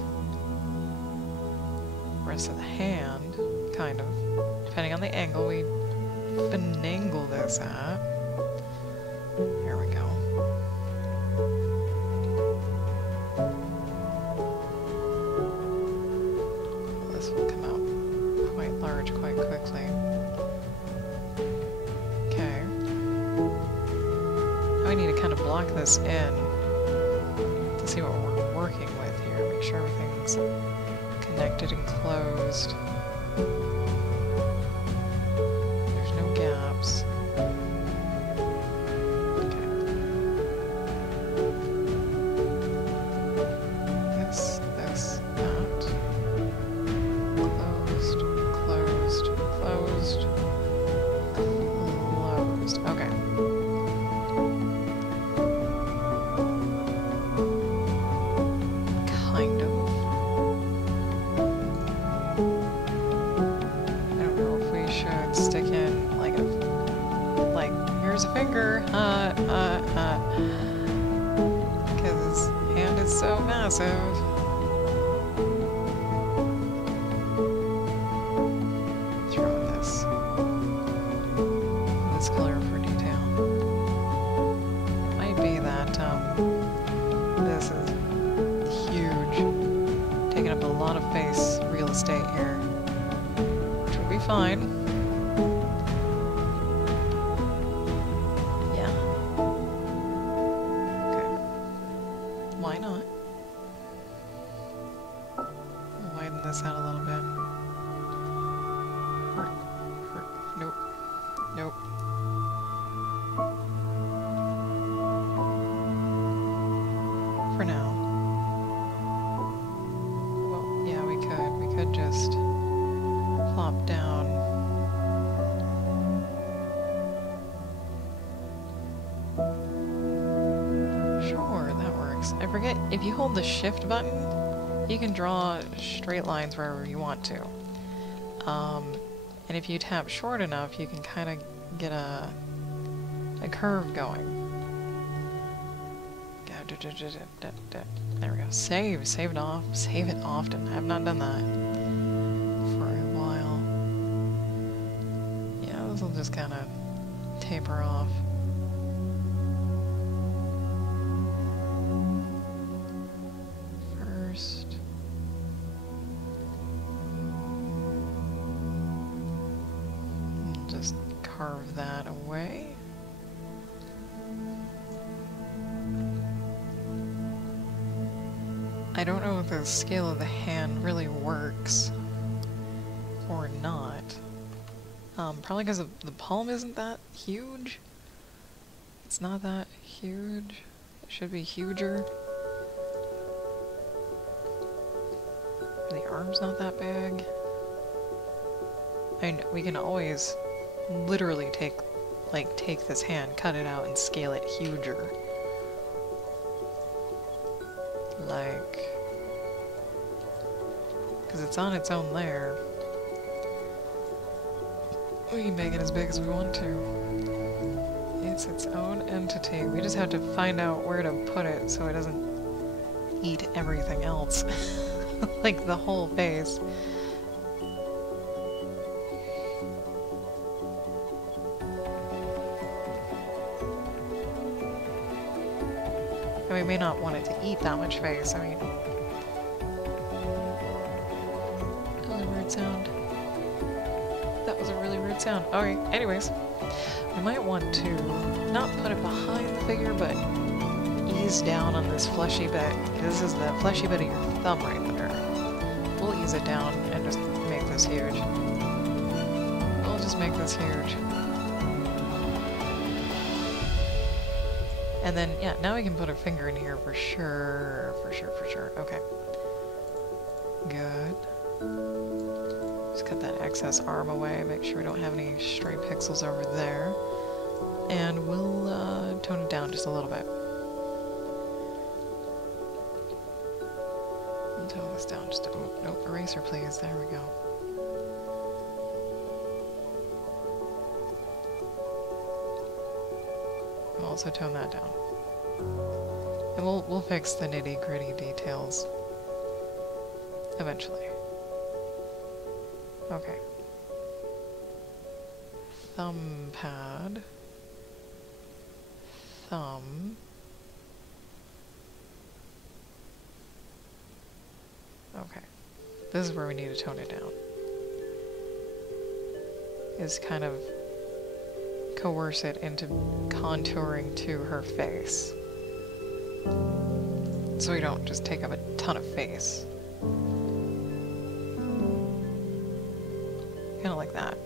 rest of the hand, kind of, depending on the angle we finagle this at. Here we go. This will come out quite large quite quickly. Okay. Now we need to kind of block this in to see what we're working with here. Make sure everything's connected and closed. There's no gaps. Okay. This, that. Closed, closed, closed, closed. Okay. Kind of. there's a finger. Because his hand is so massive. Color for detail. It might be that this is huge, taking up a lot of face real estate here, which would be fine. Yeah. Okay. Why not? I'll widen this out a little bit. Nope. Nope. For now. Well, yeah, we could just plop down. Sure, that works. I forget, if you hold the shift button, you can draw straight lines wherever you want to. And if you tap short enough, you can kind of get a curve going. There we go. Save it off. Save it often. I have not done that for a while. Yeah, this will just kind of taper off. First. Just carve that away. I don't know if the scale of the hand really works or not. Probably because the palm isn't that huge. It's not that huge. It should be huger. The arm's not that big. I mean, we can always literally take this hand, cut it out, and scale it huger. Like, because it's on its own there. We can make it as big as we want to. It's its own entity. We just have to find out where to put it so it doesn't eat everything else. Like the whole face. And we may not want it to eat that much face, I mean... That was a weird sound. That was a really weird sound. Okay, anyways. We might want to not put it behind the figure, but ease down on this fleshy bit. This is the fleshy bit of your thumb right there. We'll ease it down and just make this huge. We'll just make this huge. And then, yeah, now we can put a finger in here for sure. For sure. Okay. Good. Just cut that excess arm away, make sure we don't have any stray pixels over there. And we'll tone it down just a little bit. And tone this down just a... Oh, nope, eraser please, there we go. We'll also tone that down. And we'll fix the nitty-gritty details eventually. Okay. Thumb pad. Thumb. Okay. This is where we need to tone it down. Is kind of coerce it into contouring to her face. So we don't just take up a ton of face. Kinda like that.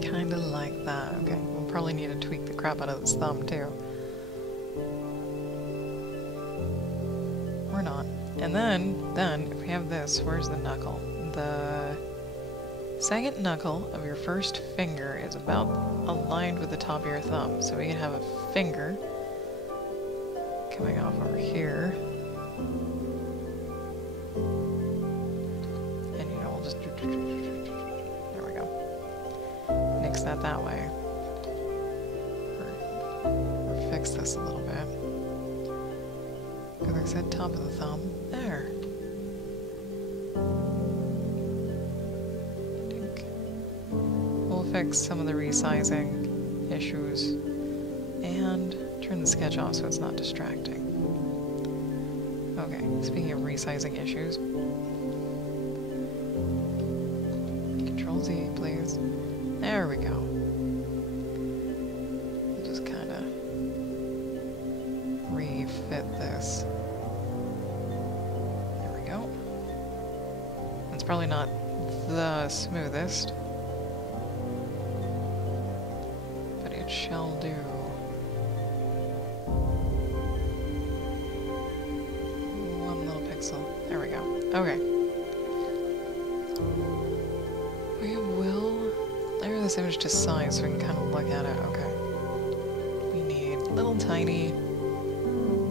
Kinda like that. Okay, we'll probably need to tweak the crap out of this thumb too. Or not. And then, if we have this, where's the knuckle? The second knuckle of your first finger is about aligned with the top of your thumb. So we can have a finger coming off over here. And, you know, we'll just... There we go. Nix that way. fix this a little bit. Because I said top of the thumb. There. We'll fix some of the resizing issues and turn the sketch off so it's not distracting. Okay, speaking of resizing issues. Control Z, please. There we go. We'll just kind of refit this. There we go. It's probably not the smoothest, but it shall do. One little pixel. There we go. Okay. We will layer this image to size so we can kind of look at it. Okay. We need little tiny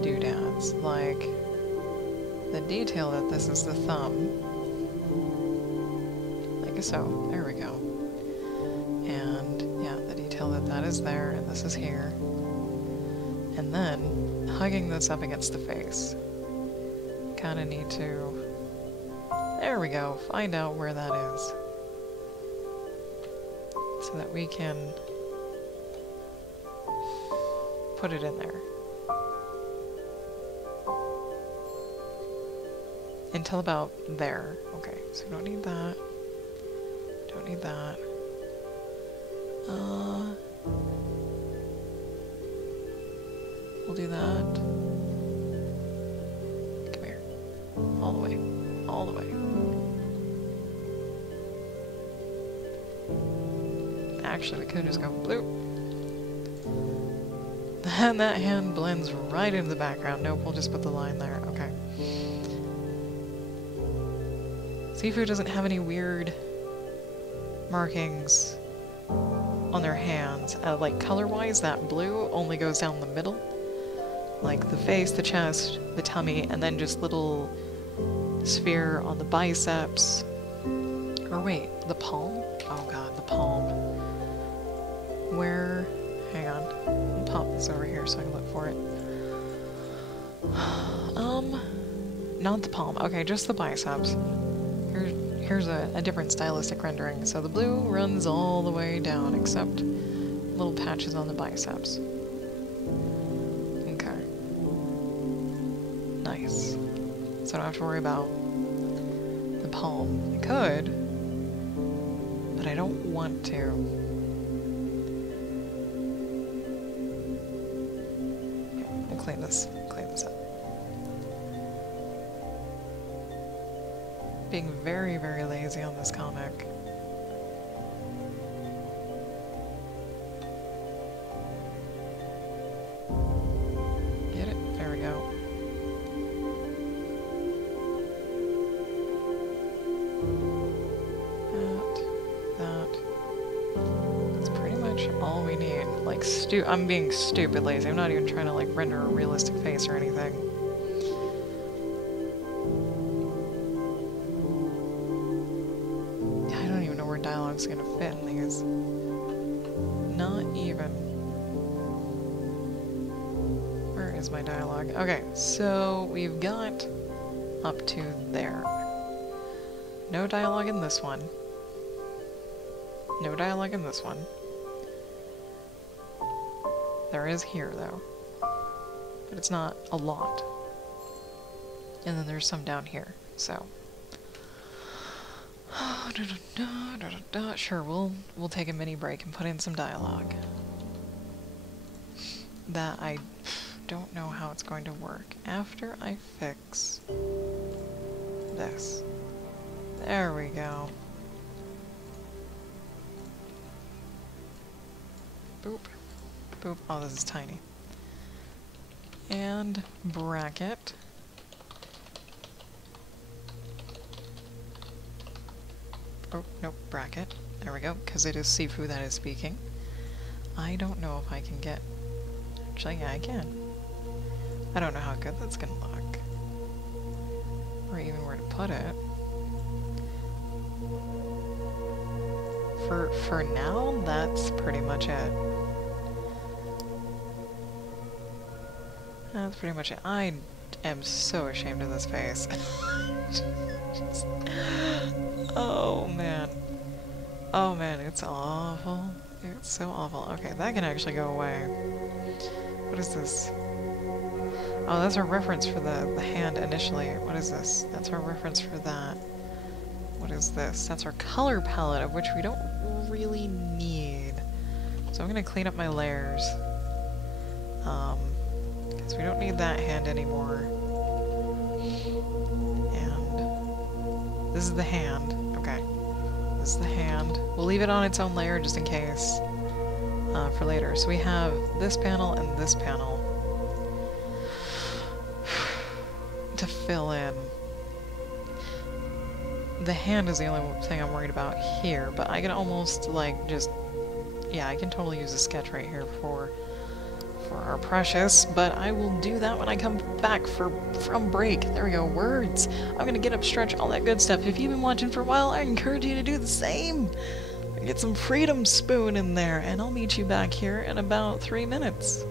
doodads, like the detail that this is the thumb. Like so. There we go. And yeah, the detail that that is there and this is here. And then hugging this up against the face. Kind of need to... There we go. Find out where that is. So that we can put it in there. Until about there. Okay, so we don't need that. Don't need that. We'll do that. Come here. All the way. All the way. Actually, we could just go bloop. And that hand blends right into the background. Nope, we'll just put the line there. Okay. Sifu doesn't have any weird markings on their hands. Like, color-wise, that blue only goes down the middle. Like, the face, the chest, the tummy, and then just little sphere on the biceps. Or wait, the palm? Oh god, the palm. Where... Hang on. I'll pop this over here so I can look for it. Not the palm. Okay, just the biceps. Here's a different stylistic rendering. So the blue runs all the way down, except little patches on the biceps. Okay. Nice. So I don't have to worry about the palm. I could, but I don't want to. We'll clean this up. Being very, very lazy on this comic. Get it? There we go. That. That's pretty much all we need. Like, I'm being stupid lazy. I'm not even trying to, like, render a realistic face or anything. Dialogue's gonna fit in these. Not even. Where is my dialogue? Okay, so we've got up to there. No dialogue in this one. No dialogue in this one. There is here, though. But it's not a lot. And then there's some down here, so... Sure, we'll take a mini break and put in some dialogue. That I don't know how it's going to work. After I fix this. There we go. Boop. Boop. Oh, this is tiny. And bracket. Oh, nope, bracket. There we go, because it is Sifu that is speaking. I don't know if I can get... Actually, yeah, I can. I don't know how good that's gonna look. Or even where to put it. For now, that's pretty much it. That's pretty much it. I am so ashamed of this face. Oh man. Oh man, it's awful. It's so awful. Okay, that can actually go away. What is this? Oh, that's our reference for the hand initially. What is this? That's our reference for that. What is this? That's our color palette, of which we don't really need. So I'm gonna clean up my layers. Because we don't need that hand anymore. And this is the hand. Okay. This is the hand. We'll leave it on its own layer just in case for later. So we have this panel and this panel to fill in. The hand is the only thing I'm worried about here, but I can almost like just, yeah, I can totally use a sketch right here for our precious, but I will do that when I come back from break. There we go, words. I'm gonna get up, stretch, all that good stuff. If you've been watching for a while, I encourage you to do the same. Get some Freedom Spoon in there, and I'll meet you back here in about 3 minutes.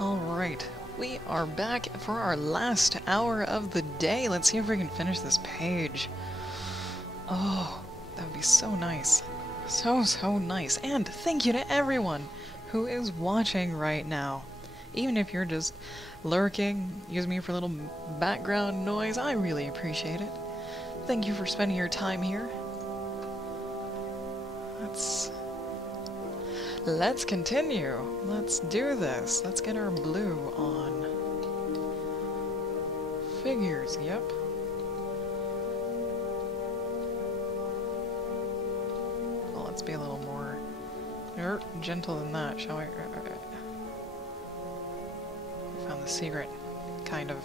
Alright, we are back for our last hour of the day. Let's see if we can finish this page. Oh, that would be so nice. So nice. And thank you to everyone who is watching right now. Even if you're just lurking, use me for a little background noise, I really appreciate it. Thank you for spending your time here. Let's continue. Let's do this. Let's get our blue on. Figures, yep. Well, let's be a little more gentle than that, shall we? Found the secret, kind of.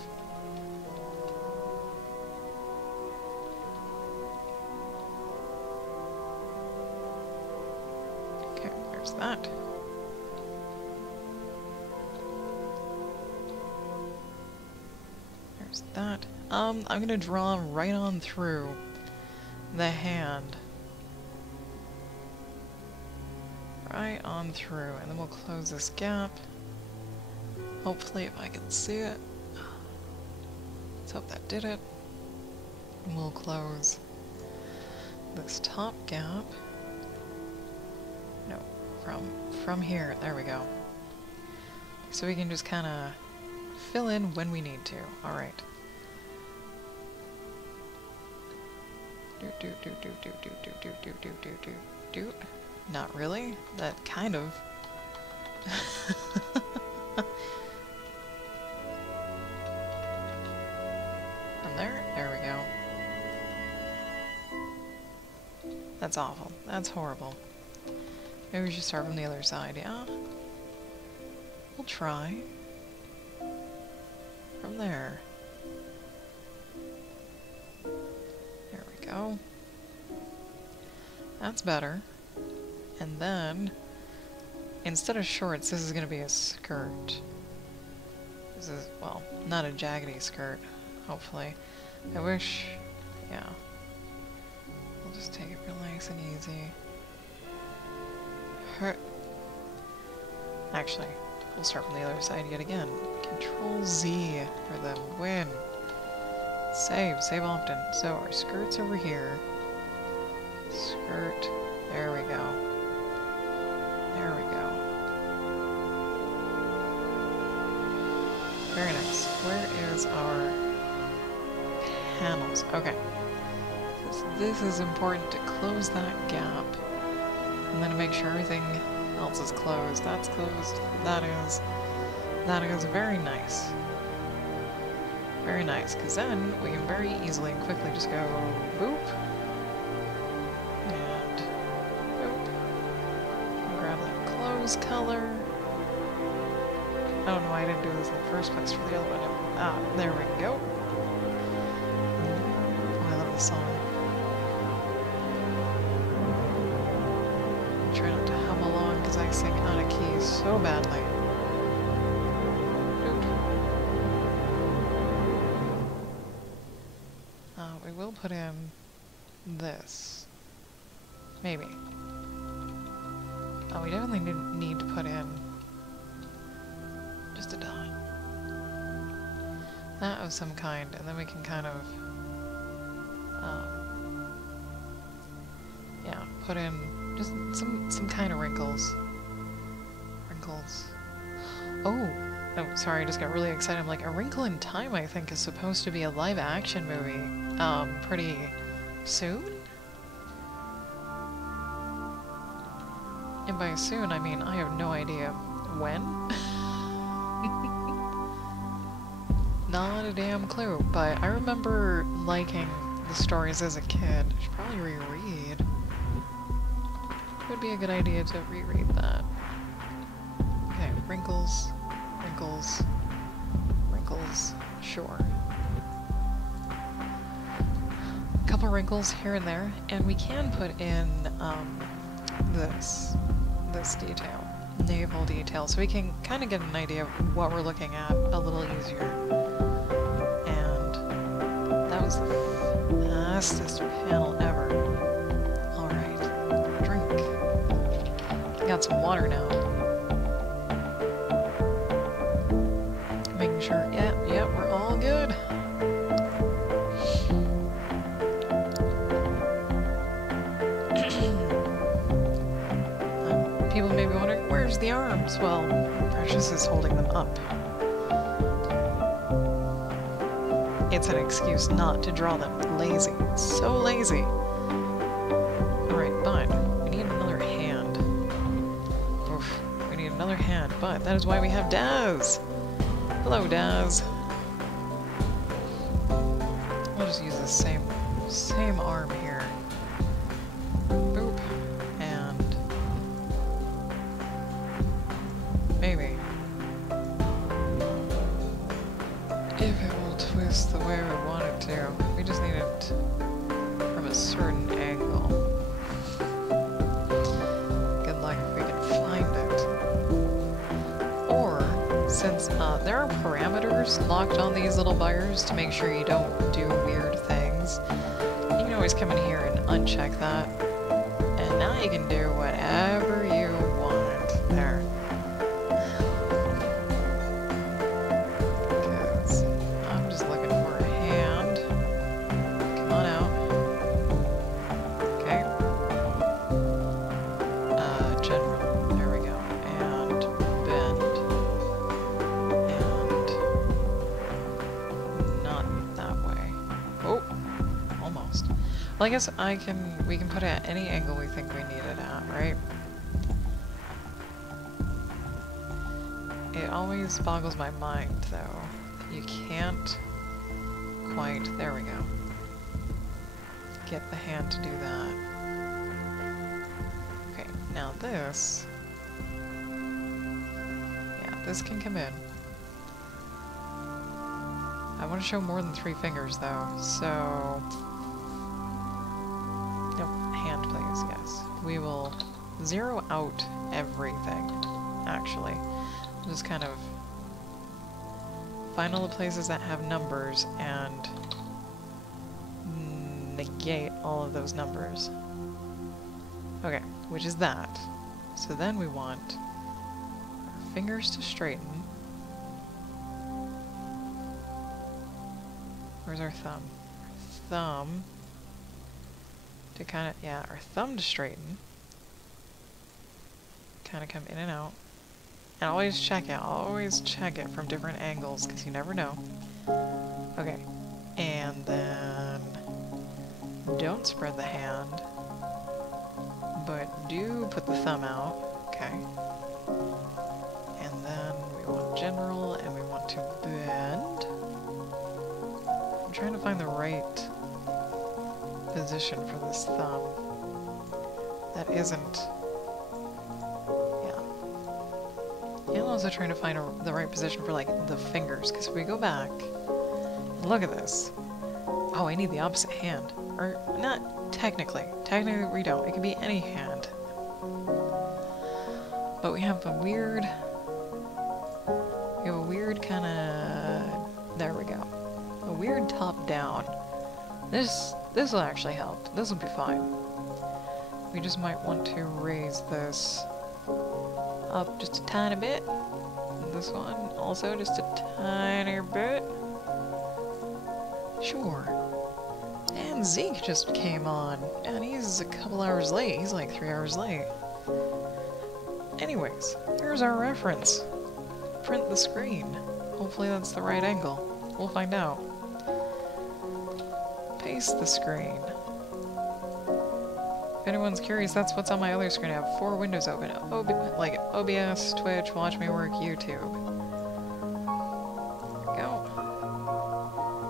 Okay, there's that. There's that. I'm gonna draw right on through the hand. Right on through, and then we'll close this gap. Hopefully, if I can see it. Let's hope that did it. And we'll close this top gap. No, from here. There we go. So we can just kind of fill in when we need to. All right. Do. Not really. That kind of. From there? There we go. That's awful. That's horrible. Maybe we should start from the other side, yeah? We'll try. From there. There we go. That's better. And then, instead of shorts, this is going to be a skirt. This is, well, not a jaggedy skirt, hopefully. I wish, yeah. We'll just take it real nice and easy. Actually, we'll start from the other side yet again. Control Z for the win. Save often. So our skirt's over here. Skirt, there we go. There we go. Very nice. Where is our panels? Okay. This is important to close that gap. And then to make sure everything else is closed. That's closed. That is very nice. Very nice, because then we can very easily and quickly just go boop. And boop. Grab that clothes color. Oh no, I didn't do this in the first place for the other one. Ah, there we go. Oh, I love this song. Try not to hum along because I sing out of key so badly. We will put in this. Maybe. Oh, we definitely need to put in just a dot. That of some kind, and then we can kind of yeah, put in just some kind of wrinkles. Oh, sorry, I just got really excited. I'm like, A Wrinkle in Time, I think, is supposed to be a live-action movie, pretty soon? And by soon, I mean, I have no idea when. Not a damn clue, but I remember liking the stories as a kid. I should probably reread. Would be a good idea to reread that. Okay, wrinkles, sure. A couple wrinkles here and there, and we can put in this detail, navel detail, so we can kind of get an idea of what we're looking at a little easier. And that was the fastest panel ever. Alright, drink. Got some water now. Making sure, yep, we're all good. People may be wondering, where's the arms? Well, Precious is holding them up. It's an excuse not to draw them. Lazy. So lazy. Alright, but we need another hand. Oof, we need another hand, but that is why we have Daz. Hello, Daz. We'll just use the same arm here. Boop. And the way we want it to. We just need it from a certain angle. Good luck if we can find it. Or, since there are parameters locked on these little buttons to make sure you don't do weird things, you can always come in here and uncheck that. And now you can do whatever you want. There. Because I'm just looking for a hand. Come on out. Okay. General. There we go. And bend. And not that way. Oh, almost. Well, I guess we can put it at any angle we think we need it at, right? It always boggles my mind, though. You can't quite, there we go, get the hand to do that. Okay, now this, yeah, this can come in. I want to show more than 3 fingers, though, so... Nope, hand, please, yes. We will zero out everything, actually. Just kind of find all the places that have numbers and negate all of those numbers. Okay, which is that. So then we want our fingers to straighten. Where's our thumb? Our thumb to kind of, yeah, our thumb to straighten. Kind of come in and out. And always check it. Always check it from different angles, because you never know. Okay. And then... don't spread the hand. But do put the thumb out. Okay. And then we want general, and we want to bend. I'm trying to find the right position for this thumb. That isn't... And also trying to find the right position for, like, the fingers, because if we go back, and look at this. Oh, I need the opposite hand. Or, not technically. Technically we don't. It could be any hand. But we have a weird kind of... there we go. A weird top-down. This will actually help. This will be fine. We just might want to raise this up just a tiny bit. This one also just a tiny bit. Sure. And Zeke just came on, and he's a couple hours late. He's like 3 hours late. Anyways, here's our reference. Print the screen. Hopefully that's the right angle. We'll find out. Paste the screen. If anyone's curious, that's what's on my other screen. I have 4 windows open. Like OBS, Twitch, Watch Me Work, YouTube. There we go.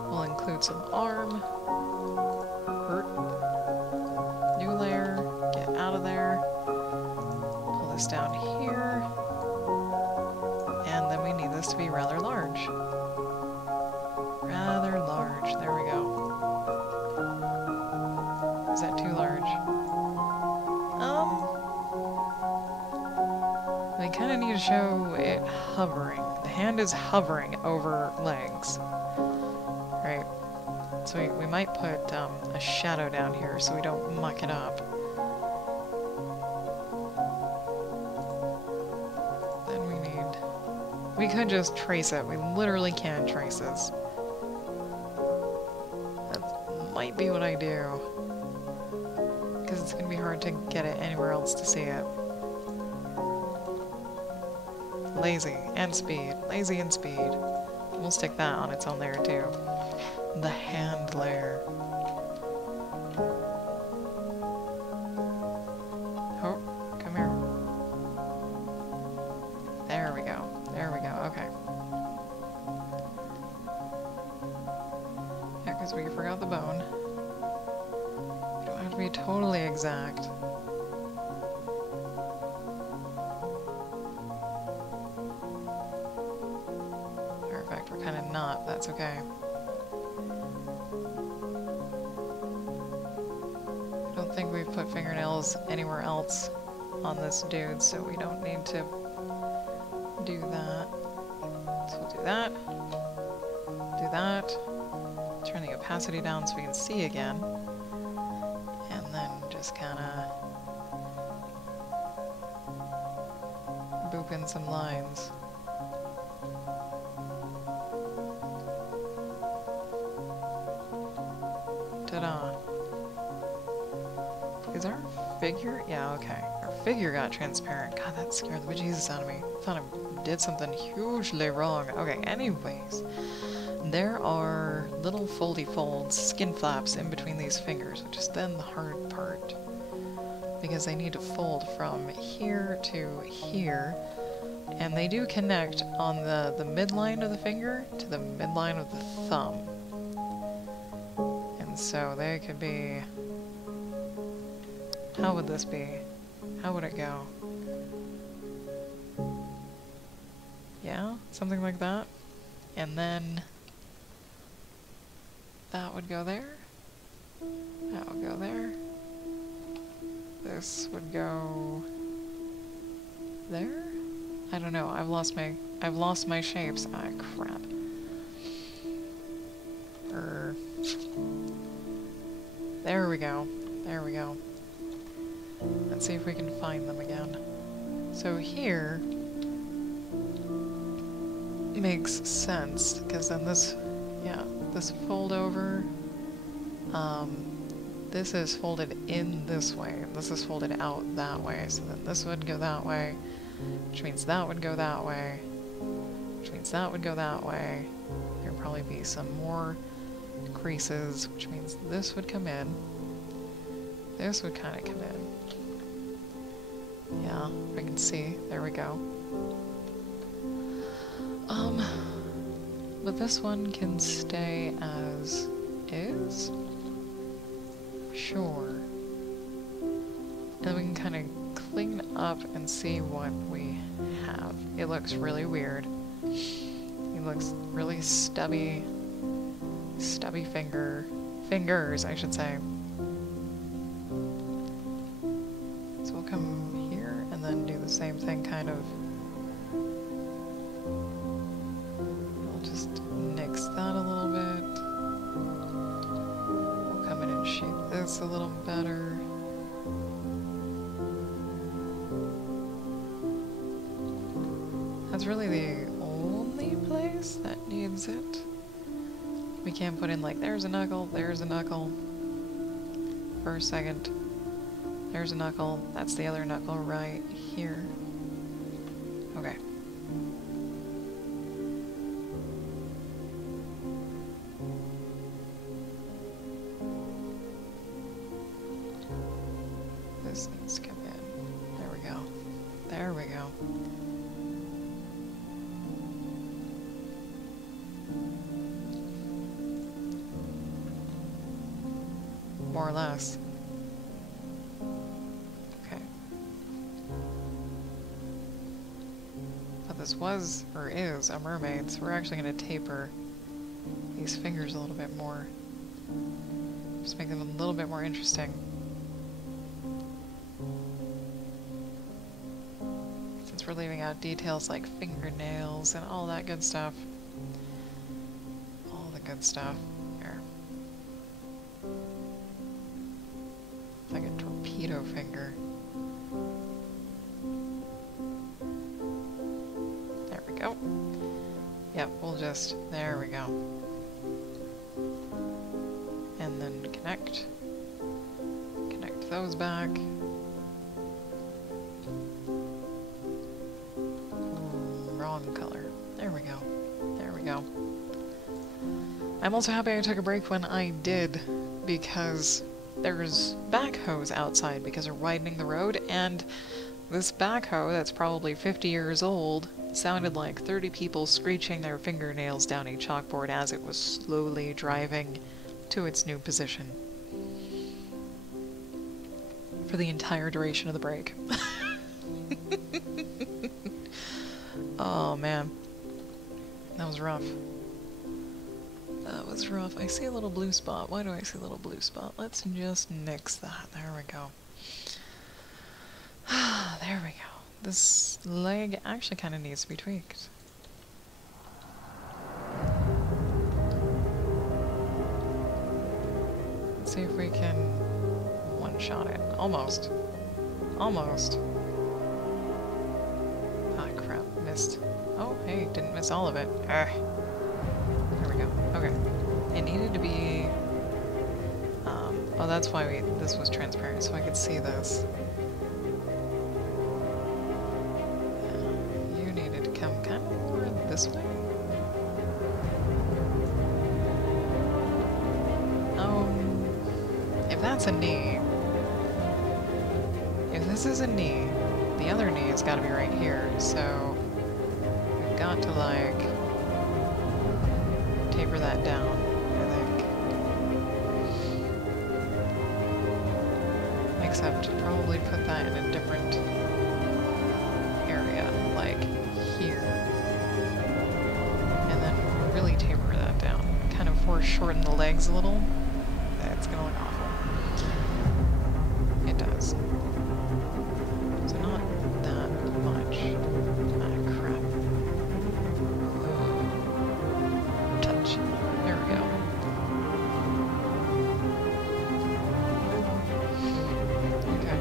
We'll include some arm. Hurt. New layer. Get out of there. Pull this down here. And then we need this to be rather large. Rather large. There we go. Is that too large? I kind of need to show it hovering. The hand is hovering over legs. Right? So we might put a shadow down here so we don't muck it up. Then we could just trace it. We literally can trace this. That might be what I do. Because it's going to be hard to get it anywhere else to see it. Lazy and speed. Lazy and speed. We'll stick that on its own layer too. The hand layer. Oh, come here. There we go. There we go. Okay. Yeah, because we forgot the bone. We don't have to be totally exact. Perfect. We're kind of not. That's okay. think we've put fingernails anywhere else on this dude, so we don't need to do that. So we'll do that. Do that. Turn the opacity down so we can see again. And then just kind of boop in some lines. Ta-da. Is our figure? Yeah, okay. Our figure got transparent. God, that scared the bejesus out of me. I thought I did something hugely wrong. Okay, anyways. There are little foldy folds, skin flaps in between these fingers, which is then the hard part. Because they need to fold from here to here. And they do connect on the midline of the finger to the midline of the thumb. And so they could be... How would this be? How would it go? Yeah, something like that. And then that would go there. That would go there. This would go there? I don't know. I've lost my shapes. Ah, crap. There we go. There we go. Let's see if we can find them again. So here makes sense, because then this, yeah, this fold over, this is folded in this way, and this is folded out that way, so then this would go that way, which means that would go that way, which means that would go that way. There would probably be some more creases, which means this would come in, this would kind of come in. Yeah, I can see. There we go. But this one can stay as is? Sure. And then we can kind of clean up and see what we have. It looks really weird. It looks really stubby fingers, I should say. So we'll come here and then do the same thing, kind of. We'll just nix that a little bit. We'll come in and shape this a little better. That's really the only place that needs it. We can't put in like, there's a knuckle for a second. There's a knuckle, that's the other knuckle right here. Okay. This needs to come in. There we go. There we go. More or less. Okay. But this was, or is, a mermaid, so we're actually going to taper these fingers a little bit more. Just make them a little bit more interesting. Since we're leaving out details like fingernails and all that good stuff. All the good stuff. Here. Like a torpedo finger. There we go. Yep, we'll just, there we go. And then connect those back. Wrong color. There we go. There we go. I'm also happy I took a break when I did, because there's backhoes outside because they're widening the road, and this backhoe that's probably 50 years old sounded like 30 people screeching their fingernails down a chalkboard as it was slowly driving to its new position. For the entire duration of the break. Oh man. That was rough. That was rough. I see a little blue spot. Why do I see a little blue spot? Let's just nix that. There we go. There we go. This leg actually kind of needs to be tweaked. Let's see if we can one-shot it. Almost. Almost. Ah, crap. Missed. Oh, hey, didn't miss all of it. There we go. Okay. It needed to be... oh, that's why this was transparent, so I could see this. You needed to come kind of more this way. If that's a knee... If this is a knee, the other knee has got to be right here, so... We've got to, like... taper that down, I think. Except probably put that in a different area, like here. And then really taper that down. Kind of foreshorten the legs a little. That's gonna look awful. It does. So not that much. Ah, crap. Touch. There we go. Okay.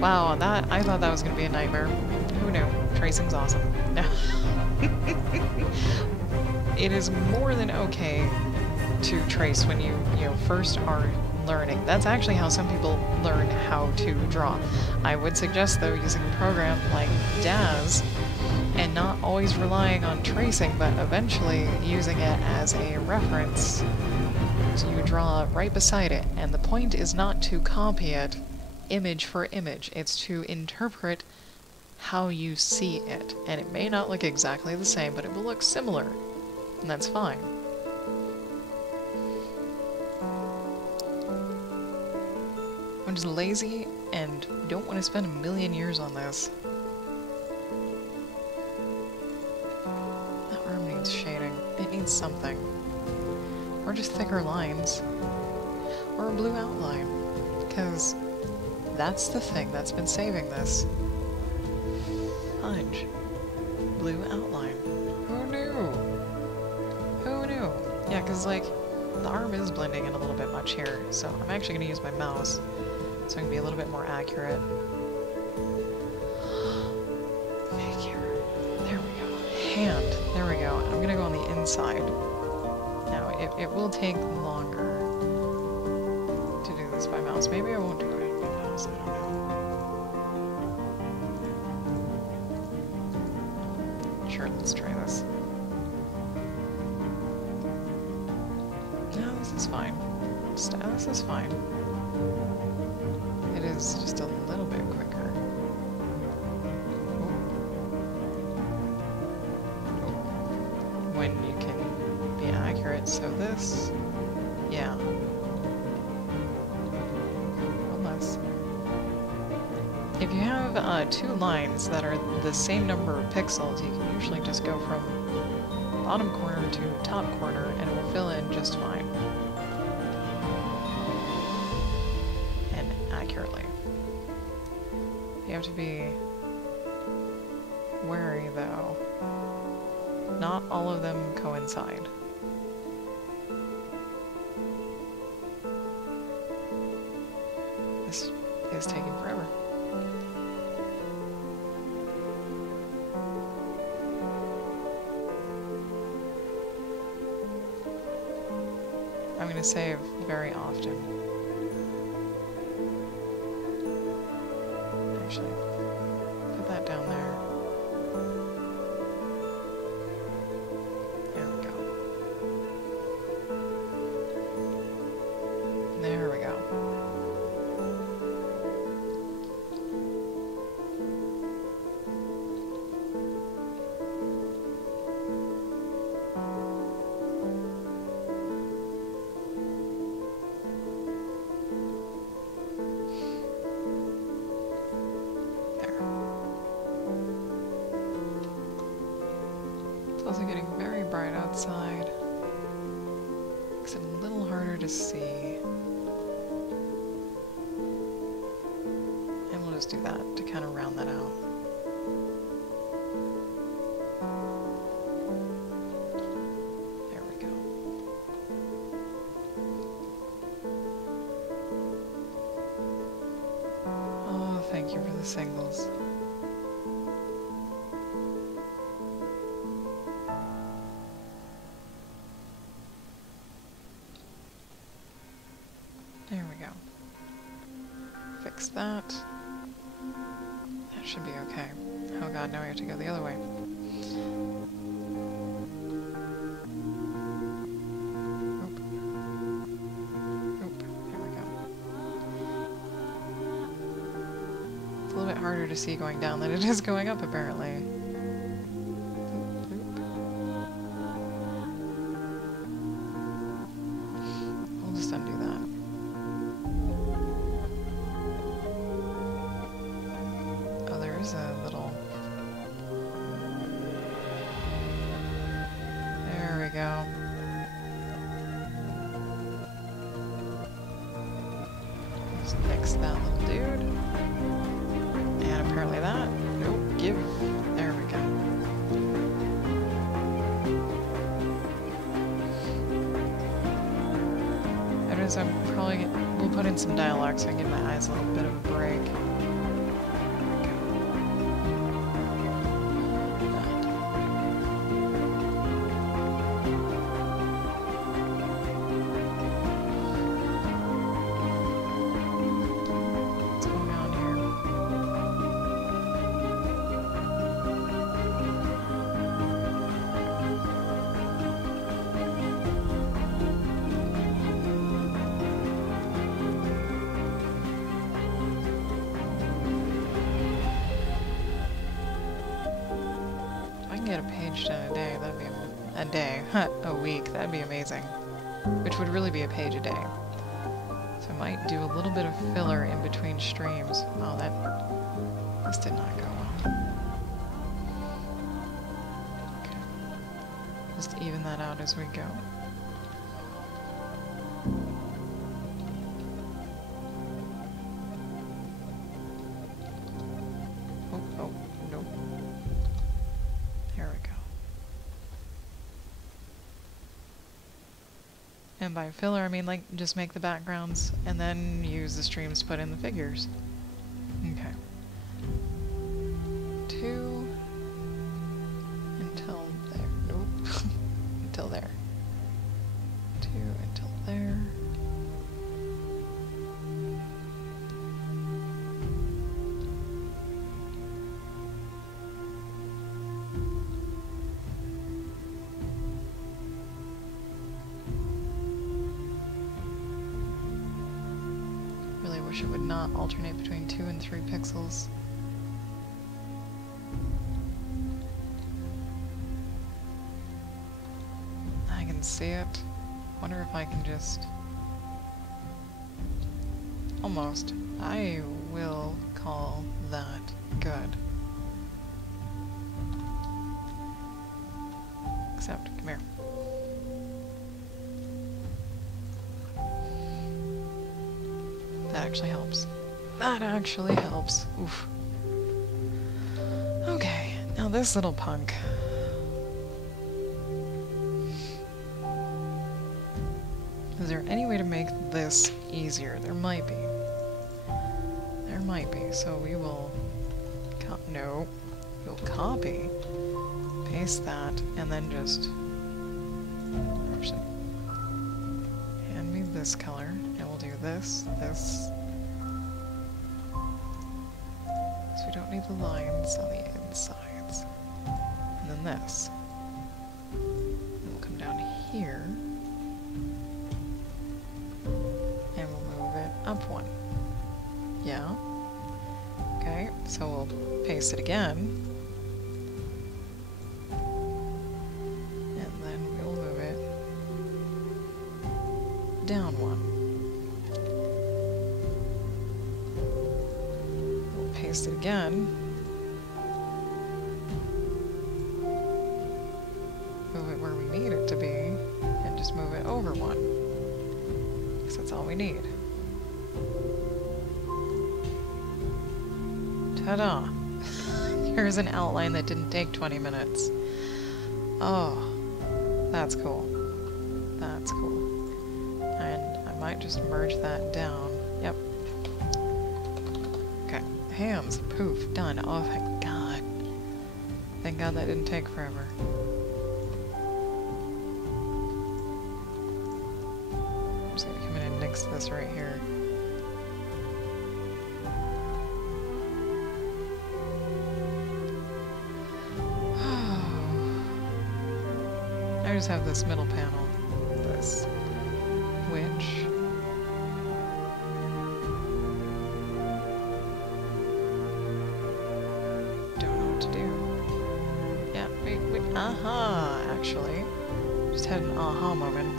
Wow, that I thought that was gonna be a nightmare. Who knew? Tracing's awesome. It is more than okay to trace when you first are learning. That's actually how some people learn how to draw. I would suggest, though, using a program like DAZ and not always relying on tracing, but eventually using it as a reference. So you draw right beside it, and the point is not to copy it image for image. It's to interpret how you see it. And it may not look exactly the same, but it will look similar. And that's fine. I'm just lazy and don't want to spend a million years on this. That arm needs shading. It needs something. Or just thicker lines. Or a blue outline. Because that's the thing that's been saving this. Fudge. Blue outline. Who knew? Who knew? Yeah, because, like, the arm is blending in a little bit much here, so I'm actually going to use my mouse so I can be a little bit more accurate. Figure. There we go. Hand. There we go. I'm going to go on the inside. Now, it will take longer to do this by mouse. Maybe I won't do it by mouse. I don't know. Sure, let's try this. No, this is fine. This is fine. It is just a little bit quicker. When you can be accurate, so this, yeah. Almost. If you have two lines that are the same number of pixels, you can usually just go from bottom corner to top corner and it will fill in just fine. And accurately. You have to be wary though. Not all of them coincide. This is taking forever. I'm going to save very often. Actually, put that down there. There we go. There we go. to see. And we'll just do that to kind of round that out. There we go. Oh, thank you for the singles. There we go. Fix that. That should be okay. Oh god, now we have to go the other way. Oop. Oop. There we go. It's a little bit harder to see going down than it is going up, apparently. Oop, oop. We'll just undo that. A little... There we go. Just fix that little dude. And apparently that... Nope, give... There we go. Anyways, I'm probably... We'll put in some dialogue so I can give my eyes a little bit of a break. Get a page done a day, that'd be a day, a week, that'd be amazing. Which would really be a page a day. So I might do a little bit of filler in between streams. Oh, this did not go well. Okay. Just even that out as we go. Oh, nope. There we go. And by filler, I mean, like, just make the backgrounds and then use the streams to put in the figures. Okay. 2 until there. Nope. Until there. 2 until there. It would not alternate between 2 and 3 pixels. I can see it. Wonder if I can just... Almost. I will call that good. Except, come here. That actually helps. That actually helps. Oof. Okay, now this little punk. Is there any way to make this easier? There might be. There might be, so we will... No. We'll copy, paste that, and then just... Actually, hand me this color. We'll do this, this. So we don't need the lines on the insides. And then this. And we'll come down here. And we'll move it up 1. Yeah. Okay, so we'll paste it again. And then we'll move it down 1. Paste it again. Move it where we need it to be, and just move it over 1. because that's all we need. Ta-da! Here's an outline that didn't take 20 minutes. Oh, that's cool. That's cool. And I might just merge that down. Yep. Okay. Hams. Poof. Done. Oh, thank God. Thank God that didn't take forever. I'm just gonna come in and nix this right here. I just have this middle panel, this witch. Don't know what to do. Yeah, wait, aha, actually. Just had an aha moment.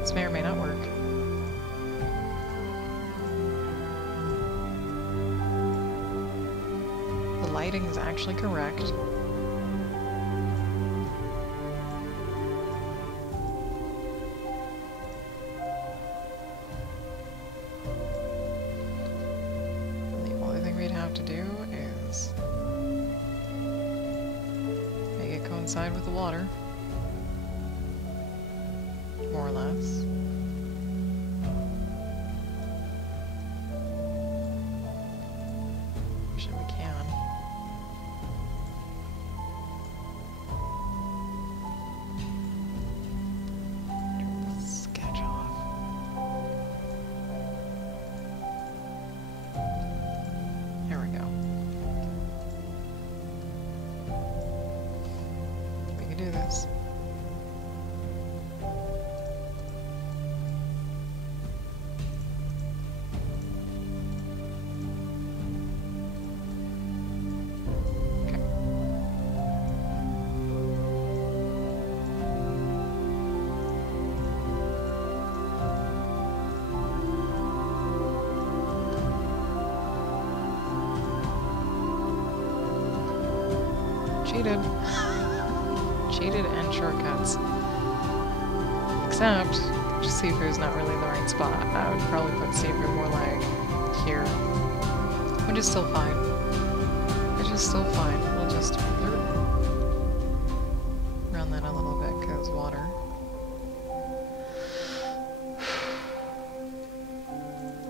This may or may not work. The lighting is actually correct. The only thing we'd have to do is make it coincide with the water. More or less. Actually, we can. Turn the sketch off. There we go. We can do this. Cheated. Cheated and shortcuts. Except, Seafood's not really the right spot. I would probably put Seafood more like here. Which is still fine. Which is still fine. We'll just round that a little bit because water.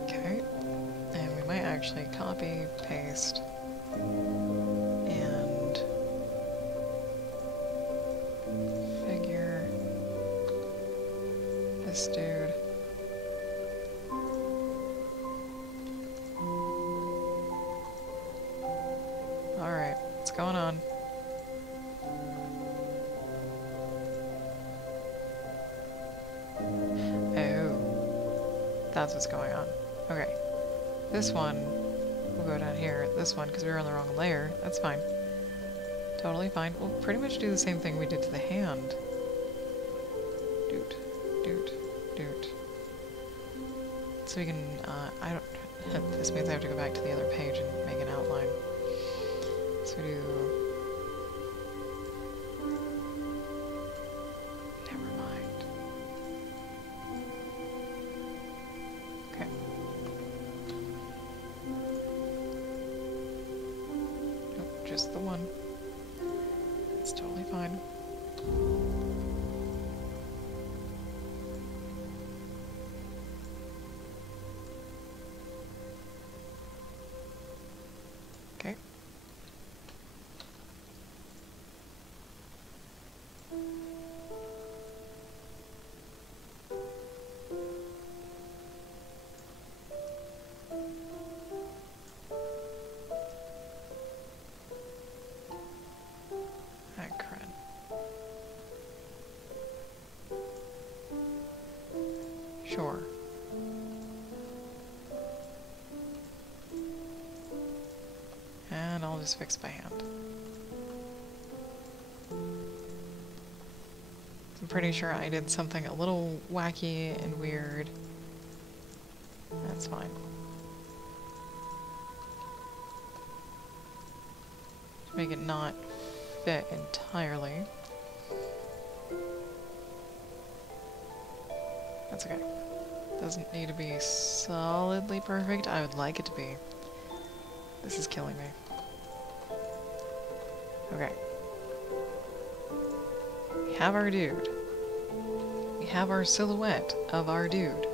Okay. And we might actually copy, paste, this dude. Alright, what's going on? Oh. That's what's going on. Okay. This one will go down here. This one, because we were on the wrong layer. That's fine. Totally fine. We'll pretty much do the same thing we did to the hand. Doot. Doot. Doot. So we can, I don't, this means I have to go back to the other page and make an outline. So we do, never mind. Okay. Nope, just the one. It's totally fine. Okay. Ah, crud. Sure. And I'll just fix by hand. I'm pretty sure I did something a little wacky and weird. That's fine. make it not fit entirely. That's okay. Doesn't need to be solidly perfect. I would like it to be. This is killing me. Okay. We have our dude. We have our silhouette of our dude.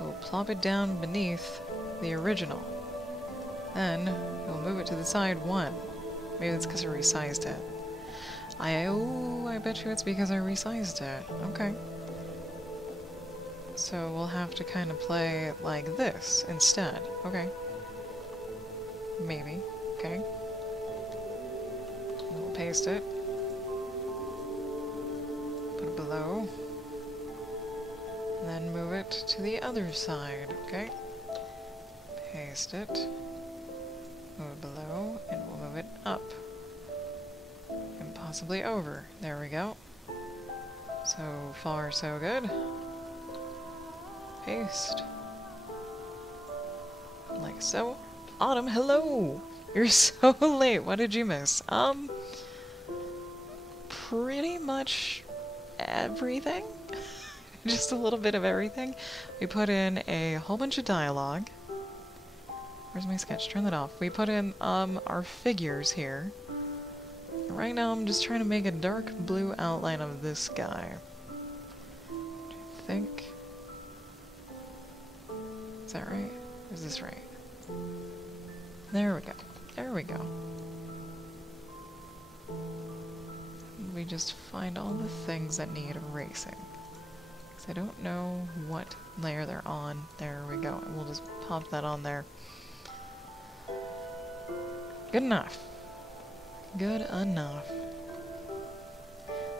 We'll plop it down beneath the original. Then, we'll move it to the side one. Maybe that's because I resized it. I bet you it's because I resized it. Okay. So we'll have to kind of play like this instead. Okay. Maybe. Okay. We'll paste it. Put it below. And then move it to the other side. Okay. Paste it. Move it below, and we'll move it up. And possibly over. There we go. So far, so good. Paste. Like so. Autumn, hello! You're so late. What did you miss? Pretty much everything. Just a little bit of everything. We put in a whole bunch of dialogue. Where's my sketch? Turn that off. We put in, our figures here. Right now I'm just trying to make a dark blue outline of this guy. Do you think? Is that right? Or is this right? There we go. There we go. We just find all the things that need erasing. Because I don't know what layer they're on. There we go. And we'll just pop that on there. Good enough. Good enough.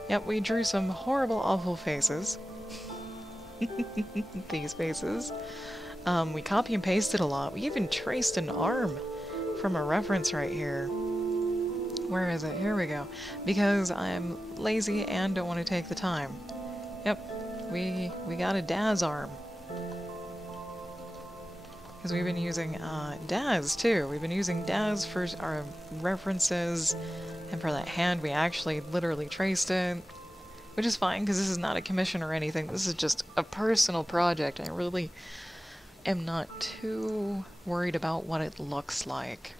Yep, we drew some horrible, awful faces. These faces. We copy and pasted a lot. We even traced an arm from a reference right here. Where is it? Here we go. Because I'm lazy and don't want to take the time. Yep, we got a Daz arm. Because we've been using Daz too. We've been using Daz for our references, and for that hand we actually literally traced it. Which is fine, because this is not a commission or anything. This is just a personal project. I really am not too worried about what it looks like.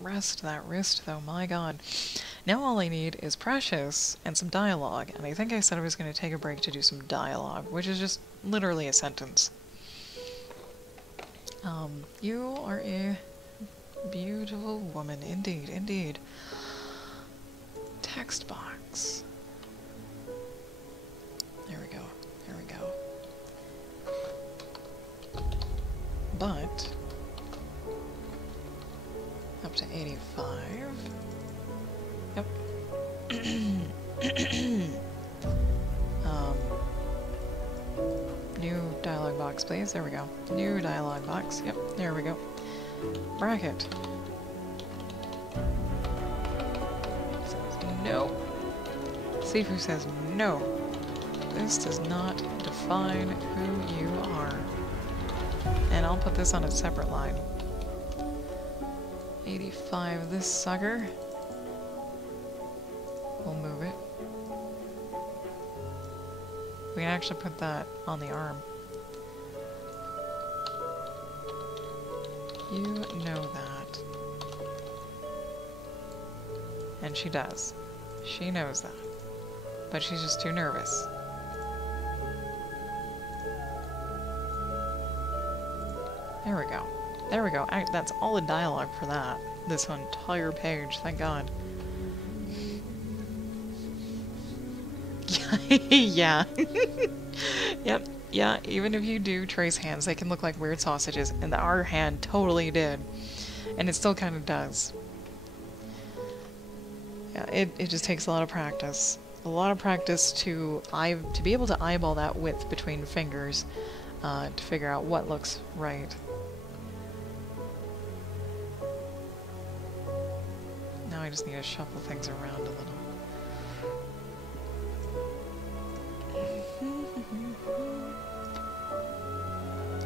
Rest that wrist though, my god. Now all I need is Precious and some dialogue, and I think I said I was going to take a break to do some dialogue, which is just literally a sentence. You are a beautiful woman, indeed, indeed. Text box. There we go, there we go. But up to 85. Yep. New dialogue box, please. There we go. New dialogue box. Yep, there we go. Bracket. Says no. Sifu says no. This does not define who you are. And I'll put this on a separate line. 85, this sucker. We'll move it. We can actually put that on the arm. You know that. And she does. She knows that. But she's just too nervous. There we go. There we go. That's all the dialogue for that. This entire page, thank God. Yeah. Yep. Yeah, even if you do trace hands, they can look like weird sausages, and our hand totally did. And it still kind of does. Yeah, it just takes a lot of practice. A lot of practice to be able to eyeball that width between fingers, to figure out what looks right. Now I just need to shuffle things around a little.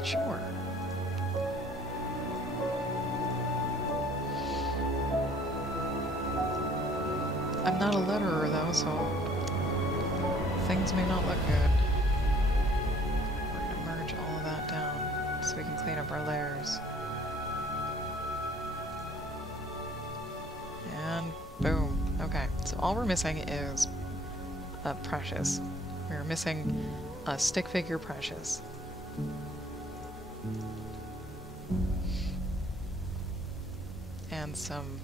Sure. I'm not a letterer though, so things may not look good. We're gonna merge all of that down so we can clean up our layers. And boom. Okay, so all we're missing is Precious. We're missing a stick figure Precious. And some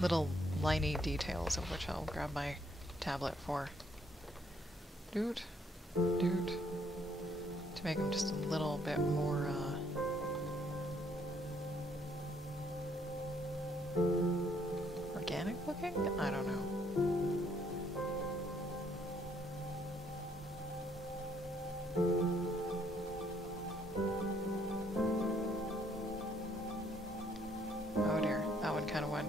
little liney details of which I'll grab my tablet for. Doot, doot. To make them just a little bit more, organic looking? I don't know. Oh dear, that one kind of went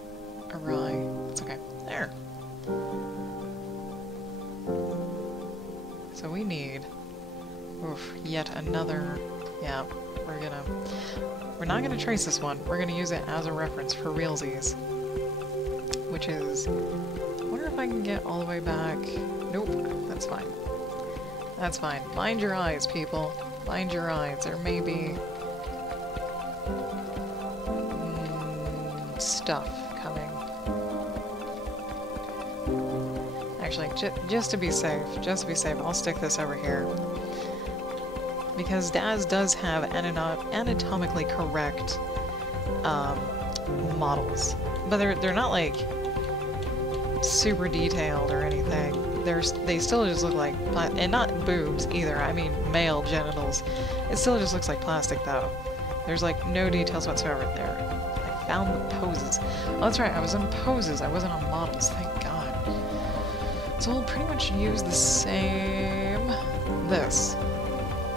awry. It's okay. There. So we need, yet another, yeah, we're not gonna trace this one. We're gonna use it as a reference for realsies. Which is, I wonder if I can get all the way back. Nope, that's fine. That's fine. Mind your eyes, people. Mind your eyes. There may be stuff coming. Actually, just to be safe, I'll stick this over here. Because Daz does have anatomically correct models. But they're not like super detailed or anything. They still just look like, and not boobs either, I mean male genitals. It still just looks like plastic though. There's like no details whatsoever there. I found the poses. Oh, that's right, I was on poses, I wasn't on models, thank God. So we'll pretty much use the same, this.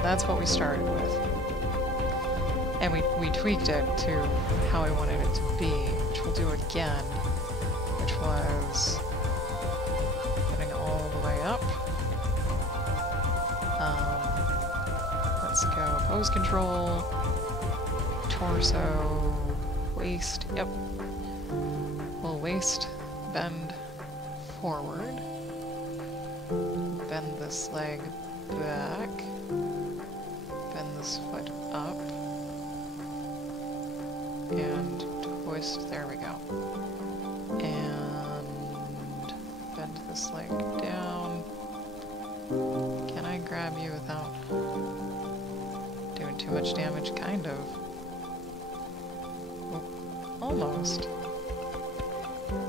That's what we started with. And we tweaked it to how I wanted it to be, which we'll do again, which was getting all the way up. Let's go pose control, torso, waist, yep. We'll waist, bend forward, bend this leg back, bend this foot up, and twist, there we go. And bend this leg down. Can I grab you without doing too much damage? Kind of. Oh, almost.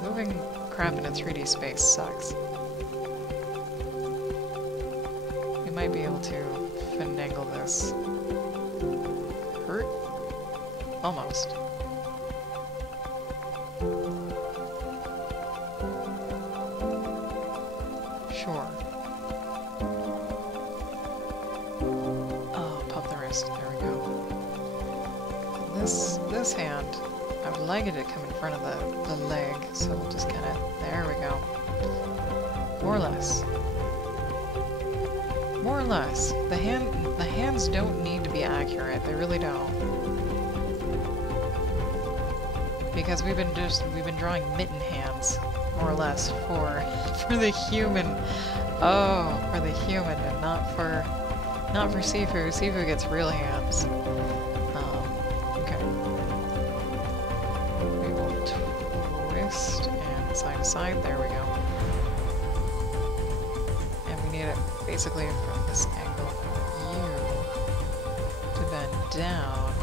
Moving crap in a 3D space sucks. We might be able to finagle this. Hurt? Almost. Sure. Oh, pump the wrist. There we go. And this hand, I would like it to come in front of the leg, so we'll just kind of, there we go. More or less. More or less. The hands don't need to be accurate. They really don't. Because we've been drawing mitten hands, more or less, for the human. Oh, for the human, and not for Sifu. Sifu gets real hands. Okay. We will twist and side to side. There we go. And we need it basically from this angle from you to bend down.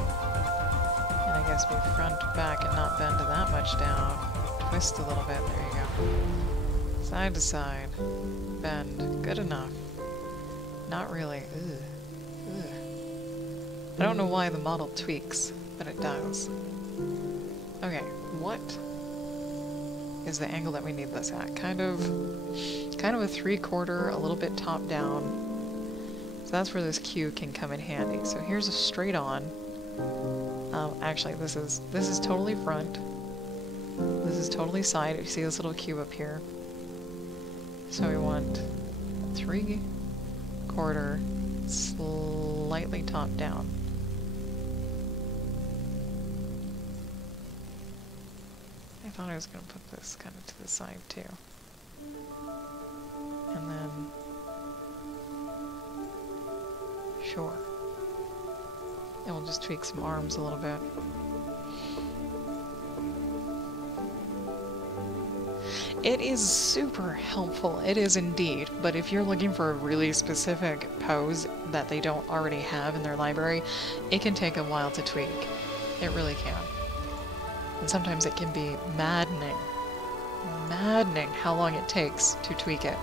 And I guess we front back and not bend that much down. Twist a little bit. There you go. Side to side. Bend. Good enough. Not really. Ugh. Ugh. I don't know why the model tweaks, but it does. Okay, what is the angle that we need this at? Kind of a 3/4, a little bit top down. So that's where this cue can come in handy. So here's a straight on. Actually, this is totally front. This is totally side. You see this little cube up here? So we want 3/4, slightly top down. thought I was going to put this kind of to the side too. And then... Sure. And we'll just tweak some arms a little bit. It is super helpful, it is indeed, but if you're looking for a really specific pose that they don't already have in their library, it can take a while to tweak. It really can. And sometimes it can be maddening how long it takes to tweak it.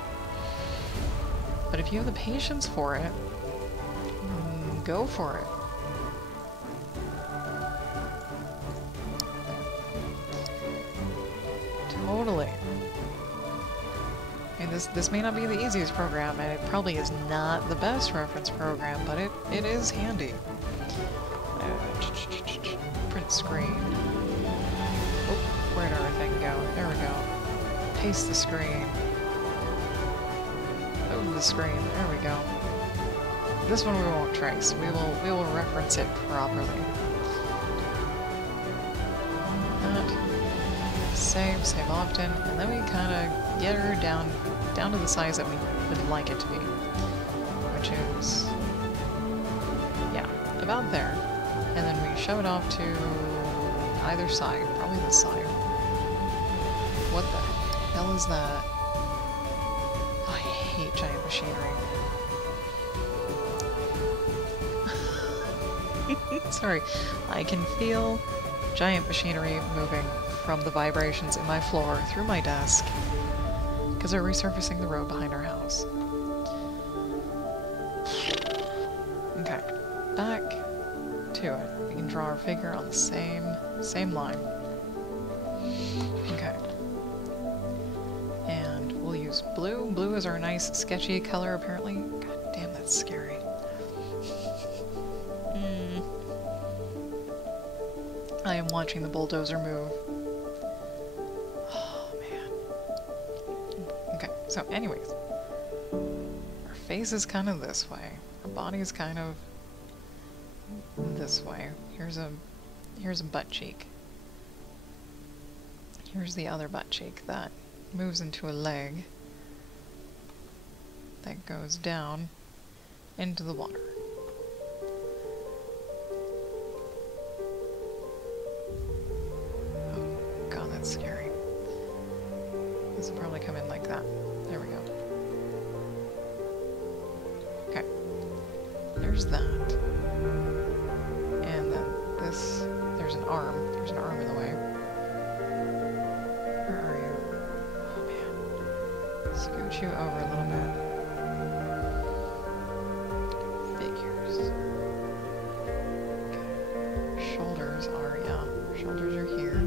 But if you have the patience for it, go for it. Totally. And this may not be the easiest program, and it probably is not the best reference program, but it is handy. Print screen. Oh, where'd our thing go? There we go. Paste the screen. Move the screen. There we go. This one we won't trace. We will reference it properly. Save often, and then we kind of get her down to the size that we would like it to be, which is, yeah, about there. And then we shove it off to either side, probably this side. What the hell is that? Oh, I hate giant machinery. Sorry, I can feel giant machinery moving from the vibrations in my floor through my desk because they're resurfacing the road behind our house. Okay, back to it. We can draw our figure on the same line. Okay. And we'll use blue. Blue is our nice sketchy color apparently. God damn, that's scary. I am watching the bulldozer move. Oh, man. Okay, so anyways. Our face is kind of this way. Our body is kind of this way. Here's a butt cheek. Here's the other butt cheek that moves into a leg that goes down into the water. That's scary. This will probably come in like that. There we go. Okay. There's that. And then this, there's an arm. There's an arm in the way. Where are you? Oh man. Scoot you over a little bit. Figures. Okay. Shoulders are, yeah. Shoulders are here.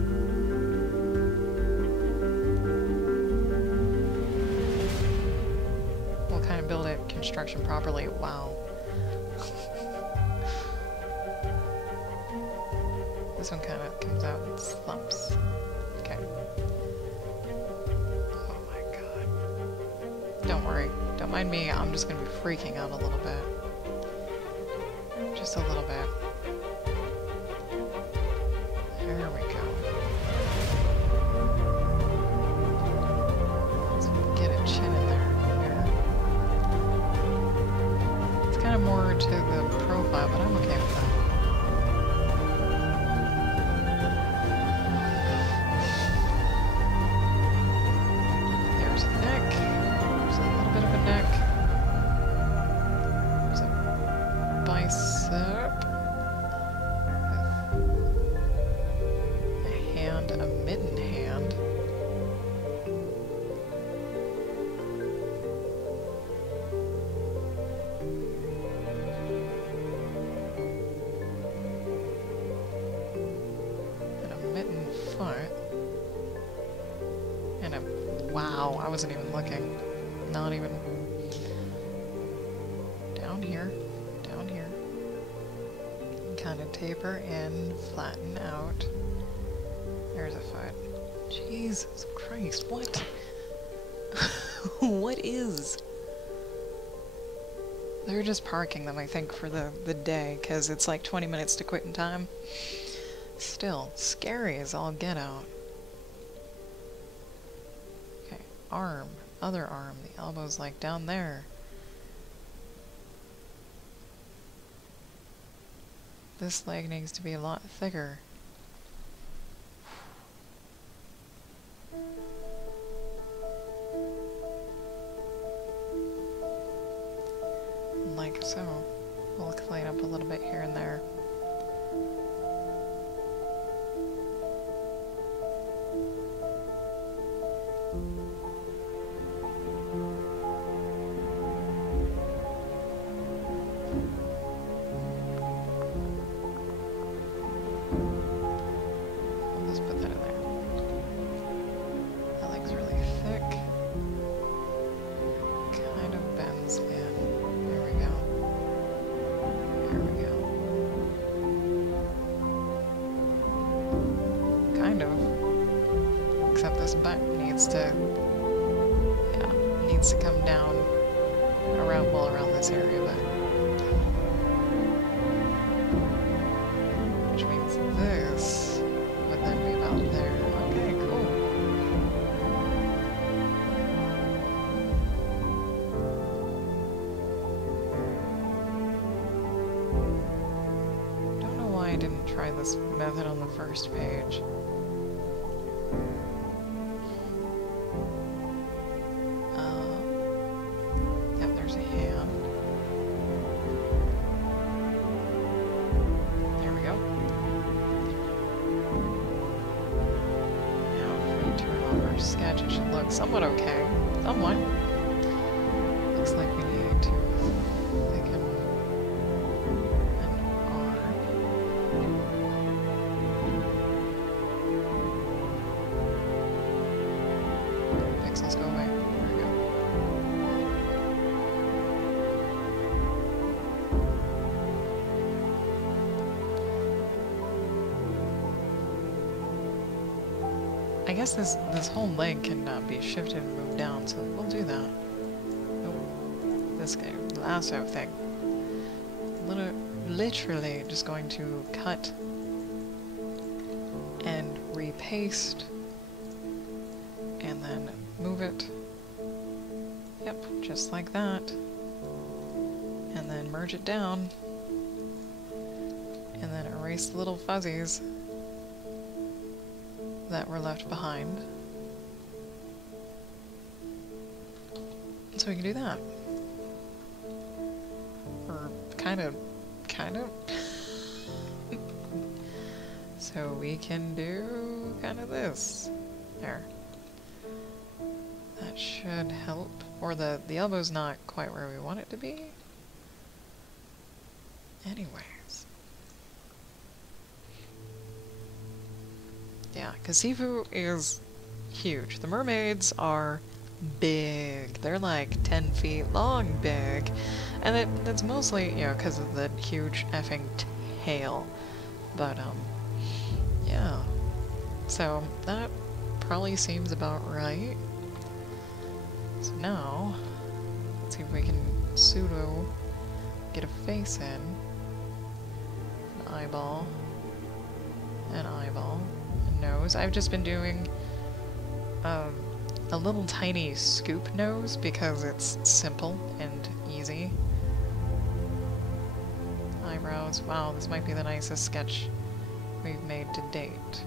Build it construction properly. Wow. This one kind of comes out in slumps. Okay. Oh my god. Don't worry. Don't mind me. I'm just gonna be freaking out a little bit. Just a little bit. There we go. Let's get a chin in there. More to the profile, but I'm okay with that. There's a neck. There's a little bit of a neck. There's a bicep. A hand, a mitten hand. Wow, I wasn't even looking. Not even. Down here. Down here. Kind of taper in, flatten out. There's a foot. Jesus Christ, what? What is? They're just parking them, I think, for the day, because it's like 20 minutes to quitting time. Still, scary as all get out. arm, other arm, the elbow's like down there. This leg needs to be a lot thicker. Like so. We'll clean up a little bit here and there. Needs to come down around this area, but which means this would then be about there. Okay, cool. Don't know why I didn't try this method on the first page. Sketch, it should look somewhat okay. Somewhat. Looks like we need to thicken an arm. Pixels go away. There we go. I guess this whole leg cannot be shifted and moved down, so we'll do that. Oh, this guy, lasso thing. Literally just going to cut and repaste, and then move it. Yep, just like that. And then merge it down, and then erase the little fuzzies that were left behind. So we can do that. Or kind of. So we can do kind of this. There. That should help. Or the elbow's not quite where we want it to be. Anyways. Yeah, because Sifu is huge. The mermaids are big. They're like 10 feet long big. And that's mostly, you know, because of the huge effing tail. But, yeah. So, that probably seems about right. So now, let's see if we can pseudo get a face in. An eyeball. An eyeball. Nose. I've just been doing a little tiny scoop nose because it's simple and easy. Eyebrows. Wow, this might be the nicest sketch we've made to date.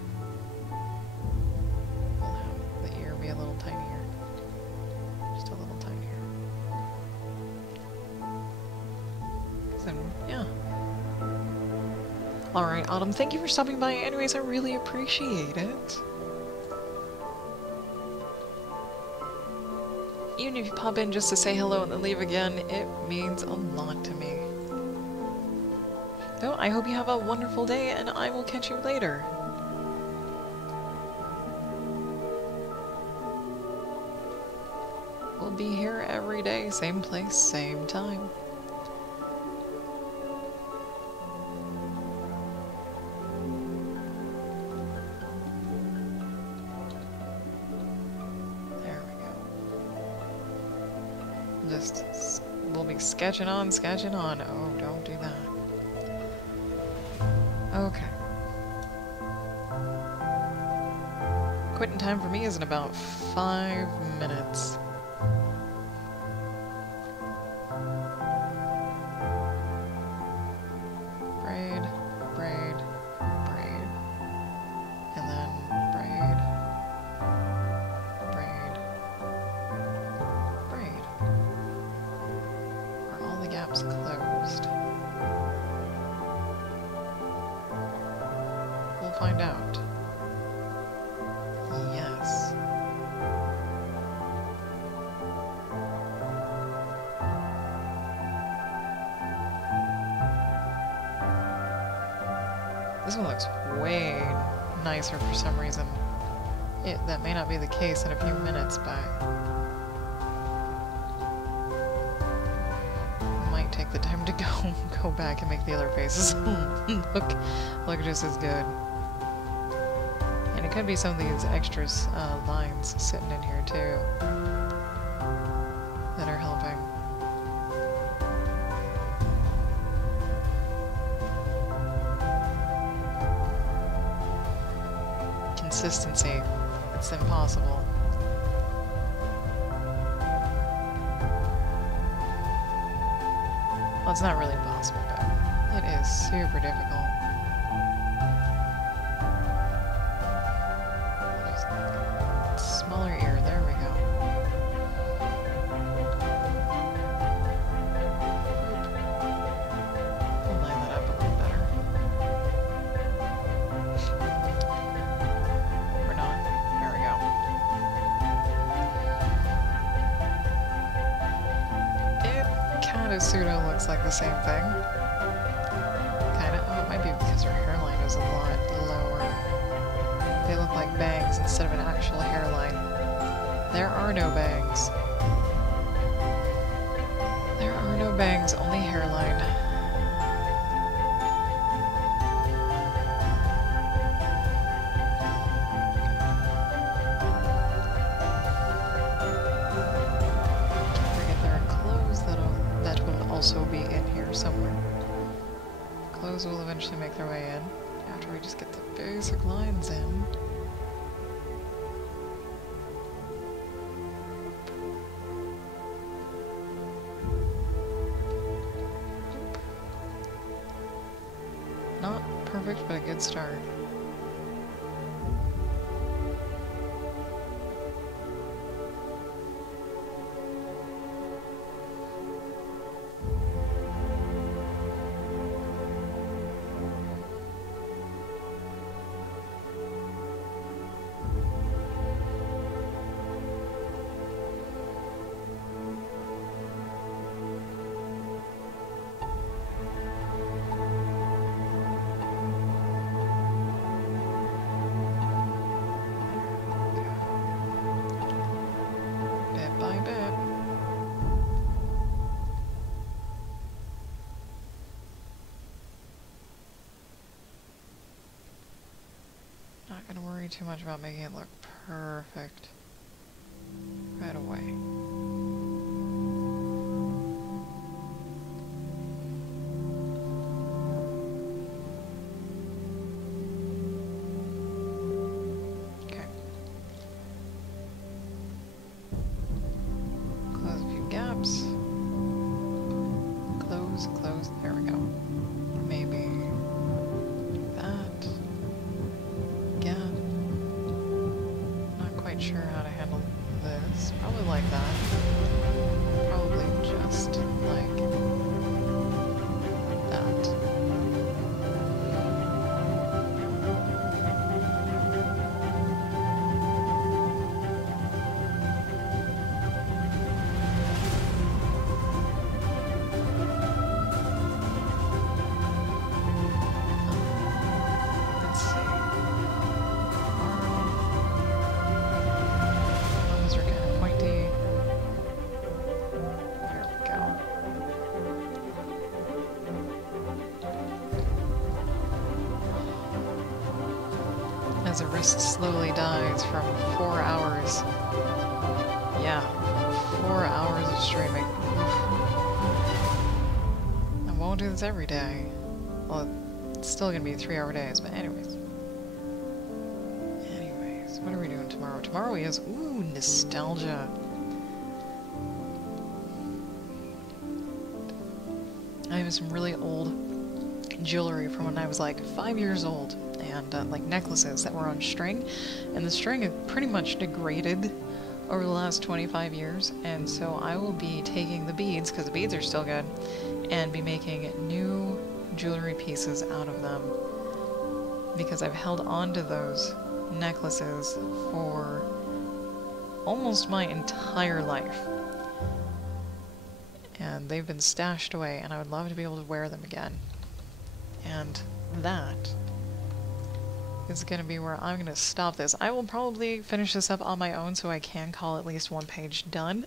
We'll have the ear be a little tinier. Just a little tinier. Then, yeah. Alright, Autumn, thank you for stopping by. Anyways, I really appreciate it. Even if you pop in just to say hello and then leave again, it means a lot to me. So, I hope you have a wonderful day, and I will catch you later. We'll be here every day, same place, same time. We'll be sketching on. Oh, don't do that. Okay. Quitting time for me is in about 5 minutes. Braid, braid, braid. And then braid, braid, braid. Are all the gaps closed? We'll find out. Yes. This one looks way nicer for some reason. That may not be the case in a few minutes, but might take the time to go back and make the other faces look just as good. And it could be some of these extras lines sitting in here too that are helping. Consistency. It's impossible. Well, it's not really impossible, but it is super difficult. Smaller ear, there we go. We'll line that up a little better. Or not. There we go. It kind of pseudo looks like the same thing. Kinda. Oh, it might be because her hairline is a lot lower. They look like bangs instead of an actual hairline. There are no bangs. There are no bangs, only hairline. Can't forget there are clothes that will also be in here somewhere. Clothes will eventually make their way in after we just get the basic lines in. Not perfect, but a good start. Bit by bit. Not gonna worry too much about making it look perfect right away. Okay. Close a few gaps. Close, close. There we go. Maybe that. Again. Not quite sure how to handle this. Probably like that. Probably just like that. Let's see. Arms are kind of pointy. There we go. As the wrist slowly dies from 4 hours. Yeah, 4 hours of streaming. I won't do this every day. Well, it's still gonna be 3-hour days, but anyways. Anyways, what are we doing tomorrow. Tomorrow is, ooh, nostalgia. I have some really old jewelry from when I was like 5 years old, and like necklaces that were on string, and the string had pretty much degraded over the last 25 years, and so I will be taking the beads, because the beads are still good, and be making new jewelry pieces out of them, because I've held on to those necklaces for almost my entire life. And they've been stashed away, and I would love to be able to wear them again. And that is going to be where I'm going to stop this. I will probably finish this up on my own so I can call at least one page done,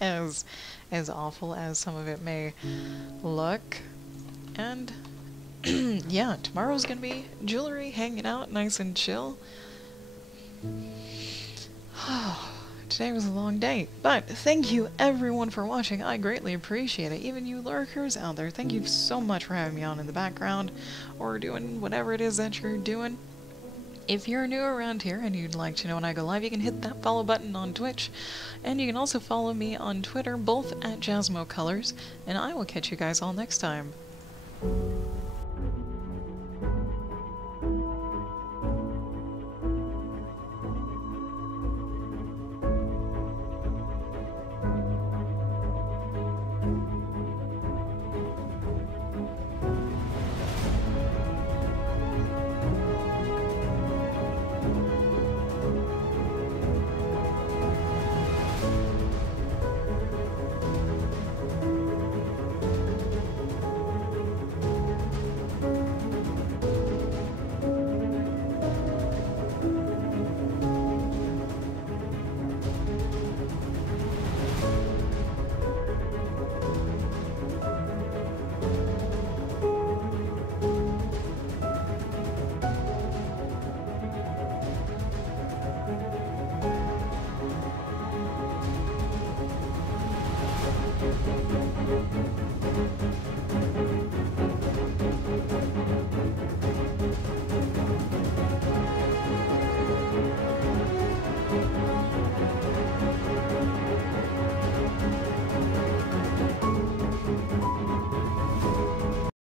as awful as some of it may look. And yeah, tomorrow's going to be jewelry, hanging out, nice and chill. Today was a long day, but thank you everyone for watching. I greatly appreciate it. Even you lurkers out there, thank you so much for having me on in the background, or doing whatever it is that you're doing. If you're new around here and you'd like to know when I go live, you can hit that follow button on Twitch, and you can also follow me on Twitter, both at JasmoColors, and I will catch you guys all next time.